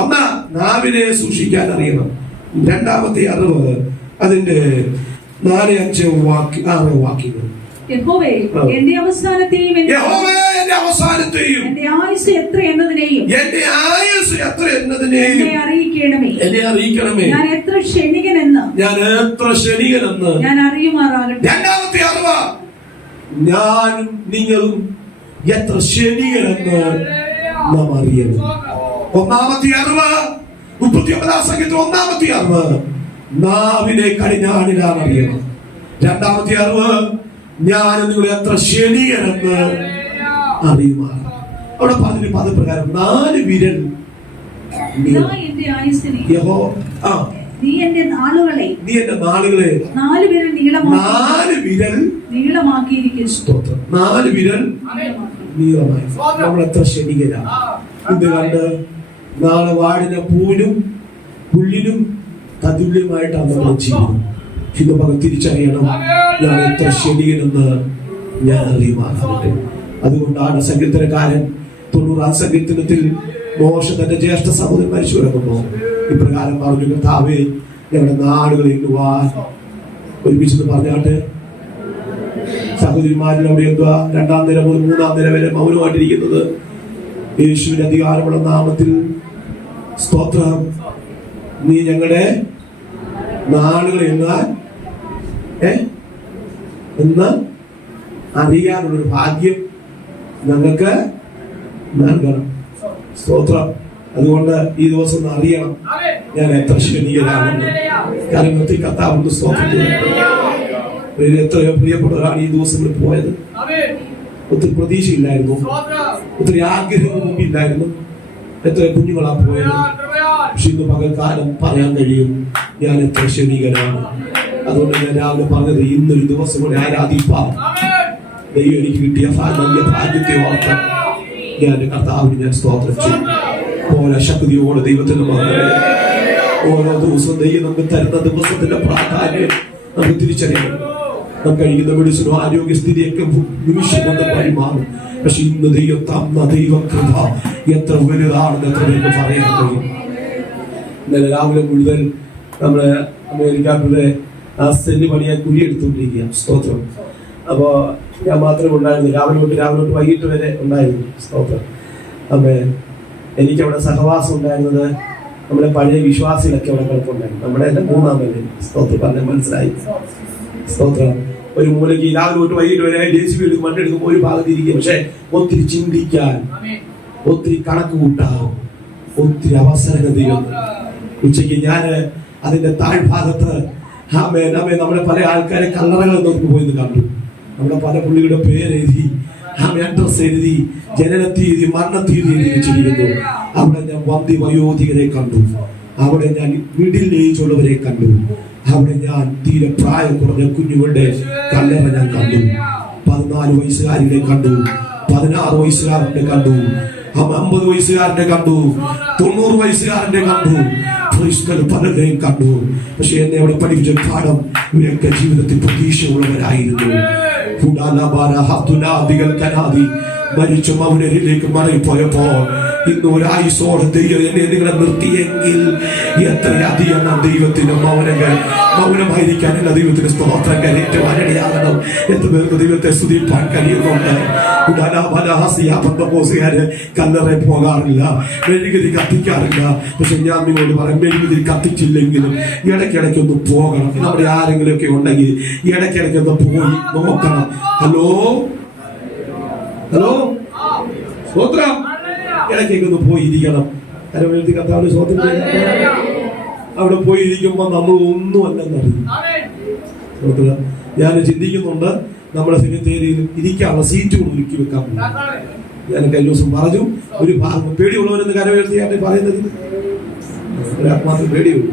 1 നാവിനെ സൂക്ഷിക്കാൻ അറിയണം. 2ാമത്തെ അറിവ് അതിന്റെ 4-5 വാക്യങ്ങൾ. യഹോവേ എന്റെ അവസാനത്തെയും എന്റെ ആയുസ്സ് എത്ര എന്നതിനെയും എന്നെ അറിയിക്കണമേ. ഞാൻ എത്ര ക്ഷണികനെന്ന് ഞാൻ അറിയുമാറാകട്ടെ. 2ാമത്തെ അറിവ്, ഞാനും നിങ്ങളും എത്ര ക്ഷണികനെന്ന് നാം അറിയണം. 1ാമത്തെ അറിവ് 39-ാം സംഗീതത്തിൽ 1ാമത്തെ അറിവ്, നാവിനെ കടിഞ്ഞാണിടാൻ അറിയണം. 2ാമത്തെ അറിവ്, ഞാനും നിങ്ങൾ എത്ര ക്ഷണികനെന്ന് അറിയുമാറാണ്. അവിടെ പറഞ്ഞ പദപ്രകാരം 4 വിരൽ നീ എന്റെ നാളുകളെ 4 വിരൽ നീളമാക്കിയിരിക്കുന്നു. 4 വിരൽ നീളമായി. നമ്മൾ എത്ര ക്ഷണികരാണ്. ഇത് കണ്ട് നാളെ വാടിന പൂവിനും പുല്ലിനും തതുല്യമായിട്ടാണ് നമ്മൾ ചെയ്യുന്നത്. ഇത് പകൽ തിരിച്ചറിയണം, ഞാൻ എത്ര ക്ഷണികനെന്ന് ഞാൻ അറിയുമാറാകട്ടെ. അതുകൊണ്ടാണ് സങ്കീർത്തനക്കാരൻ 90-ാം സങ്കീർത്തനത്തിൽ മോശ തന്റെ ജ്യേഷ്ഠ സഹോദരൻ മരിച്ചു കിടക്കുമ്പോ ഇപ്രകാരം പറഞ്ഞു, കർത്താവേ ഞങ്ങളുടെ നാടുകൾ എണ്ണുവാൻ. ഒരുമിച്ചെന്ന് പറഞ്ഞാട്ടെ. സഹോദരിമാരിൽ അവിടെ എന്തുവാ 2ാം നില മുതൽ 3ാം നില വരെ മൗനമായിട്ടിരിക്കുന്നത്. യേശുവിന്റെ അധികാരമുള്ള നാമത്തിൽ സ്തോത്രം. നീ ഞങ്ങളുടെ നാടുകൾ എണ്ണാൻ എന്ന് അറിയാനുള്ളൊരു ഭാഗ്യം ഞങ്ങൾക്ക് നൽകണം. സ്തോത്രം. അതുകൊണ്ട് ഈ ദിവസം അറിയണം ഞാൻ എത്ര ക്ഷണികനാണെന്ന്. കാര്യത്തിൽ കർത്താവിന്റെ സ്തോത്രം. എത്രയോ പ്രിയപ്പെട്ടവരാണ് ഈ ദിവസങ്ങളിൽ പോയത്. ഒത്തിരി പ്രതീക്ഷയില്ലായിരുന്നു, ഒത്തിരി ആഗ്രഹവും മുമ്പില്ലായിരുന്നു. എത്ര കുഞ്ഞുങ്ങളാ പോയത്. പക്ഷെ ഇന്ന് പകൽക്കാലം പറയാൻ കഴിയും ഞാൻ എത്ര ക്ഷണികനാണ്. അതുകൊണ്ട് ഞാൻ രാവിലെ പറഞ്ഞത് ഇന്നൊരു ദിവസം കൂടെ ആരാധിപ്പാം. ദൈവം എനിക്ക് കിട്ടിയ ഭാഗ്യത്തെ ഓർത്ത് ഞാൻ കർത്താവിന് ഞാൻ സ്തോത്രം ചെയ്യും. പോലെ ശക്തിയോടെ ദൈവത്തിന് മകളെ ഓരോ ദിവസവും ദൈവം നമുക്ക് തരുന്ന ദിവസത്തിന്റെ പ്രാധാന്യം നമുക്ക് തിരിച്ചറിയണം. നമുക്ക് കഴിക്കുന്ന മെഡിസിനോ ആരോഗ്യസ്ഥിതിയൊക്കെ നിമിഷം കൊണ്ട് പരിമാറും. പക്ഷെ ഇന്ന് ദൈവം തന്ന ദൈവകൃപ എത്ര വലുതാണെന്ന് എത്ര പേർക്ക് പറയാൻ കഴിയും. ഇന്നലെ രാവിലെ മുഴുവൻ നമ്മുടെ അമേരിക്കയുടെ ആ സെല്ല് പണിയാൻ കുഴിയെടുത്തുകൊണ്ടിരിക്കുക. സ്തോത്രം. അപ്പോ ഞാൻ മാത്രമേ ഉണ്ടായിരുന്നു. രാവിലെ തൊട്ട് വൈകിട്ട് വരെ ഉണ്ടായിരുന്നു. സ്തോത്രം. അപ്പൊ എനിക്കവിടെ സഹവാസം ഉണ്ടായിരുന്നത് നമ്മുടെ പഴയ വിശ്വാസികളൊക്കെ അവിടെ കിടപ്പുണ്ടായിരുന്നു. നമ്മുടെ എന്റെ 3ാം നില. സ്തോത്രം. പറഞ്ഞ മനസ്സിലായി. സ്തോത്രം. ഒരു മൂലയ്ക്ക് രാവിലെ തൊട്ട് വൈകിട്ട് വരെ JCB എടുക്കും, മണ്ണെടുക്കുമ്പോൾ ഒരു ഭാഗത്ത് ഇരിക്കും. പക്ഷെ ഒത്തിരി ചിന്തിക്കാൻ, ഒത്തിരി കണക്ക് കൂട്ടാൻ, ഒത്തിരി അവസരങ്ങൾ ദൈവം. ഉച്ചയ്ക്ക് ഞാൻ അതിന്റെ താഴ്ഭാഗത്ത് നമ്മുടെ പല ആൾക്കാരെ കല്ലറകൾ നോക്കി പോയി കണ്ടു. നമ്മുടെ പല പുള്ളികളുടെ പേരെഴുതി, അഡ്രസ് എഴുതി, ജനനത്തീയതി മരണത്തീയതി എഴുതി വെച്ചിരിക്കുന്നു. അവിടെ ഞാൻ വയോധികരെ കണ്ടു. അവിടെ ഞാൻ മിഡിൽ ഏജ് ഉള്ളവരെ കണ്ടു. അവിടെ ഞാൻ തീരെ പ്രായം കുറഞ്ഞ കുഞ്ഞുങ്ങളുടെ കല്ലറ ഞാൻ കണ്ടു. 14 വയസ്സുകാരിനെ കണ്ടു, 16 വയസ്സുകാരന്റെ കണ്ടു, 50 വയസ്സുകാരന്റെ കണ്ടു, 90 വയസ്സുകാരന്റെ കണ്ടു. പലരെയും കണ്ടു. പക്ഷെ എന്നെ അവിടെ പഠിപ്പിച്ച പാഠം ഇവരൊക്കെ ജീവിതത്തിൽ പ്രതീക്ഷയുള്ളവരായിരുന്നു. മരിച്ചും അവരിലേക്ക് മടങ്ങിപ്പോയപ്പോ ഇന്ന് ഒരായുസോടെ ദൈവം എന്നെ നിങ്ങളെ നിർത്തിയെങ്കിൽ എത്രയധികം ദൈവത്തിന് മൗനമായിരിക്കാൻ എല്ലാ ദൈവത്തിന് സ്തോത്രം കരയേറ്റുവാനിടയാകണം. എത്ര പേർക്ക് ദൈവത്തെ സ്തുതിപ്പാൻ കഴിയുന്നുണ്ട്. കല്ലറ പോകാറില്ല, മെഴുകുതിരി കത്തിക്കാറില്ല. പക്ഷെ ഞാൻ നിങ്ങളോട് പറയാം, മെഴുകുതിരി കത്തിച്ചില്ലെങ്കിലും ഇടയ്ക്കിടയ്ക്കൊന്ന് പോകണം. നമ്മുടെ ആരെങ്കിലും ഒക്കെ ഉണ്ടെങ്കിൽ ഇടയ്ക്കിടയ്ക്കൊന്ന് പോയി നോക്കണം. ഹലോ സ്തോത്രം. ഇടയ്ക്കൊന്ന് പോയിരിക്കണം. കർത്താവിന്റെ സ്തോത്രം. അവിടെ പോയിരിക്കുമ്പോ നമ്മൾ ഒന്നും അല്ലെന്നറിയും. ഞാൻ ചിന്തിക്കുന്നുണ്ട്, നമ്മുടെ സെമിത്തേരിയിൽ ഇരിക്കാനുള്ള സീറ്റുകൾ ഒരുക്കി വെക്കാൻ പോകും. ഞാൻ കഴിഞ്ഞ ദിവസം പറഞ്ഞു, ഒരു ഭാഗം പേടിയുള്ളവരെന്ന് കരവേർത്തിയായിട്ട് പറയുന്നത് മാത്രം പേടിയുള്ളൂ.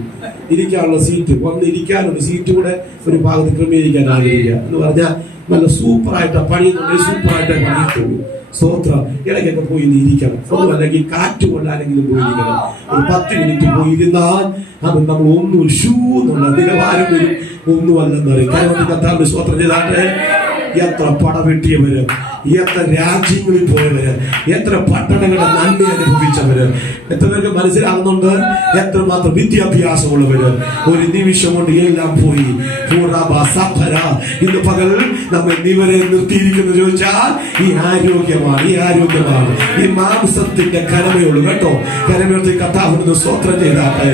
ഇരിക്കാനുള്ള സീറ്റ്, വന്നിരിക്കാനുള്ള സീറ്റ് കൂടെ ഒരു ഭാഗത്ത് ക്രമീകരിക്കാൻ ആഗ്രഹിക്കുക എന്ന് പറഞ്ഞാൽ നല്ല സൂപ്പറായിട്ട് പണിയുന്നുണ്ടെങ്കിൽ സൂപ്പറായിട്ട് പണിയത്തുള്ളൂ. സ്തോത്രം. ഇടയ്ക്കൊക്കെ പോയി ഇരിക്കണം. ഒന്നുമല്ലെങ്കിൽ കാറ്റ് കൊള്ളാനെങ്കിലും പോയിരിക്കണം. ഒരു 10 മിനിറ്റ് പോയിരുന്നാൽ അത് നമ്മൾ ഒന്നും ഷൂ എന്നുള്ള നിലവാരം വരും, ഒന്നുമല്ലെന്ന് പറയും. കാരണം കർത്താവിന്റെ സ്തോത്രം ചെയ്താട്ടെ. എത്ര പടവെട്ടിയവര്, എത്ര രാജ്യങ്ങളിൽ പോയവര്, എത്ര പട്ടണങ്ങളുടെ നന്മ അനുഭവിച്ചവര്, എത്ര പേർക്ക് മനസ്സിലാകുന്നുണ്ട്, എത്രമാത്രം വിദ്യാഭ്യാസമുള്ളവര്. ഒരു നിമിഷം കൊണ്ട് എല്ലാം പോയി. ഇന്ന് പകൽ നമ്മൾ ഇവരെ നിർത്തിയിരിക്കുന്നു ചോദിച്ചാൽ ഈ ആരോഗ്യമാണ്, ഈ ആരോഗ്യമാണ്, ഈ മാംസത്തിന്റെ കരമയുള്ളൂ കേട്ടോ. കരമയത്തിൽ കർത്താവിന് സ്തോത്രം ചെയ്താട്ടെ.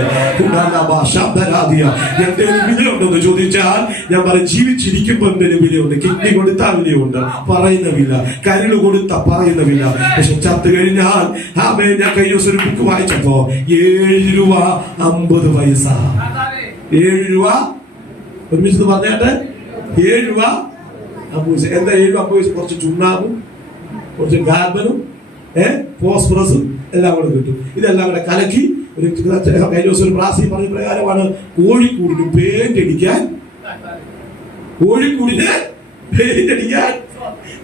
എന്തെങ്കിലും വിലയുണ്ടെന്ന് ചോദിച്ചാൽ ഞാൻ പറയും, ജീവിച്ചിരിക്കുമ്പോൾ എന്തെങ്കിലും വിലയുണ്ട്. കിഡ്നി കൊടുത്താ വിലയുണ്ട്, പറയുന്ന വില. കരള് കൊടുത്ത പറയുന്ന വില. പക്ഷെ ചത്തു കഴിഞ്ഞാൽ ഞാൻ കഴിഞ്ഞ ദിവസം ഒരു ബുക്ക് വായിച്ചപ്പോ 7 രൂപ 50 പൈസ. 7 രൂപ ഒരുമിച്ച് പറഞ്ഞാട്ടെ. 7 രൂപ 50 പൈസ. എന്താ 7 രൂപ 50 പൈസ? കുറച്ച് ചുണ്ണാമ്പും കുറച്ച് കാർബണും ഫോസ്ഫറസും എല്ലാം കൂടെ കിട്ടും. ഇതെല്ലാം കൂടെ കലക്കി ഒരു കഴിഞ്ഞ ദിവസം ഒരു പ്രാസി പറഞ്ഞ പ്രകാരമാണ് കോഴിക്കൂടിന് പെയിന്റ് അടിക്കാൻ. കോഴിക്കൂടിന് പെയിന്റ് അടിക്കാൻ.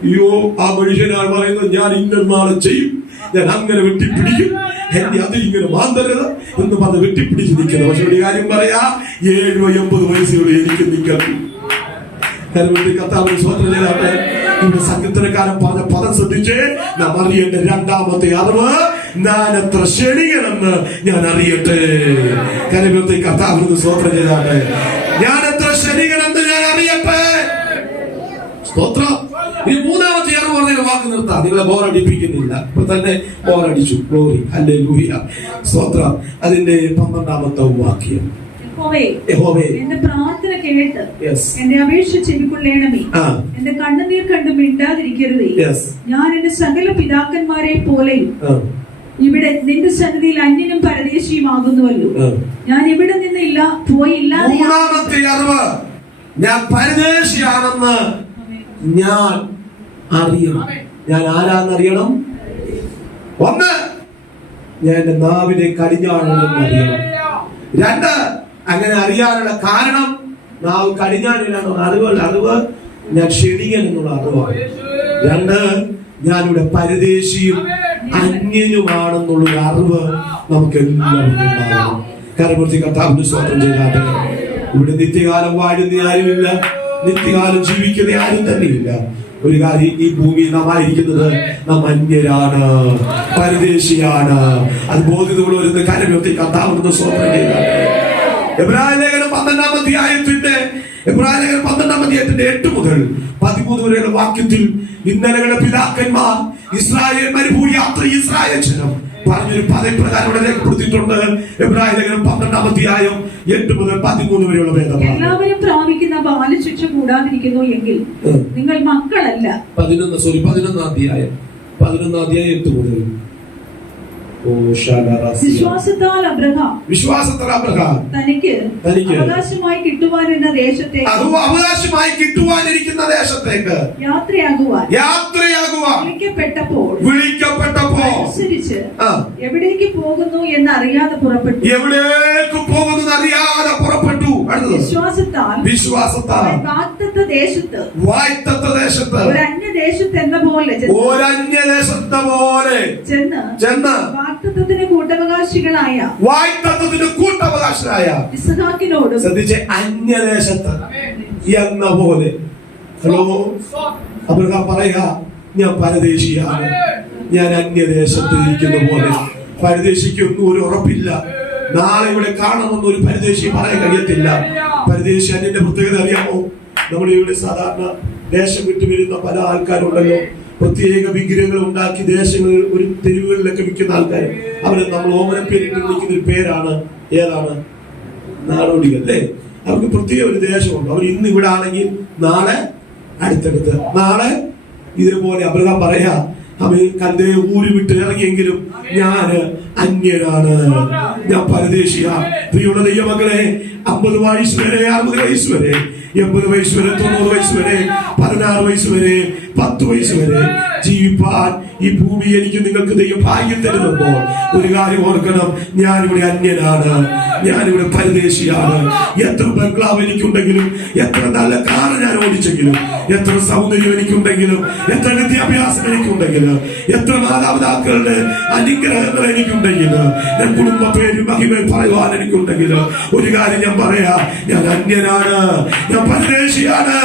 അയ്യോ, ആ മനുഷ്യനാൾ പറയുന്നത് ഞാൻ ഇന്നാളെ ചെയ്യും, ഞാൻ അങ്ങനെ വെട്ടിപ്പിടിക്കും, എന്റെ അതിലിങ്ങനെ മാന്തരുത് എന്ന് പറഞ്ഞ് വെട്ടിപ്പിടിച്ച് നിൽക്കുന്നത്. പക്ഷെ ഒരു കാര്യം പറയാ, 7 രൂപ 80 പൈസയോട് എനിക്ക് നിൽക്കണം. കർത്താവിന് സ്തോത്രം ചെയ്താട്ടെ. ഇവിടെ സംഗീതക്കാരൻ പറഞ്ഞ പദം ശ്രദ്ധിച്ച്, നാം അറിയേണ്ട രണ്ടാമത്തെ അറിവ്, ഞാൻ എത്ര ക്ഷണികനെന്ന് ഞാൻ അറിയട്ടെ. കരമത്തെ കർത്താവിന് സ്തോത്രം ചെയ്താട്ടെ. ഞാൻ എത്ര ക്ഷണികനെന്ന് ഞാൻ അറിയട്ടെ. സ്തോത്രം. ഇനി മൂന്നാമത്തെ അറിവ് പറഞ്ഞ വാക്ക് നിർത്താം, നിങ്ങളെ ബോറടിപ്പിക്കുന്നില്ല. ഇപ്പൊ തന്നെ ബോറടിച്ചു. ഗ്ലോറി, ഹല്ലേലൂയ, സ്തോത്രം. അതിന്റെ 12ാമത്തെ വാക്യം, എന്റെ പ്രാർത്ഥന കേട്ട് എന്റെ അപേക്ഷ ചെവിക്കൊള്ളണമേ. എന്റെ കണ്ണുനീർ കണ്ട് മിണ്ടാതിരിക്കരുതേ. ഞാൻ എന്റെ സകല പിതാക്കന്മാരെ പോലെയും ഇവിടെ നിന്റെ സന്നിധിയിൽ അന്യനും പരദേശിയുമാകുന്നുവല്ലോ. ഞാൻ ഇവിടെ നിന്നില്ല പോയില്ല. മൂന്നാമത്തെ അറിവ്, ഞാൻ പരദേശിയാണെന്ന് ഞാൻ അറിയണം. ഞാൻ ആരാന്നറിയണം. ഒന്ന്, ഞാൻ എന്റെ നാവിനെ കടിഞ്ഞാണെന്ന് അറിയണം. 2, അങ്ങനെ അറിയാനുള്ള കാരണം നാവ് കടിഞ്ഞാണില്ലാന്ന് അറിവ് ഞാൻ ക്ഷണികൻ എന്നുള്ള അറിവാണ്. 2, ഞാനിവിടെ പരദേശിയും അന്യനുമാണെന്നുള്ളൊരു അറിവ് നമുക്ക് എല്ലാവർക്കും ഉണ്ടാകണം. കരമൂർത്തി കർത്താവിന് സ്തോത്രം ചെയ്താട്ടെ. ഇവിടെ നിത്യകാലം വാഴുന്ന ആരുമില്ല, നിത്യകാലം ജീവിക്കുന്ന ആരും തന്നെയില്ല. ഒരു കാര്യം, ഈ ഭൂമിയിൽ നാം ആയിരിക്കുന്നത് നാം അന്യരാണ്, പരദേശിയാണ്. അത് ബോധ്യതയോടെ വരുന്ന കരമൂർത്തി കർത്താവിന് സ്തോത്രം ചെയ്താട്ടെ. എബ്രായ ലേഖനം 12ാം അധ്യായത്തിന്റെ 8 മുതൽ 13 വരെയുള്ള വാക്യത്തിൽ ഇന്നലകളുടെ പിതാക്കന്മാർ ഇസ്രായേൽ മരുഭൂമി യാത്ര, ഇസ്രായേൽ ജനം പറഞ്ഞൊരു പദപ്രകാരം ഇവിടെ രേഖപ്പെടുത്തിയിട്ടുണ്ട്. എബ്രായ ലേഖനം 12ാം അധ്യായം 8 മുതൽ 13 വരെയുള്ള വേദം. എല്ലാവരും പ്രാപിക്കുന്ന ബാലശിക്ഷ കൂടാതിരിക്കുന്നു എങ്കിൽ നിങ്ങൾ മക്കളല്ല. 11ാം അധ്യായം 8 മുതൽ. വിശ്വാസത്താൽ അബ്രഹാം തനിക്ക് അവകാശമായി കിട്ടുവാനിരുന്ന ദേശത്തേക്ക് യാത്രയാകുവാൻ വിളിക്കപ്പെട്ടപ്പോൾ അനുസരിച്ച് എവിടേക്ക് പോകുന്നു എന്ന് അറിയാതെ പുറപ്പെട്ടു. വിശ്വാസത്താൽ വാഗ്ദത്ത ദേശത്ത് ഒരു അന്യദേശത്ത് എന്ന പോലെ ചെന്ന് വാഗ്ദത്തത്തിന് കൂട്ടവകാശികളായ ഇസ്ഹാക്കിനോടും. ശ്രദ്ധിച്ച്, അന്യദേശത്ത് എന്ന പോലെ. ഹലോ, അബ്രഹാം പറയാ, ഞാൻ പരദേശിയാണ്, ഞാൻ അന്യദേശത്ത് ഇരിക്കുന്ന പോലെ. പരദേശിക്കൊന്നും ഒരു ഉറപ്പില്ല. നാളെ ഇവിടെ കാണുമെന്ന് ഒരു പരദേശി പറയാൻ കഴിയത്തില്ല. പരദേശി അതിന്റെ പ്രത്യേകത അറിയാമോ? നമ്മുടെ ഇവിടെ സാധാരണ ദേശം വിട്ടു വരുന്ന പല ആൾക്കാരുണ്ടല്ലോ. പ്രത്യേക വിഗ്രഹങ്ങൾ ഉണ്ടാക്കി ദേശങ്ങളിൽ ഒരു തെരുവുകളിലൊക്കെ വിൽക്കുന്ന ആൾക്കാർ. അവരെ നമ്മൾ ഓമനപ്പേരിട്ട് വിളിക്കുന്ന ഒരു പേരാണ്, ഏതാണ്? നാടോടികൾ അല്ലേ? അവർക്ക് പ്രത്യേക ഒരു ദേശമുണ്ട്. അവർ ഇന്ന് ഇവിടെ ആണെങ്കിൽ നാളെ അടുത്തടുത്ത്, നാളെ ഇതേപോലെ. അബ്രഹാം പറയാ, അവൻ കന്തയെ ഊരി വിട്ട് ഇറങ്ങിയെങ്കിലും ഞാൻ അന്യനാണ്, ഞാൻ പരദേശിയാ. പ്രിയമുള്ള ദൈവമക്കളെ, 50 വയസ്സ് വരെ, 60 വയസ്സ് വരെ, 80 വയസ്സ് വരെ, 90 വയസ്സ് വരെ, 16 വയസ്സ് വരെ, 10 വയസ്സ് വരെ ജീവിപ്പാൻ ഈ ഭൂമി എനിക്ക് നിങ്ങൾക്ക് ദൈവം ഭാഗ്യം തരുമ്പോൾ ഒരു കാര്യം ഓർക്കണം, ഞാനിവിടെ അന്യനാണ്, ഞാനിവിടെ പരദേശിയാണ്. എത്ര ബംഗ്ലാവ് എനിക്കുണ്ടെങ്കിലും, എത്ര നല്ല കാർ ഞാൻ ഓടിച്ചെങ്കിലും, എത്ര സൗന്ദര്യം എനിക്കുണ്ടെങ്കിലും, എത്ര വിദ്യാഭ്യാസം എനിക്കുണ്ടെങ്കിലും, എത്ര മാതാപിതാക്കളുടെ അനുഗ്രഹങ്ങൾ എനിക്കുണ്ടെങ്കിലും, ഞാൻ കുടുംബ പേര് മഹിമ പറയുവാൻ എനിക്കുണ്ടെങ്കിലും, ഒരു കാര്യം ഞാൻ പറയാ, ഞാൻ അന്യനാണ്, ഞാൻ പരദേശിയാണ്.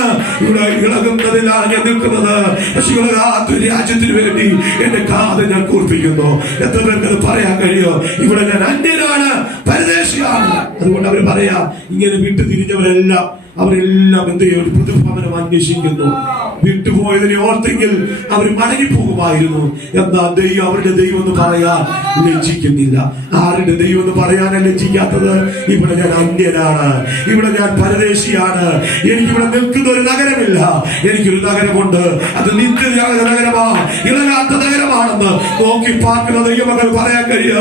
ഇവിടെ ഇളകുന്നതിലാണ് ഞാൻ നിൽക്കുന്നത്. പക്ഷെ ഇളകാത്തൊരു രാജ്യത്തിന് വേണ്ടി എന്റെ കാത് ഞാൻ കൂർപ്പിക്കുന്നു. എത്ര പേർക്ക് അത് പറയാൻ കഴിയോ? ഇവിടെ ഞാൻ അന്യനാണ്, പരദേശിയാണ്. അതുകൊണ്ട് അവർ പറയാ, ഇങ്ങനെ വിട്ടു തിരിഞ്ഞവരെല്ലാം അവരെല്ലാം എന്ത് ചെയ്യും? ഒരു പ്രതിഫലനം അന്വേഷിക്കുന്നു. വിട്ടുപോയതിനെ ഓർത്തെങ്കിൽ അവർ മടങ്ങിപ്പോകുമായിരുന്നു. എന്നാൽ ദൈവം അവരുടെ ദൈവം എന്ന് പറയാൻ ലജ്ജിക്കുന്നില്ല. ആരുടെ ദൈവം എന്ന് പറയാനല്ല ലജ്ജിക്കാത്തത്? ഇവിടെ ഞാൻ അന്യനാണ്, ഇവിടെ ഞാൻ പരദേശിയാണ്, എനിക്കിവിടെ നിൽക്കുന്ന ഒരു നഗരമില്ല. എനിക്കൊരു നഗരമുണ്ട്, അത് നിത്യ നഗരമാ, ഇളകാത്ത നഗരമാണെന്ന് നോക്കി പാർക്കുന്ന ദൈവമകൾ പറയാൻ കഴിയുക.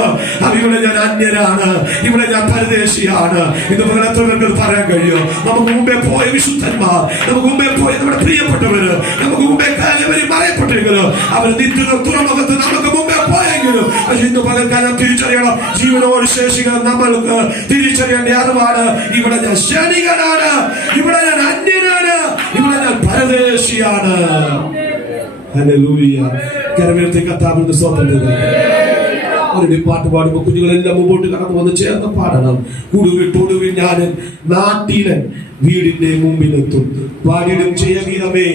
ഇവിടെ ഞാൻ അന്യനാണ്, ഇവിടെ ഞാൻ പരദേശിയാണ്. ഇത് എത്ര പേർക്ക് പറയാൻ കഴിയും? നമുക്ക് മുമ്പേ പോയ വിശുദ്ധന്മാർ, നമുക്ക് മുമ്പേ പോയ നമ്മുടെ പ്രിയപ്പെട്ടവര്, നമുക്ക് മുമ്പേ മറയപ്പെട്ടെങ്കിലും അവർ നിത്യ തുറമുഖത്ത് നമുക്ക് മുമ്പേ പോയെങ്കിലും, പക്ഷെ ഇന്ന് പകൽക്കാലം തിരിച്ചറിയണം, ജീവനോട് ശേഷികൾ നമ്മൾക്ക് തിരിച്ചറിയേണ്ട അറിവാണ്. ഇവിടെ ഞാൻ ക്ഷണികനാണ്, ഇവിടെ ഞാൻ അന്യനാണ്, ഇവിടെ ഞാൻ പരദേശിയാണ്. ഹല്ലേലൂയ. കരമേൽത്തെ കർത്താവിന്റെ സ്വന്തം അവരുടെ പാട്ട് പാടുമ്പോൾ കുഞ്ഞുങ്ങളെല്ലാം മുമ്പോട്ട് കടന്നു വന്ന് ചേർന്ന് പാടണം. കൂടുവിട്ടൊടുവിൽ ഞാൻ നാട്ടിലൻ വീടിന്റെ മുമ്പിലെത്തും, പാടിയിടും ചെയ്യഗീതമേ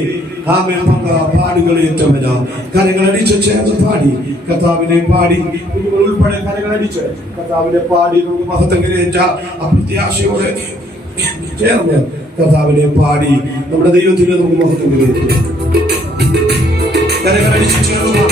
ആമേൻ പങ്ക പാടുകളേറ്റവനാ. കരങ്ങളടിച്ച് ചേർന്ന് പാടി കർത്താവിനെ പാടി, കുഞ്ഞുങ്ങൾ ഉൾപ്പെടെ കരങ്ങളടിച്ച് കർത്താവിനെ പാടി നമുക്ക് മഹത്വം കരയേറ്റ അപ്രത്യാശയോടെ ചേർന്ന് കർത്താവിനെ പാടി നമ്മുടെ ദൈവത്തിന് നമുക്ക് മഹത്വം കരയേറ്റു. കരങ്ങളടിച്ച് ചേർന്ന്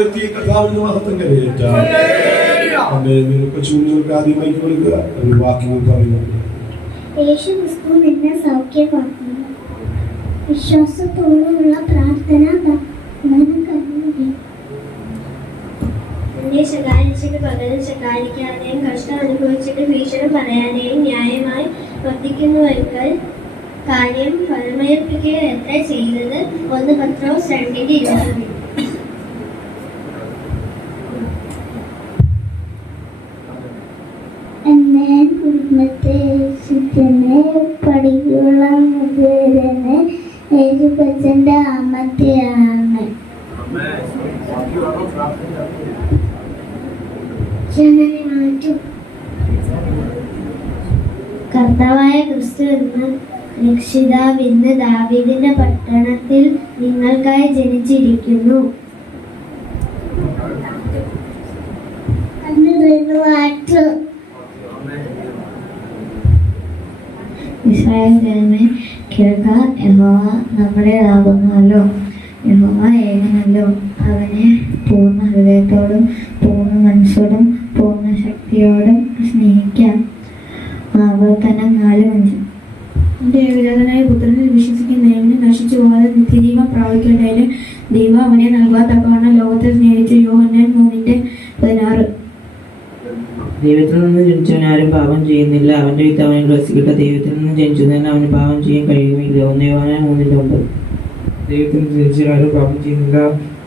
ഉയർത്തിയ കർത്താവിന്റെ മഹത്വം കരയേറ്റാം. കൊച്ചുകുഞ്ഞുങ്ങൾക്ക് ആദ്യമായി കൊടുക്കുക ഒരു വാക്യങ്ങൾ പറയുന്നുണ്ട്. യേശു ക്രിസ്തു നിന്നെ സൗഖ്യമാക്കുന്നു. വിശ്വാസത്തോടുള്ള പ്രാർത്ഥന എന്നെ ശകാരിച്ചിട്ട് പകരം ശകാരിക്കാതെയും കഷ്ടം അനുഭവിച്ചിട്ട് ഭീഷണം പറയാതെയും ന്യായമായി വർദ്ധിക്കുന്നവർക്ക് കാര്യം ഫലമേൽപ്പിക്കുക എത്ര ചെയ്തത്. 1 Petrus 2:20. എന്നാൽ കുടുംബത്തെ പഠിക്കുള്ള മുതിർന്ന് യേശുക്രിസ്തുവിന്റെ നാമത്തിലാണ്. കർത്താവായ ക്രിസ്തു എന്ന രക്ഷിതാവ് ഇന്ന് ദാവീദിന്റെ പട്ടണത്തിൽ നിങ്ങൾക്കായി ജനിച്ചിരിക്കുന്നു. ഇസ്രായേൽ ജനമേ കേൾക്കുക, യഹോവ നമ്മുടേതാകുന്നുവല്ലോ. യഹോവ ഏകനല്ലോ. അവനെ പൂർണ്ണ ഹൃദയത്തോടും പൂർണ്ണ മനസ്സോടും പൂർണ്ണ ശക്തിയോടും സ്നേഹിക്കാം. ആവർത്തനം 4:5. ഏകജാതനായ പുത്രനിൽ വിശ്വസിക്കുന്നവന് നശിച്ചു പോകാതെ നിത്യജീവൻ പ്രാപിക്കേണ്ടതിന് ദൈവം അവനെ നൽകാൻ തക്കവണ്ണം ലോകത്തെ സ്നേഹിച്ചു. യോഹന്നാൻ 3:16. ദൈവത്തിൽ നിന്ന് ജനിച്ചവൻ ആരും പാപം ചെയ്യുന്നില്ല. അവന്റെ വിത്ത് അവനിൽ വസിക്കട്ടെ. ദൈവത്തിൽ നിന്ന് ജനിച്ചതിന് അവന് പാപം ചെയ്യാൻ കഴിയുമില്ല. 1 യോഹന്നാൻ 3:9. ദൈവത്തിൽ നിന്ന് ജനിച്ചവൻ ആരും പാപം ചെയ്യുന്നില്ല.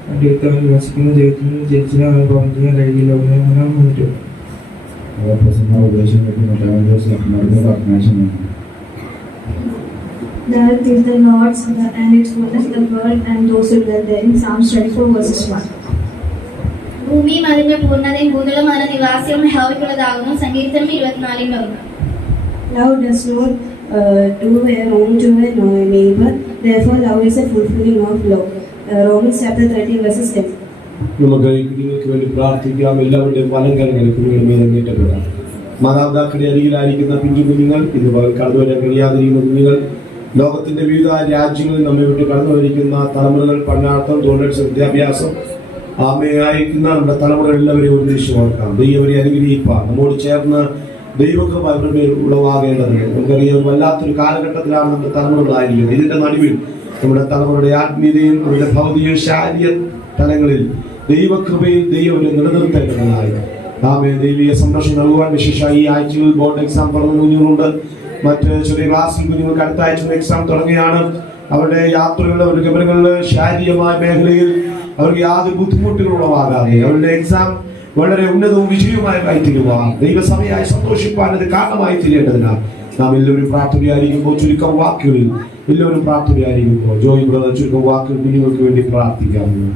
അവന്റെ വിത്ത് അവനിൽ വസിക്കുന്ന. ദൈവത്തിൽ നിന്ന് ജനിച്ചതിന് അവന് പാപം ചെയ്യാൻ കഴിയില്ല. 1 യോഹന്നാൻ 3:8. The earth is the Lord's and its fullness the world and those who dwell therein. Psalms 24:1. ഭൂമിയും അതിന്റെ പൂർണ്ണതയും ഭൂതലം അതിന്റെ നിവാസിയും യഹോവയ്ക്കുള്ളതാകുന്നു. സങ്കീർത്തനം 24:1. Thou dost not do wrong to a neighbor, therefore love is a fulfilling of law. Romans chapter 13:10. നമുക്ക് ഈ കുഞ്ഞുങ്ങൾക്ക് വേണ്ടി പ്രാർത്ഥിക്കാം. എല്ലാവരുടെയും വലങ്കരങ്ങൾ കുഞ്ഞുങ്ങളുടെ മേലെ നീട്ടപ്പെടാം. മാതാപിതാക്കളുടെ അരികിലായിരിക്കുന്ന കുഞ്ഞുങ്ങൾ, ഇതുപോലെ കടന്നു വരാൻ കഴിയാതിരിക്കുന്ന കുഞ്ഞുങ്ങൾ, ലോകത്തിന്റെ വിവിധ രാജ്യങ്ങളിൽ നമ്മെ വിട്ട് കടന്നു വരിക്കുന്ന തലമുറകൾ, പഠനാർത്ഥം, തൊഴിൽ, വിദ്യാഭ്യാസം അയക്കുന്ന നമ്മുടെ തലമുറകൾ എല്ലാവരെയും ഒന്നിച്ചു ഓർക്കാം. ദൈവരെ അനുഗ്രഹിപ്പാൻ നമ്മോട് ചേർന്ന് ദൈവകൃപ അവരുടെ മേൽ ഉളവാകേണ്ടതുണ്ട്. നമുക്കറിയാം, വല്ലാത്തൊരു കാലഘട്ടത്തിലാണ് നമ്മുടെ തലമുറകളായിരിക്കുന്നത്. ഇതിന്റെ നടുവിൽ നമ്മുടെ തലമുറയുടെ ആത്മീയതയും നമ്മുടെ ഭൗതിക ശാരീരിക തലങ്ങളിൽ ദൈവകൃപയിൽ ദൈവം നിലനിർത്തേണ്ടതായി ദൈവിക സംരക്ഷണം നൽകുവാൻ. വിശേഷ ഈ ആഴ്ചയിൽ ബോർഡ് എക്സാം തുടങ്ങുന്ന കുഞ്ഞുങ്ങളുണ്ട്. മറ്റ് ചെറിയ ക്ലാസ്സിൽ കുഞ്ഞുങ്ങൾക്ക് അടുത്ത ആഴ്ച എക്സാം തുടങ്ങിയാണ്. അവരുടെ യാത്രകളിൽ, അവരുടെ ഗമനങ്ങളിൽ, ശാരീരികമായ മേഖലയിൽ അവർക്ക് യാതൊരു ബുദ്ധിമുട്ടുകൾ ഉളവാകാതെ അവരുടെ എക്സാം വളരെ ഉന്നതവും വിജയവുമായി തീരുവാൻ, ദൈവസഭയായി സന്തോഷിപ്പാൻ അത് കാരണമായി തീരേണ്ടതിനാൽ നാം എല്ലാവരും പ്രാർത്ഥനയായിരിക്കുമ്പോൾ ചുരുക്കം വാക്കുകളിൽ എല്ലാവരും പ്രാർത്ഥനയായിരിക്കുമ്പോൾ ജോയി ബ്രദർ ചുരുക്കം വാക്കുകൾ കുഞ്ഞുങ്ങൾക്ക് വേണ്ടി പ്രാർത്ഥിക്കാവുന്നു.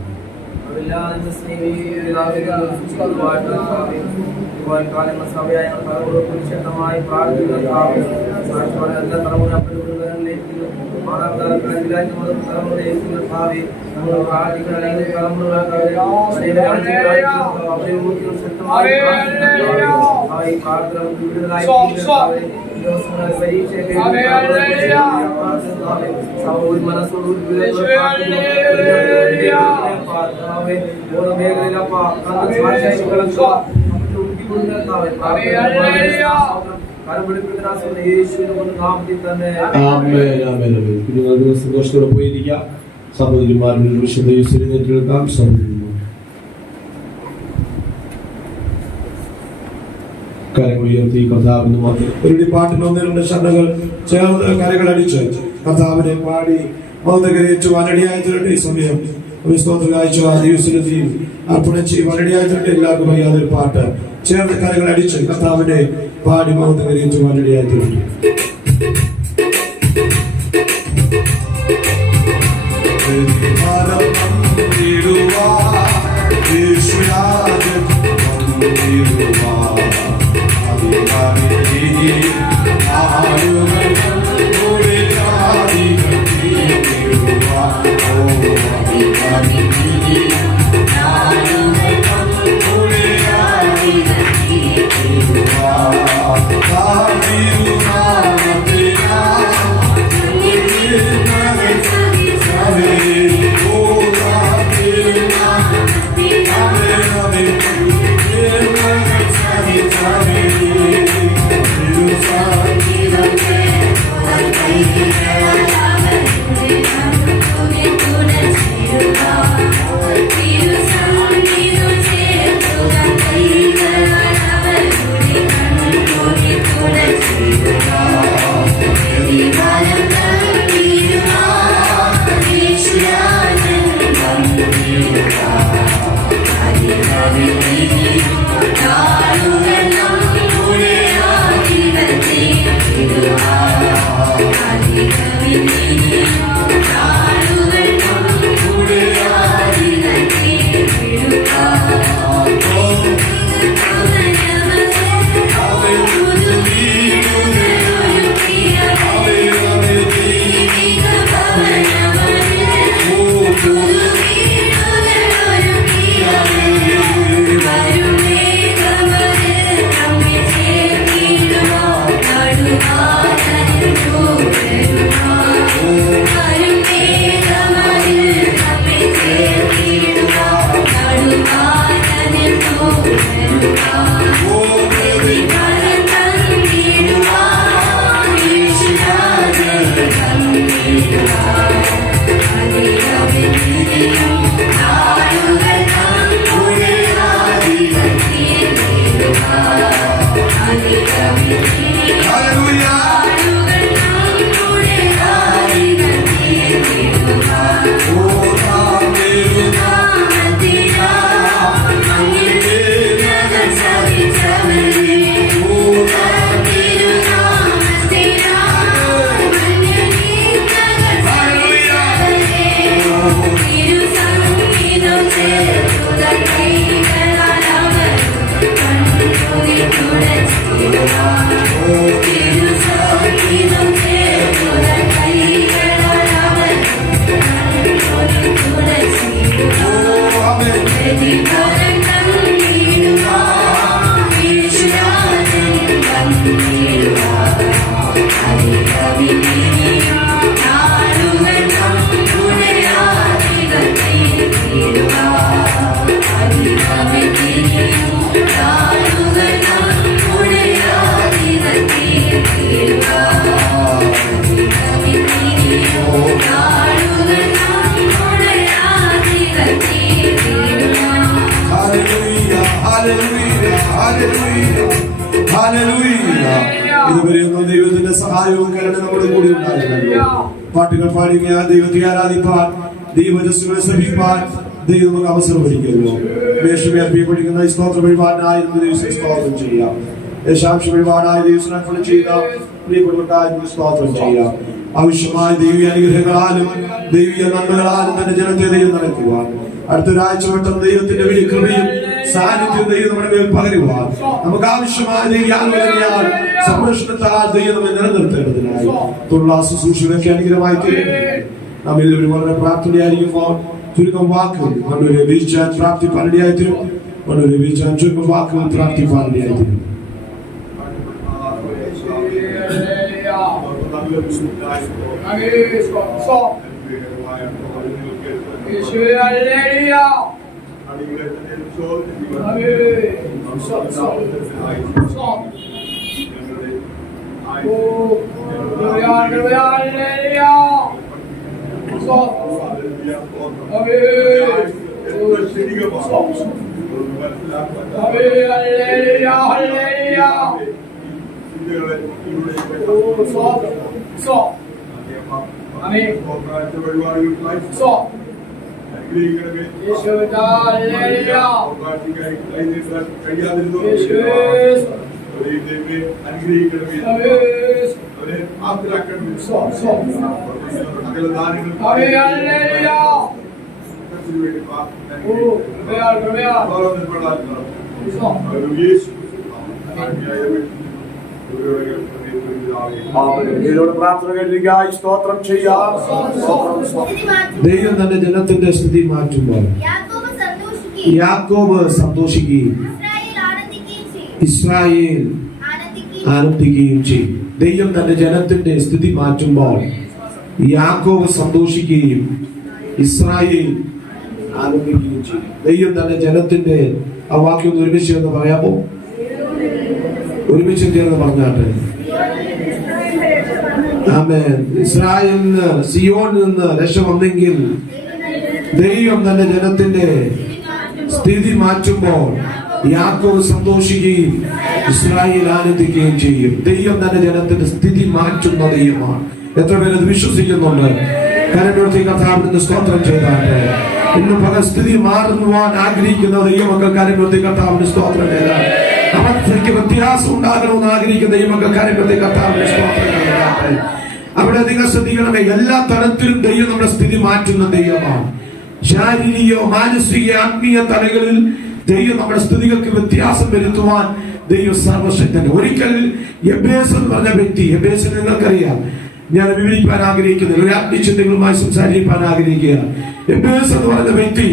സന്തോഷത്തോടെ പോയിരിക്കാം. സഹോദരിമാരുടെ വിശുദ്ധ കേൾക്കാം. കരങ്ങൾ ഉയർത്തി കർത്താവിന് ഒരു പാട്ടിന് 1-2 ശബ്ദങ്ങൾ ചേർന്ന് കരകൾ അടിച്ച് കർത്താവിനെ പാടി മൗനകരിച്ചു വനടിയായി തീരട്ടെ. ഈ സമയം ഒരു സ്തോത്ര കാഴ്ച ദിവസത്തിൽ അർപ്പണം ചെയ്യും. വനടിയായി തീരട്ടെ. എല്ലാവർക്കും അറിയാതൊരു പാട്ട് ചേർന്ന് കരകൾ അടിച്ച് കർത്താവിനെ പാടി മൗനകരിച്ചു വനടിയായി തീരട്ടെ. Amen. ഇതുവരെയൊന്നും ദൈവത്തിന്റെ സഹായവും കരുണ നമ്മുടെ കൂടി ഉണ്ടായിരുന്നല്ലോ. പാട്ടുകൾ പാടിയ ദൈവത്തെ ആരാധിപ്പാൻ, ദൈവജസ്സുകളെ ശ്രമിപ്പാൻ ദൈവം നമുക്ക് അവസരം ഒരുക്കുന്നു. മേശമേ അർപ്പിക്കപ്പെടുന്ന ഈ സ്തോത്ര വഴിപാടിനായി ദിവസം സ്തോത്രം ചെയ്യാം. യശാംശ വഴിപാടായ ദിവസം അർപ്പണം ചെയ്ത പ്രിയപ്പെട്ടവർക്കായി സ്തോത്രം ചെയ്യാം. ആവശ്യമായ ദൈവീയ അനുഗ്രഹങ്ങളാലും ദൈവീയ നന്മകളാലും തന്നെ ജനത്തെ ദൈവം നടത്തുവാൻ, അടുത്തൊരാഴ്ച വട്ടം ദൈവത്തിന്റെ വലിയ കൃപയും സാന്നിധ്യം ദൈവം നമ്മുടെ മേൽ പകരുവാൻ, നമുക്ക് ആവശ്യമായ ദൈവയാൽ സംരക്ഷണത്താൽ ദൈവം നമ്മെ നിലനിർത്തേണ്ടതിനായി തുള്ള ശുശ്രൂഷകളൊക്കെ അനുഗ്രഹമായി തീരുന്നു. നാം എല്ലാവരും വളരെ പ്രാർത്ഥനയായിരിക്കുമ്പോൾ ചുരുക്കം വാക്കുകൾ വളരെ വീഴ്ചാൻ പ്രാപ്തിപ്പാനിടയായി തീരും. വളരെ വീഴ്ചാൻ ചുരുക്കം വാക്കുകൾ പ്രാപ്തിപ്പാനിടയായി തീരും. പ്രാർത്ഥനകളിലേക്കായി സ്തോത്രം ചെയ്യാം. ദൈവം തന്റെ ജനത്തിന്റെ സ്ഥിതി മാറ്റുമ്പോൾ യാക്കോബ് സന്തോഷിക്കുകയും ഇസ്രായേൽ ആനന്ദിക്കുകയും ചെയ്യും. ദൈവം തന്റെ ജനത്തിന്റെ സ്ഥിതി മാറ്റുമ്പോൾ യാക്കോബ് സന്തോഷിക്കുകയും ഇസ്രായേൽ ആനന്ദിക്കുകയും ചെയ്യും. ദൈവം തന്റെ ജനത്തിന്റെ ആ വാക്യം ഒന്ന് ഒരുമിച്ച് എന്ന് പറയാമോ? ഒരുമിച്ച് ചേർന്ന് പറഞ്ഞാട്ടെ. ആമേൻ. ഇസ്രായേലിന് സിയോനിൽ നിന്ന് രക്ഷ വന്നെങ്കിൽ ദൈവം തന്റെ ജനത്തിന്റെ സ്ഥിതി മാറ്റുമ്പോൾ യാക്കോബ് സന്തോഷിക്കുകയും ഇസ്രായേൽ ആനന്ദിക്കുകയും ചെയ്യും. ദൈവം തന്റെ ജനത്തിന്റെ സ്ഥിതി മാറ്റുന്ന ദൈവമാണ്. എത്ര പേര് വിശ്വസിക്കുന്നുണ്ട്? കരമേൽത്തി കർത്താവിന് സ്തോത്രം ചെയ്താട്ടെ. ഇന്ന് പല സ്ഥിതി മാറുവാൻ ആഗ്രഹിക്കുന്ന ദൈവമക്കൾ കരമേൽത്തി കർത്താവിന് സ്തോത്രം ചെയ്താട്ടെ. അവർക്ക് വ്യത്യാസം ഉണ്ടാകണമെന്ന് ആഗ്രഹിക്കുന്ന ദൈവമക്കൾ കരമേൽത്തി കർത്താവിന് സ്തോത്രം ചെയ്താട്ടെ. അവിടെ നിങ്ങൾ ശ്രദ്ധിക്കണമേ, എല്ലാ തലത്തിലും ദൈവം നമ്മുടെ സ്ഥിതി മാറ്റുന്ന ദൈവമാണ്. ശാരീരിക, മാനസിക, ആത്മീയ തലങ്ങളിൽ ദൈവം നമ്മുടെ സ്ഥിതികൾക്ക് വ്യത്യാസം വരുത്തുവാൻ ദൈവം സർവശക്തൻ. ഒരിക്കൽ യബേസ് എന്ന് പറഞ്ഞ വ്യക്തി, യബേസിനെ നിങ്ങൾക്കറിയാം, ഞാൻ വിവരിക്കാൻ ആഗ്രഹിക്കുന്നില്ല, ഒരു ആത്മീയചിന്തകളുമായി സംസാരിക്കാൻ ആഗ്രഹിക്കുകയാണ്. യബേസ് എന്ന് പറഞ്ഞ വ്യക്തി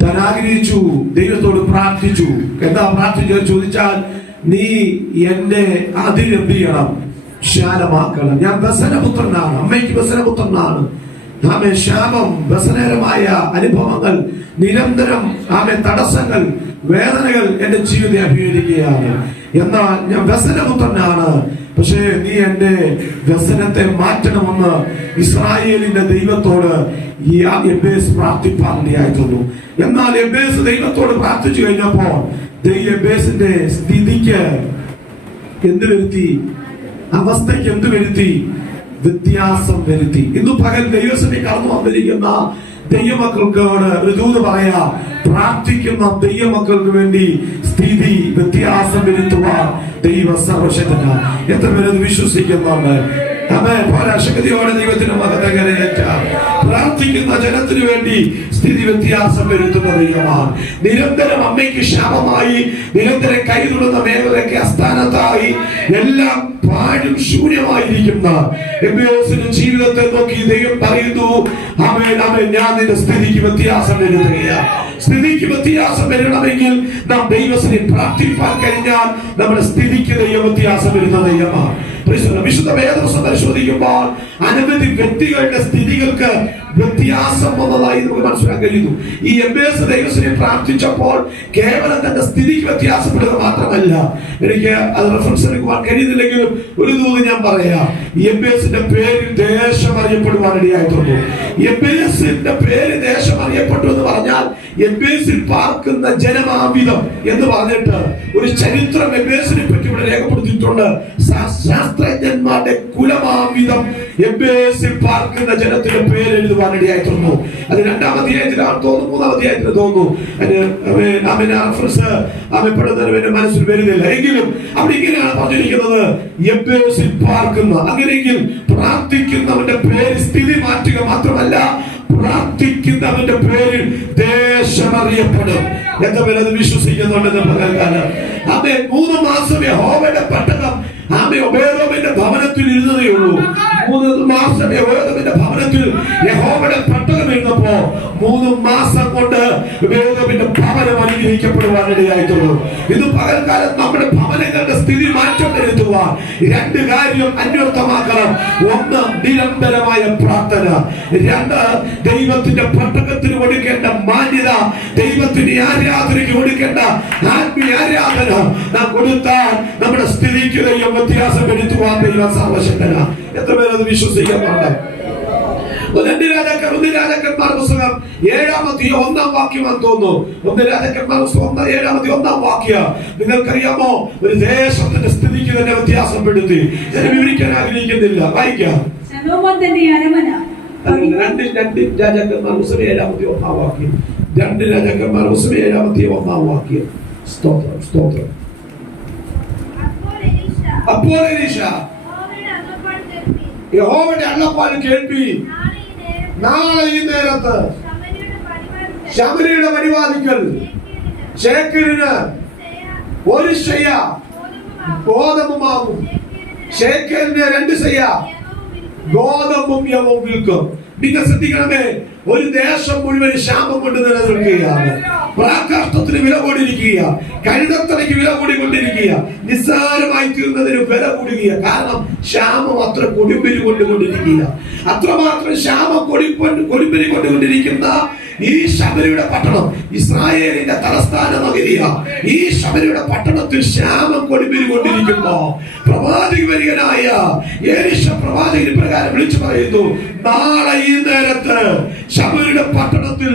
താൻ ആഗ്രഹിച്ചു, ദൈവത്തോട് പ്രാർത്ഥിച്ചു. എന്താ പ്രാർത്ഥിച്ചു ചോദിച്ചാൽ, നീ എന്റെ അതിരെന്ത് ചെയ്യണം, ശാലമാക്കണം. ഞാൻ വ്യസനപുത്രനാണ്, അമ്മയ്ക്ക് വ്യസനപുത്രനാണ്. ആമേ ശാപം, വ്യസനകരമായ അനുഭവങ്ങൾ, നിരന്തരം ആമേ തടസ്സങ്ങൾ, വേദനകൾ എന്റെ ജീവിതത്തെ അഭിമുഖീകരിക്കുകയാണ്. എന്നാൽ ഞാൻ വ്യസനപുത്രനാണ്, പക്ഷേ നീ എന്റെ വ്യസനത്തെ മാറ്റണമെന്ന് ഇസ്രായേലിന്റെ ദൈവത്തോട് ഈ യബേസ് പ്രാർത്ഥിപ്പാനിടയായിട്ടുണ്ട്. എന്നാൽ യബേസ് ദൈവത്തോട് പ്രാർത്ഥിച്ചു കഴിഞ്ഞപ്പോൾ യബേസിന്റെ സ്ഥിതിക്ക് എന്ത് വരുത്തി, അവസ്ഥയ്ക്ക് എന്ത് വരുത്തി, വ്യത്യാസം വരുത്തി. ഇന്ന് പകൽ ദൈവസഭയിൽ കടന്നു വന്നിരിക്കുന്ന ദൈവമക്കൾക്കോട് ഒരു ദൂത് പറയാ, പ്രാർത്ഥിക്കുന്ന ദൈവമക്കൾക്ക് വേണ്ടി സ്ഥിതി വ്യത്യാസം വരുത്തുവാൻ ദൈവ സർവശക്തനാണ്. എത്ര പേരത് വിശ്വസിക്കുന്നുണ്ട്? ശക്തിയോടെ ദൈവത്തിന് മഹത്വകരേറ്റ പ്രാർത്ഥിക്കുന്ന ജനത്തിനു വേണ്ടി സ്ഥിതി വ്യത്യാസം വരുത്തുന്ന ദൈവമാണ്. നിരന്തരം അമ്മയ്ക്ക് ശാപമായി, നിരന്തരം കൈതൊടുന്ന മേഖലയ്ക്ക് അസ്ഥാനത്തായി, എല്ലാം പാഴും ശൂന്യമായിരിക്കുന്ന യബേസിന്റെ ജീവിതത്തെ നോക്കി ദൈവം പറയുന്നു, ആമേൻ ആമേൻ, ഞാൻ നിന്റെ സ്ഥിതിക്ക് വ്യത്യാസം വരുത്തുകയാണ്. സ്ഥിതിക്ക് വ്യത്യാസം വരണമെങ്കിൽ നാം ദൈവത്തിനെ പ്രാർത്ഥിപ്പാൻ കഴിഞ്ഞാൽ നമ്മുടെ സ്ഥിതിക്ക് ദൈവ വ്യത്യാസം വരുന്ന ദൈവമാണ്. വിശുദ്ധ വേദപുസ്തകം പരിശോധിക്കുമ്പോൾ അനവധി വ്യക്തികളുടെ സ്ഥിതികൾക്ക് വ്യത്യാസം വന്നതായി നമുക്ക് മനസ്സിലാക്കാൻ കഴിയുന്നു. ഈ യബേസ് ദൈവത്തിനെ പ്രാർത്ഥിച്ചപ്പോൾ കേവലം തന്റെ സ്ഥിതിക്ക് വ്യത്യാസപ്പെടുക മാത്രമല്ല, എനിക്ക് അത് റെഫറൻസ് എടുക്കുവാൻ കഴിയുന്നില്ലെങ്കിലും ഒരു ദൂത് ഞാൻ പറയാം. യബേസിന്റെ പേരിൽ ദേശം അറിയപ്പെടുവാൻ ഇടയായിട്ടുണ്ട്. യബേസിന്റെ പേര് ദേശം അറിയപ്പെട്ടു എന്ന് പറഞ്ഞാൽ യബേസിൽ പാർക്കുന്ന ജനമാവിധം എന്ന് പറഞ്ഞിട്ട് ഒരു ചരിത്രം യബേസിനെ പറ്റി ഇവിടെ രേഖപ്പെടുത്തിയിട്ടുണ്ട്. ശാസ്ത്രജ്ഞന്മാരുടെ കുലമാവിധം യബേസിൽ പാർക്കുന്ന ജനത്തിന്റെ പേര് എഴുതുവാനിടയായിട്ടുണ്ട്. അത് 2-ാം അധ്യായത്തിലാണ് തോന്നുന്നു, 3-ാം അധ്യായത്തിൽ തോന്നുന്നു. പെടുന്നതിന് മനസ്സിൽ വരുന്നില്ല. എങ്കിലും അവിടെ ഇങ്ങനെയാണ് പറഞ്ഞിരിക്കുന്നത്, യബേസിൽ പാർക്കുന്ന. അങ്ങനെയെങ്കിൽ പ്രാർത്ഥിക്കുന്നവന്റെ പേര് സ്ഥിതി മാറ്റുക മാത്രമല്ല, പ്രാർത്ഥിക്കുന്നവന്റെ പേരിൽ ദേശം അറിയപ്പെടും. എത്ര പേര് അത് വിശ്വസിക്കുന്നുണ്ടെന്ന് പകൽക്കാലം. 3 മാസം യഹോവയുടെ പെട്ടകം ഒബേദോമിന്റെ ഭവനത്തിൽ ഇരുന്നതേ ഉള്ളൂ. 3 മാസം ഒബേദോമിന്റെ ഭവനത്തിൽ യഹോവയുടെ പെട്ടകം ഇരുന്നപ്പോ 3 മാസം കൊണ്ട് ഒബേദോമിന്റെ ഭവനം അനുഗ്രഹിക്കപ്പെടുവാനിടയായിട്ടുള്ളൂ. ഇത് പകൽക്കാലം നമ്മുടെ ഭവനങ്ങളുടെ സ്ഥിതി മാറ്റം വരുത്തുവാൻ 2 കാര്യം അന്വർത്ഥമാക്കണം. 1, നിരന്തരമായ പ്രാർത്ഥന. 2, ദൈവത്തിന്റെ പെട്ടകത്തിന് കൊടുക്കേണ്ട മാന്യത, ദൈവത്തിന്റെ ആരാധനയ്ക്ക് കൊടുക്കേണ്ട ആത്മീയ ആരാധന നാം കൊടുത്താൽ നമ്മുടെ സ്ഥിതിക്ക് ദൈവം വ്യത്യാസം വരുത്തുവാൻ ദൈവം സർവശക്തനാണ്. എത്ര പേരത് വിശ്വസിക്കുന്നുണ്ട്? 1 രാജാക്കന്മാർ പുസ്തകം 7-ാം അധ്യായം 1-ാം വാക്യമാണെന്ന് തോന്നുന്നു. 1 രാജാക്കന്മാർ പുസ്തകം 7-ാം അധ്യായം 1-ാം വാക്യം. നിങ്ങൾക്കറിയാമോ, ഒരു ദേശത്തിന്റെ സ്ഥിതിക്ക് തന്നെ വ്യത്യാസപ്പെടുത്തി. ഞാൻ വിവരിക്കാൻ ആഗ്രഹിക്കുന്നില്ല, വായിക്കാം. 2 രാജാക്കന്മാർ പുസ്തകം 7-ാം അധ്യായം 1-ാം വാക്യം. 2 രാജാക്കന്മാർ പുസ്തകം 7-ാം അധ്യായം 1-ാം വാക്യം. സ്തോത്രം, സ്തോത്രം. അപ്പോൾ എലീശ യഹോവയുടെ അരുളപ്പാട് കേൾപ്പി, നാളെ ഈ നേരത്ത് ശമരിയുടെ പടിവാതിക്കൽ ശേഖരിന് 1 ശയ്യ ഗോതമ്പുമാവും ശേഖരിന് 2 ശയ്യ ഗോതമ്പും യവവും വിൽക്കും. നിങ്ങൾ ശ്രദ്ധിക്കണമേ, ഒരു ദേശം മുഴുവൻ ശാപം കൊണ്ട് നിലനിൽക്കുകയാണ്. പ്രാകാഷ്ടത്തിന് വില കൂടിയിരിക്കുക, കഴുതത്തലയ്ക്ക് വില കൂടിക്കൊണ്ടിരിക്കുക, നിസ്സാരമായി തീർന്നതിന് വില കൂടുക. കാരണം ക്ഷാമം അത്ര കൊടുമ്പിരി കൊണ്ടുകൊണ്ടിരിക്കുക. അത്രമാത്രം ക്ഷാമം കൊടുമ്പിരി കൊണ്ടുകൊണ്ടിരിക്കുന്ന ഈ ശമരിയുടെ പട്ടണം ഇസ്രായേലിന്റെ തലസ്ഥാന നഗരിയ. ഈ ശമരിയുടെ പട്ടണത്തിൽ ക്ഷാമം കൊടുമ്പിരി കൊണ്ടിരിക്കുമ്പോ പ്രവാചകനായ എലീശ പ്രവാചകന് പ്രകാരം വിളിച്ചു പറയുന്നു, നാളെ ഈ നേരത്ത് ശമരിയുടെ പട്ടണത്തിൽ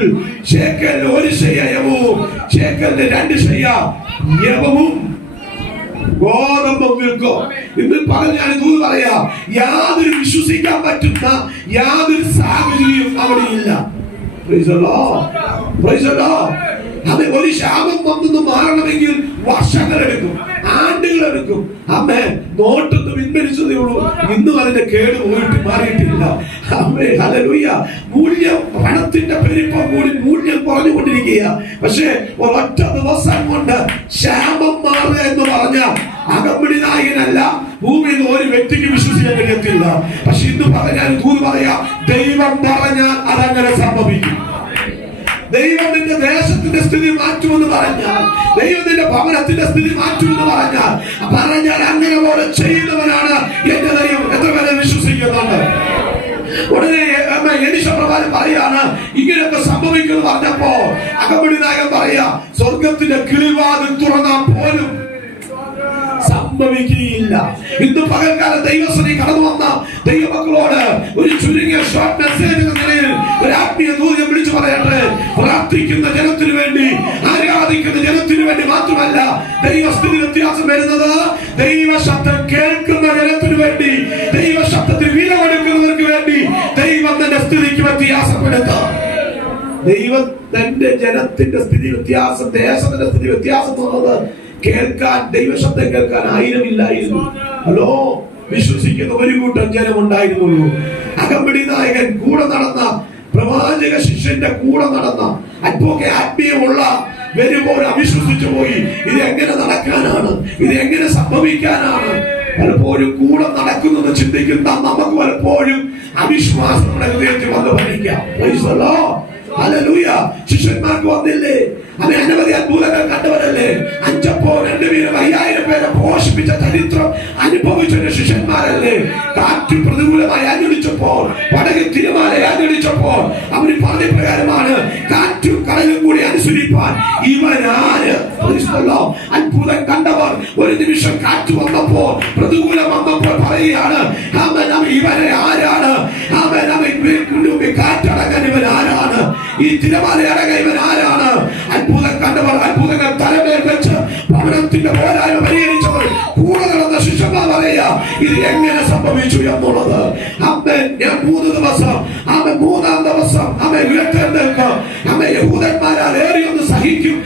ശേഖരിന് 1 ശയ്യ യവവും ശേഖരിന് 2 ശയ്യ യവവും ഗോതമ്പും വിൽക്കും. ഇന്ന് പകൽ ഞാൻ ഇത് പറയാ, യാതൊരു വിശ്വസിക്കാൻ പറ്റുന്ന യാതൊരു സാഹചര്യവും അവിടെ ഇല്ല. അത് ഒരു ശാപം വന്നു മാറണമെങ്കിൽ വർഷങ്ങളെടുക്കും. ആണ്ടുകളെടുക്കും. അമ്മേ, നോട്ടൊന്ന് പിൻവലിച്ചതേ ഉള്ളൂ. ഇന്നും അതിന്റെ കേട് പോയിട്ട് മാറിയിട്ടില്ല. അമ്മേ, ഹല്ലേലൂയ. മൂല്യം, പണത്തിന്റെ പെരുപ്പം കൂടി മൂല്യം കുറഞ്ഞുകൊണ്ടിരിക്കുക. പക്ഷേ ഒരൊറ്റ ദിവസം കൊണ്ട് ക്ഷാമം മാറുക എന്ന് പറഞ്ഞാൽ അകമ്പടി നായകനല്ല, ഭൂമിയിൽ ഒരു വ്യക്തിക്ക് വിശ്വസിക്കാൻ കഴിയത്തില്ല. പക്ഷെ ഇന്ന് പറഞ്ഞാൽ ദൂത് പറയാ, ദൈവം പറഞ്ഞാൽ അതങ്ങനെ സംഭവിക്കും. ദൈവം നിന്റെ ദേശത്തിന്റെ സ്ഥിതി മാറ്റുമെന്ന് പറഞ്ഞാൽ, ദൈവം നിന്റെ ഭവനത്തിന്റെ സ്ഥിതി മാറ്റുമെന്ന് പറഞ്ഞാൽ അങ്ങനെ പോലെ ചെയ്യുന്നവനാണ് എന്റെ ദൈവം. എത്ര പേരെ വിശ്വസിക്കുന്നുണ്ട്? ഉടനെ എലീശ പ്രവാചകൻ പറയാണ്, ഇങ്ങനെയൊക്കെ സംഭവിക്കുമെന്ന് പറഞ്ഞപ്പോ അകമ്പടി നായകൻ പറയാ, സ്വർഗത്തിന്റെ കിളിവാതിൽ തുറന്നാൽ പോലും സംഭവിക്കുകയില്ല. ഇന്ന് പകൽക്കാലം ദൈവസഭയിൽ കടന്നു വന്ന ദൈവമക്കളോട് ഒരു ചുരുങ്ങിയ ഷോർട്ട് മെസ്സേജ് എന്ന നിലയിൽ ഒരു ആത്മീയ ദൂതം വിളിച്ചു പറയട്ടെ. പ്രാർത്ഥിക്കുന്ന ജനത്തിനു വേണ്ടി, ആരാധിക്കുന്ന ജനത്തിനു വേണ്ടി മാത്രമല്ല ദൈവസ്ഥിതി വ്യത്യാസം വരുന്നത്. ദൈവശബ്ദം കേൾക്കുന്ന ജനത്തിനു വേണ്ടി, ദൈവശബ്ദത്തിന് വില കൊടുക്കുന്നവർക്ക് വേണ്ടി ദൈവം തന്റെ സ്ഥിതിക്ക് വ്യത്യാസപ്പെടുത്തും. ദൈവം തന്റെ ജനത്തിന്റെ സ്ഥിതി വ്യത്യാസം, ദേശത്തിന്റെ സ്ഥിതി വ്യത്യാസം എന്നുള്ളത് കേൾക്കാൻ, ദൈവശബ്ദം കേൾക്കാൻ ആയിരമില്ലായിരുന്നു. ഹലോ, വിശ്വസിക്കുന്ന ഒരു കൂട്ടം ജനമുണ്ടായിരുന്നുള്ളൂ. അകമ്പടി നായകൻ കൂടെ നടന്ന, പ്രവാചക ശിഷ്യന്റെ കൂടെ നടന്ന, അല്പമൊക്കെ ആത്മീയമുള്ള വരുമ്പോൾ അവിശ്വസിച്ചു പോയി. ഇത് എങ്ങനെ നടക്കാനാണ്, ഇത് എങ്ങനെ സംഭവിക്കാനാണ്? പലപ്പോഴും കൂടെ നടക്കുന്നത് ചിന്തിക്കുന്ന നമുക്ക് പലപ്പോഴും അവിശ്വാസം നമ്മുടെ ഹൃദയത്തിൽ വന്ന് ഭരിക്കാം. ഹല്ലേലൂയ. ശിഷ്യന്മാർക്ക് വന്നില്ലേ? അവൻ അനവധി അത്ഭുതങ്ങൾ കണ്ടവരല്ലേ? 5 2,000 പേരെ പോഷിപ്പിച്ച ചരിത്രം അനുഭവിച്ച ശിഷ്യന്മാരല്ലേ? കാറ്റ് പ്രതികൂലമായി ആഞ്ഞടിച്ചപ്പോൾ, പടകിൽ തിരമാല ആഞ്ഞടിച്ചപ്പോൾ അവർ പറഞ്ഞ പ്രകാരമാണ്, കാറ്റും കടലും കൂടി അനുസരിപ്പാൻ ഇവനാര്? അത്ഭുതം കണ്ടവർ ഒരു നിമിഷം കാറ്റ് വന്നപ്പോൾ, പ്രതികൂലം വന്നപ്പോൾ പറയുകയാണ്, ഇവനെ ആരാണ്? കാറ്റടങ്ങാൻ ഇവൻ ആരാണ്? ഈ തിരമാല അടങ്ങാൻ ഇവൻ ആരാണ്? അത്ഭുതം കണ്ടവർ, അത്ഭുതങ്ങൾ തലമേൽ വെച്ച് ഭവനത്തിന്റെ പോരായ്മ പരിഹരിച്ചവർ കൂടെ നടന്ന ശിഷ്യന്മാർ പറയുക, ഇത് എങ്ങനെ സംഭവിച്ചു എന്നുള്ളത്. ഞാൻ 3 ദിവസം, 3-ാം ദിവസം ഉയർത്തെഴുന്നേൽക്കും, യഹൂദന്മാരാൽ ഏറിയൊന്ന് സഹിക്കും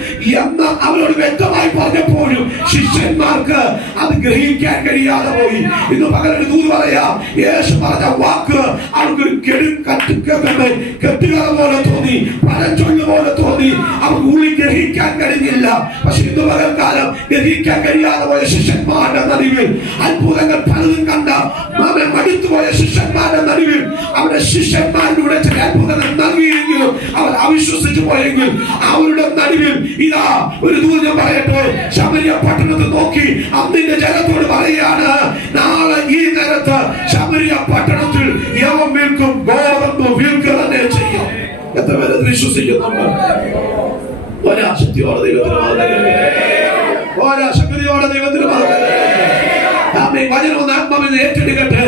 എന്ന് അവരോട് വ്യക്തമായി പറഞ്ഞപ്പോഴും ശിഷ്യന്മാർക്ക് അത് ഗ്രഹിക്കാൻ കഴിയാതെ പോയി. ഇന്ന് പകരം ദൂത് പറയാ, യേശു പറഞ്ഞ വാക്ക് അവർക്കൊരു കെട്ടുകഥ പോലെ തോന്നി, പഴഞ്ചൊല്ല് പോലെ തോന്നി. അവർക്ക് ഉള്ളിൽ ഗ്രഹിക്കാൻ കഴിഞ്ഞില്ല. പക്ഷെ ഇന്ന് പകൽക്കാലം ഗ്രഹിക്കാൻ കഴിയാതെ പോയ ശിഷ്യന്മാരുടെ നടുവിൽ, അത്ഭുതങ്ങൾ പലതും കണ്ട മടുത്തുപോയ ശിഷ്യന്മാരുടെ നടുവിൽ, അവരുടെ ശിഷ്യന്മാരിലൂടെ ചില അത്ഭുതങ്ങൾ നൽകിയെങ്കിലും അവർ അവിശ്വസിച്ചു പോയെങ്കിൽ, അവരുടെ നടുവിൽ ഇതാ ഒരു ദൂതൻ പറയട്ടെ, ശമരിയ പട്ടണത്തിൽ നോക്കി അന്നിന്റെ ജനത്തോട് പറയുകയാണ്, നാളെ ഈ നേരത്ത് ശമരിയ പട്ടണത്തിൽ യവം വിൽക്കും, ഗോതമ്പ് വിൽക്കുക തന്നെ ചെയ്യും. എത്ര പേര് വിശ്വസിക്കുന്നുണ്ട്? ഒരാശക്തിയോടെ ദൈവത്തിന് വചനം ആത്മാവിനെ ഏറ്റെടുക്കട്ടെ.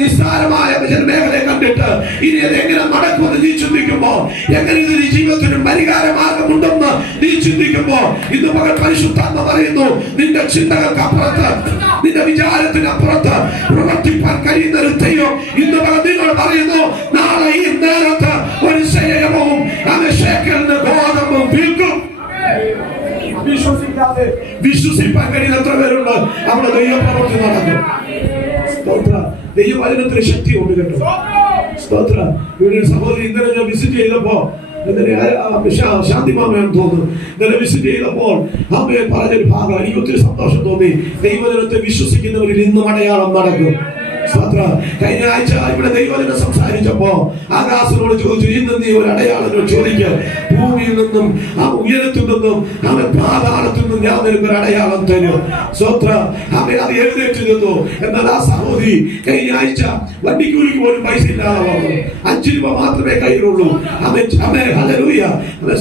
നിസ്സാരമായ മേഖലയെ കണ്ടിട്ട് ഇനി അത് എങ്ങനെ നടക്കുമെന്ന് നീ ചിന്തിക്കുമ്പോ, എങ്ങനെ ഇത് ജീവിതത്തിന് പരിഹാര മാർഗമുണ്ടെന്ന് നീ ചിന്തിക്കുമ്പോ, ഇന്ന് പകൽ പരിശുദ്ധാത്മ പറയുന്നു, നിന്റെ ചിന്തകൾക്ക് അപ്പുറത്ത്, നിന്റെ വിചാരത്തിന് അപ്പുറത്ത് പ്രവർത്തിപ്പാൻ കഴിയുന്ന ഒരു ദൈവം ഇന്ന് പകൽ നിങ്ങൾ പറയുന്നു, നാളെ ഈ നേരത്ത് ഒരു ശേഖരവും ഗോതമ്പും വിൽക്കും. വിശ്വസിപ്പാൻ കഴിയുന്ന എത്ര പേരുണ്ട്? അവിടെ ദൈവപ്രവർത്തി നടക്കും. ദൈവവചനത്തിന് ശക്തിയുണ്ട് കേട്ടോ. സ്തോത്ര. ഇവിടെ സഹോദരി ഇന്നലെ ഞാൻ വിസിറ്റ് ചെയ്തപ്പോ, ശാന്തിമാമയെന്ന് തോന്നുന്നു, ഇന്നലെ വിസിറ്റ് ചെയ്തപ്പോൾ അമ്മയെ പറഞ്ഞൊരു ഭാഗം എനിക്ക് ഒത്തിരി സന്തോഷം തോന്നി. ദൈവവചനത്തെ വിശ്വസിക്കുന്നവരിൽ ഇന്നും അടയാളം നടക്കും. കഴിഞ്ഞ ആഴ്ച ഇവിടെ ദൈവജനം സംസാരിച്ചപ്പോ ആകാശനോട് ചോദിച്ചു, ഇന്ന് നീ ഒരു അടയാളം ചോദിക്കുക, ഭൂമിയിൽ നിന്നും ഉയരത്തിൽ നിന്നും പാതാളത്തിൽ നിന്നും ഞാൻ നിനക്ക് ഒരു അടയാളം തരും. സ്വത്ര അത് എഴുന്നേറ്റ് നിന്നു. എന്നാൽ ആ സഹോദരി കഴിഞ്ഞ ആഴ്ച വണ്ടിക്കൂലിക്ക് പോലും പൈസ ഇല്ലാതെ വന്നു. 5 രൂപ മാത്രമേ കയ്യിലുള്ളൂ.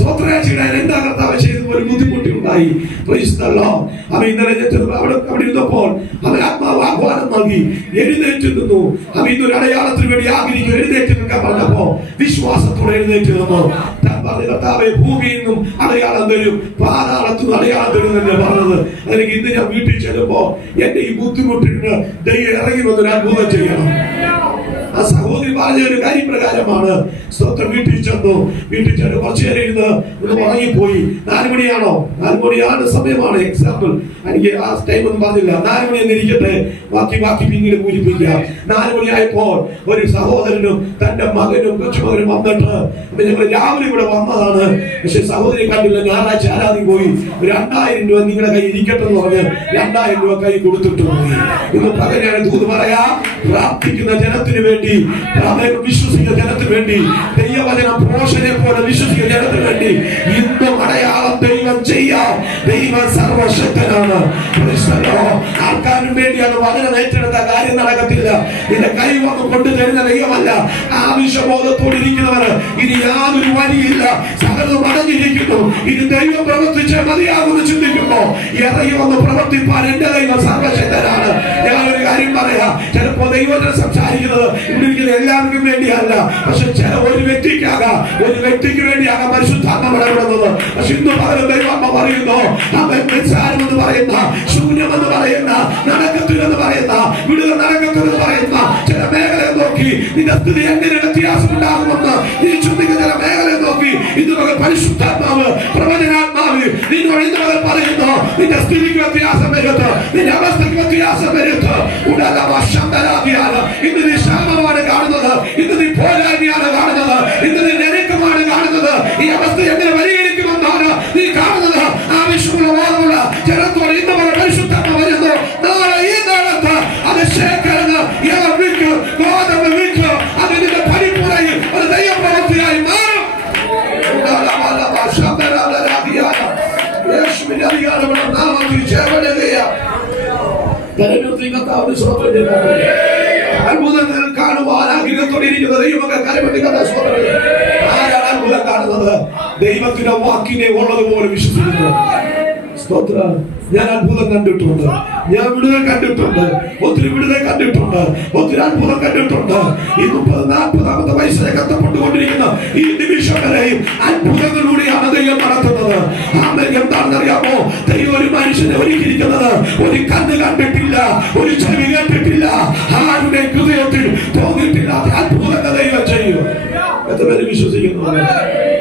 സ്വത്രാഴ്ചയുടെ എന്താ കർത്താവ് ചെയ്തത്? ഒരു ബുദ്ധിമുട്ടുണ്ടായി. ഇന്നലെ അവിടെ ഇരുന്നപ്പോൾ അവൻ ആത്മാവ് ആഹ്വാനം വാങ്ങി എഴുന്നേറ്റ് നിന്നു. അവൻ ഇന്നൊരു അടയാളത്തിന് വേണ്ടി ആഗ്രഹിക്കും. എഴുന്നേറ്റ് നിൽക്കാൻ പറഞ്ഞപ്പോ വിശ്വാസത്തോടെ എഴുന്നേറ്റ് നിന്നു. താൻ പറഞ്ഞു, കർത്താവേ, ഭൂമിയിൽ നിന്നും അടയാളം തരും, പാതാളത്തിൽ നിന്ന് അടയാളം തരും എന്നല്ലേ പറഞ്ഞത്. അല്ലെങ്കിൽ ഇന്ന് ഞാൻ വീട്ടിൽ ചെല്ലുമ്പോ എന്റെ ഈ ബുദ്ധിമുട്ടിന് ദൈവം ഇറങ്ങി വന്നൊരു അത്ഭുതം ചെയ്യണം. ആ സഹോദരി പറഞ്ഞ ഒരു കാര്യപ്രകാരമാണ്. സ്തോത്രം. വീട്ടിൽ ചെന്നു കുറച്ചു നേരം ഇരുന്ന് ഉറങ്ങിപ്പോയി. 4 മണിയാണോ? 4 മണിയാണ് സമയമാണ്. എക്സാമ്പിൾ എനിക്ക് ആ ടൈം ഒന്നും പറഞ്ഞില്ല. 4 മണി എന്നിരിക്കട്ടെ, ബാക്കി പിന്നീട് പൂരിപ്പിക്കാം. 4 മണിയായപ്പോൾ ഒരു സഹോദരനും തന്റെ മകനും കൊച്ചുമകനും വന്നിട്ട് ഞങ്ങൾ രാവിലെ ഇവിടെ വന്നതാണ്, പക്ഷെ സഹോദരി കണ്ടില്ല. ഞായറാഴ്ച ആരാധന പോയി. 2000 രൂപ നിങ്ങളുടെ കയ്യിൽ ഇരിക്കട്ടെ എന്ന് പറഞ്ഞ് 2000 രൂപ കൈ കൊടുത്തിട്ട് പോയി. ഇന്ന് പകരം ദൂത് പറയാം, പ്രാർത്ഥിക്കുന്ന ജനത്തിന് വേണ്ടി, വിശ്വസിക്കുന്ന ജനത്തിന് വേണ്ടി, ദൈവവചനം പോഷനെ പോലെ വിശ്വസിക്കുന്ന ജനത്തിന് വേണ്ടി ഇന്നും അടയാളം ദൈവം ചെയ്യാം. ദൈവം സർവശക്തനാണ്. ആൾക്കാരും വേണ്ടിയാണ് വചനം ഏറ്റെടുത്ത കാര്യം നടക്കത്തില്ല. നിന്റെ കൈ വന്ന് കൊണ്ടു തരുന്ന ദൈവമല്ല. ആവശ്യബോധത്തോടെ ഇരിക്കുന്നവർ ഇനി യാതൊരു വഴിയില്ല, സകലം അടഞ്ഞിരിക്കുന്നു. ഇനി ദൈവം പ്രവർത്തിച്ച് മതിയാകുമെന്ന് ചിന്തിക്കുമ്പോ ഇറങ്ങി വന്ന് പ്രവർത്തിപ്പാൻ എന്റെ ദൈവം സർവശക്തനാണ്. ഞാനൊരു കാര്യം പറയാം, ചിലപ്പോ ദൈവത്തിന് സംസാരിക്കുന്നത് ഇരിക്കുന്ന എല്ലാവർക്കും വേണ്ടിയല്ല, പക്ഷെ ഒരു വ്യക്തിക്ക് വേണ്ടിയാകാം പരിശുദ്ധാത്മ ഇടപെടുന്നത്. പക്ഷെ ഇന്ന് പകരം ദൈവമ്മ പറയുന്നു, നിസ്സാരമെന്ന് പറയുന്ന, ശൂന്യമെന്ന് പറയുന്ന, നടക്കത്തില്ലെന്ന് പറയുന്ന, വിടുതൽ നടക്കത്തില്ലെന്ന് പറയുന്ന ചില മേഖലയെ നോക്കി നിന്റെ സ്ഥിതി എങ്ങനെ വ്യത്യാസം ഉണ്ടാകുമെന്ന് നീ ചിന്തിക്കുന്ന ചില മേഖലയെ നോക്കി ഇന്ന് പരിശുദ്ധാത്മാവ്, പ്രവചനാത്മാവ് നിന്നോട് ഇന്ന് പകൽ പറയുന്നു, നിന്റെ സ്ഥിതിക്ക് വ്യത്യാസം വരുത്ത്, നിന്റെ അവസ്ഥയ്ക്ക് വ്യത്യാസം വരുത്ത്. ഇന്ന് നീ ക്ഷാമമാണ് കാണുന്നത്, ഇന്ന് നീ പോരായ്മയാണ് കാണുന്നത്, ഇന്ന് നീ ഞെരുക്കമാണ് കാണുന്നത്. ഈ അവസ്ഥ എങ്ങനെ പരിഹരിക്കുമെന്നാണ് നീ കാണുന്നത്. ആവശ്യമുള്ള വാദമുള്ള ജനത്തോട് ഇന്ന് പോലെ പരിശുദ്ധാത്മ വരുന്നു. നാളെ ഈ നാളത്ത് അത് ശേഖരന് വിൽക്ക്, ഗോതമ്പ് വിൽക്ക്, അത് നിന്റെ പരിപ്പുറയിൽ ഒരു ദൈവപ്രവൃത്തിയായി മാറും. യേശുവിന്റെ അധികാരമുള്ള നാമത്തിൽ അത്ഭുതങ്ങൾ കാണുവാൻ ആഗ്രഹത്തോടെ ഇരിക്കുന്ന ദൈവമക്കൾ കരമെത്തി ആരാണ് അത്ഭുതം കാണുന്നത്? ദൈവത്തിന്റെ വാക്കിനെ ഉള്ളതുപോലെ വിശ്വസിക്കുന്നു. സ്തോത്രം. ഞാൻ അത്ഭുതം കണ്ടിട്ടുണ്ട്, ഞാൻ വിടുതൽ കണ്ടിട്ടുണ്ട്, ഒത്തിരി വിടുതൽ കണ്ടിട്ടുണ്ട്, ഒത്തിരി അത്ഭുതം കണ്ടിട്ടുണ്ട്. ഈ 30-40 വയസ്സിലേക്ക് എത്തപ്പെട്ടുകൊണ്ടിരിക്കുന്ന ഈ നിമിഷം വരെയും അത്ഭുതങ്ങളിലൂടെയാണ് ദൈവം നടത്തുന്നത്. എന്താണെന്നറിയാമോ? ദൈവം ഒരു മനുഷ്യനെ ഒരുക്കിയിരിക്കുന്നത് ഒരു കണ്ണ് കണ്ടിട്ടില്ല, ഒരു ചെവി കേട്ടിട്ടില്ല, ആരുടെ ഹൃദയത്തിൽ തോന്നിയിട്ടില്ലാത്ത അത്ഭുതങ്ങൾ ദൈവം ചെയ്യും. എത്ര പേര് വിശ്വസിക്കുന്നു?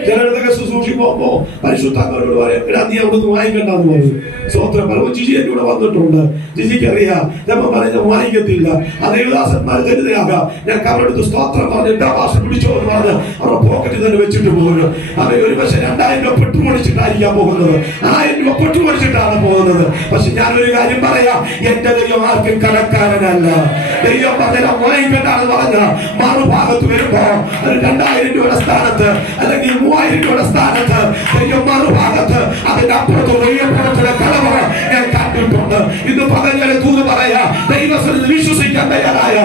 ചിലരൊക്കെ ശുശ്രൂഷിക്കുമ്പോ പരിശുദ്ധാത്മാവോട് പറയാം, നീ അവിടുന്ന് വായിക്കണ്ടെന്ന് പറയും. സ്വത്രം പല ജിജി എന്റെ കൂടെ വന്നിട്ടുണ്ട്. ജിജിക്ക് അറിയാം, ഞാൻ പറഞ്ഞ വായിക്കത്തില്ല. ആ ദേവദാസന്മാർ കരുതയാകാം. ഞാൻ അവരുടെ സ്തോത്രം പറഞ്ഞ് എന്താ ഭാഷ പിടിച്ചോ എന്ന് പറഞ്ഞ് അവരുടെ പോക്കറ്റിൽ തന്നെ വെച്ചിട്ട് പോകുന്നു. അവർ ഒരു പക്ഷെ 2000 രൂപ പെട്രോൾ അടിച്ചിട്ടായിരിക്കാം പോകുന്നത്, 1000 രൂപ പെട്രോൾ അടിച്ചിട്ടാണ് പോകുന്നത്. പക്ഷെ ഞാനൊരു കാര്യം പറയാം, എന്റെ ദൈവം ആർക്കും കടക്കാരനല്ല. ദൈവം പറഞ്ഞ വായിക്കണ്ടാന്ന് പറഞ്ഞ മറുഭാഗത്ത് വരുമ്പോ 2000 രൂപയുടെ സ്ഥാനത്ത് അല്ലെങ്കിൽ 3000 രൂപയുടെ സ്ഥാനത്ത് ദൈവം മറുഭാഗത്ത് അതിന്റെ അപ്പുറത്ത് ദൈവപ്രവർത്തന കളവ് ഞാൻ കണ്ടിട്ടുണ്ട്. ഇന്ന് പകരം തൂത് പറയാ, ദൈവത്തിൽ വിശ്വസിക്കാൻ തയ്യാറായ,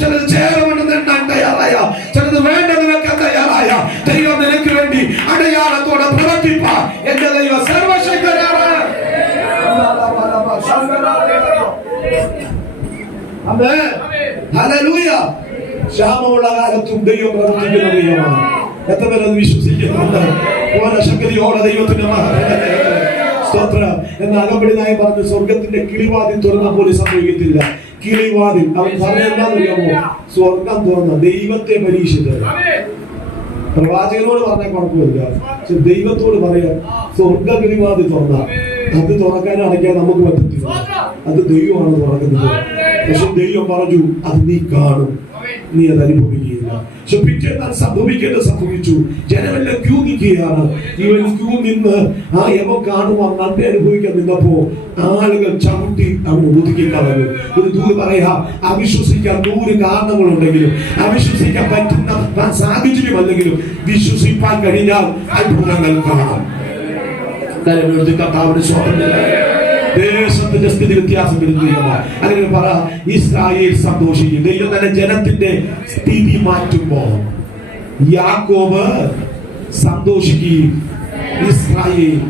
ചിലത് ചേരണമെന്ന് എണ്ണാൻ തയ്യാറായ, ചിലത് വേണ്ടെന്ന് വെക്കാൻ തയ്യാറായ ദൈവം നിനക്ക് വേണ്ടി അടയാളത്തോടെ പ്രവർത്തിപ്പാൻ എന്റെ ദൈവം സർവശക്തനാണ്. ഹല്ലേലൂയ. ക്ഷാമമുള്ള കാലത്തും ദൈവം പ്രവർത്തിക്കുന്ന ദൈവമാണ്. എത്ര പേരത് വിശ്വസിക്കുന്നുണ്ട്? ഓരോ ശക്തിയോടെ ദൈവത്തിന്റെ സ്തോത്രം. എന്നാൽ അകമ്പടി നായി പറഞ്ഞു, സ്വർഗത്തിന്റെ കിളിവാതിൽ തുറന്ന പോലെ സംഭവിക്കത്തില്ല. കിളിവാതിൽ അവൻ പറഞ്ഞെന്താന്നറിയാമോ? സ്വർഗം തുറന്ന ദൈവത്തെ പരീക്ഷിച്ചത്. പ്രവാചകനോട് പറഞ്ഞാൽ കുഴപ്പമില്ല, പക്ഷെ ദൈവത്തോട് പറയാം, സ്വർഗ കിളിവാതിൽ തുറന്ന അത് തുറക്കാനും അടയ്ക്കാൻ നമുക്ക് പറ്റത്തില്ല, അത് ദൈവമാണ് തുറക്കുന്നത്. പക്ഷെ ദൈവം പറഞ്ഞു, അത് നീ കാണും, നീ അത് അനുഭവിക്കുകയില്ല. പക്ഷെ പിറ്റേന്നാൾ സംഭവിക്കേണ്ടത് സംഭവിച്ചു. ജനമെല്ലാം ക്യൂ നിൽക്കുകയാണ്. ഇവൻ ക്യൂ നിന്ന് ആ യമം കാണുവാൻ നന്മ അനുഭവിക്കാൻ നിന്നപ്പോ ആളുകൾ ചവിട്ടി അവന് ഒതുക്കി കളഞ്ഞു. ഒരു ദൂത് പറയാ, അവിശ്വസിക്കാൻ 100 കാരണങ്ങളുണ്ടെങ്കിലും, അവിശ്വസിക്കാൻ പറ്റുന്ന സാഹചര്യമല്ലെങ്കിലും വിശ്വസിപ്പാൻ കഴിഞ്ഞാൽ അത്ഭുതങ്ങൾ കാണാം. കർത്താവിന്റെ സ്വാതന്ത്ര്യം ദേശത്തിന്റെ സ്ഥിതി വ്യത്യാസം വരുന്നതാണ്. അങ്ങനെ പറ, ഇസ്രായേൽ സന്തോഷിക്കും. ദൈവം തന്നെ ജനത്തിന്റെ സ്ഥിതി മാറ്റുമ്പോ യാക്കോബ് സന്തോഷിക്കുകയും ഇസ്രായേൽ.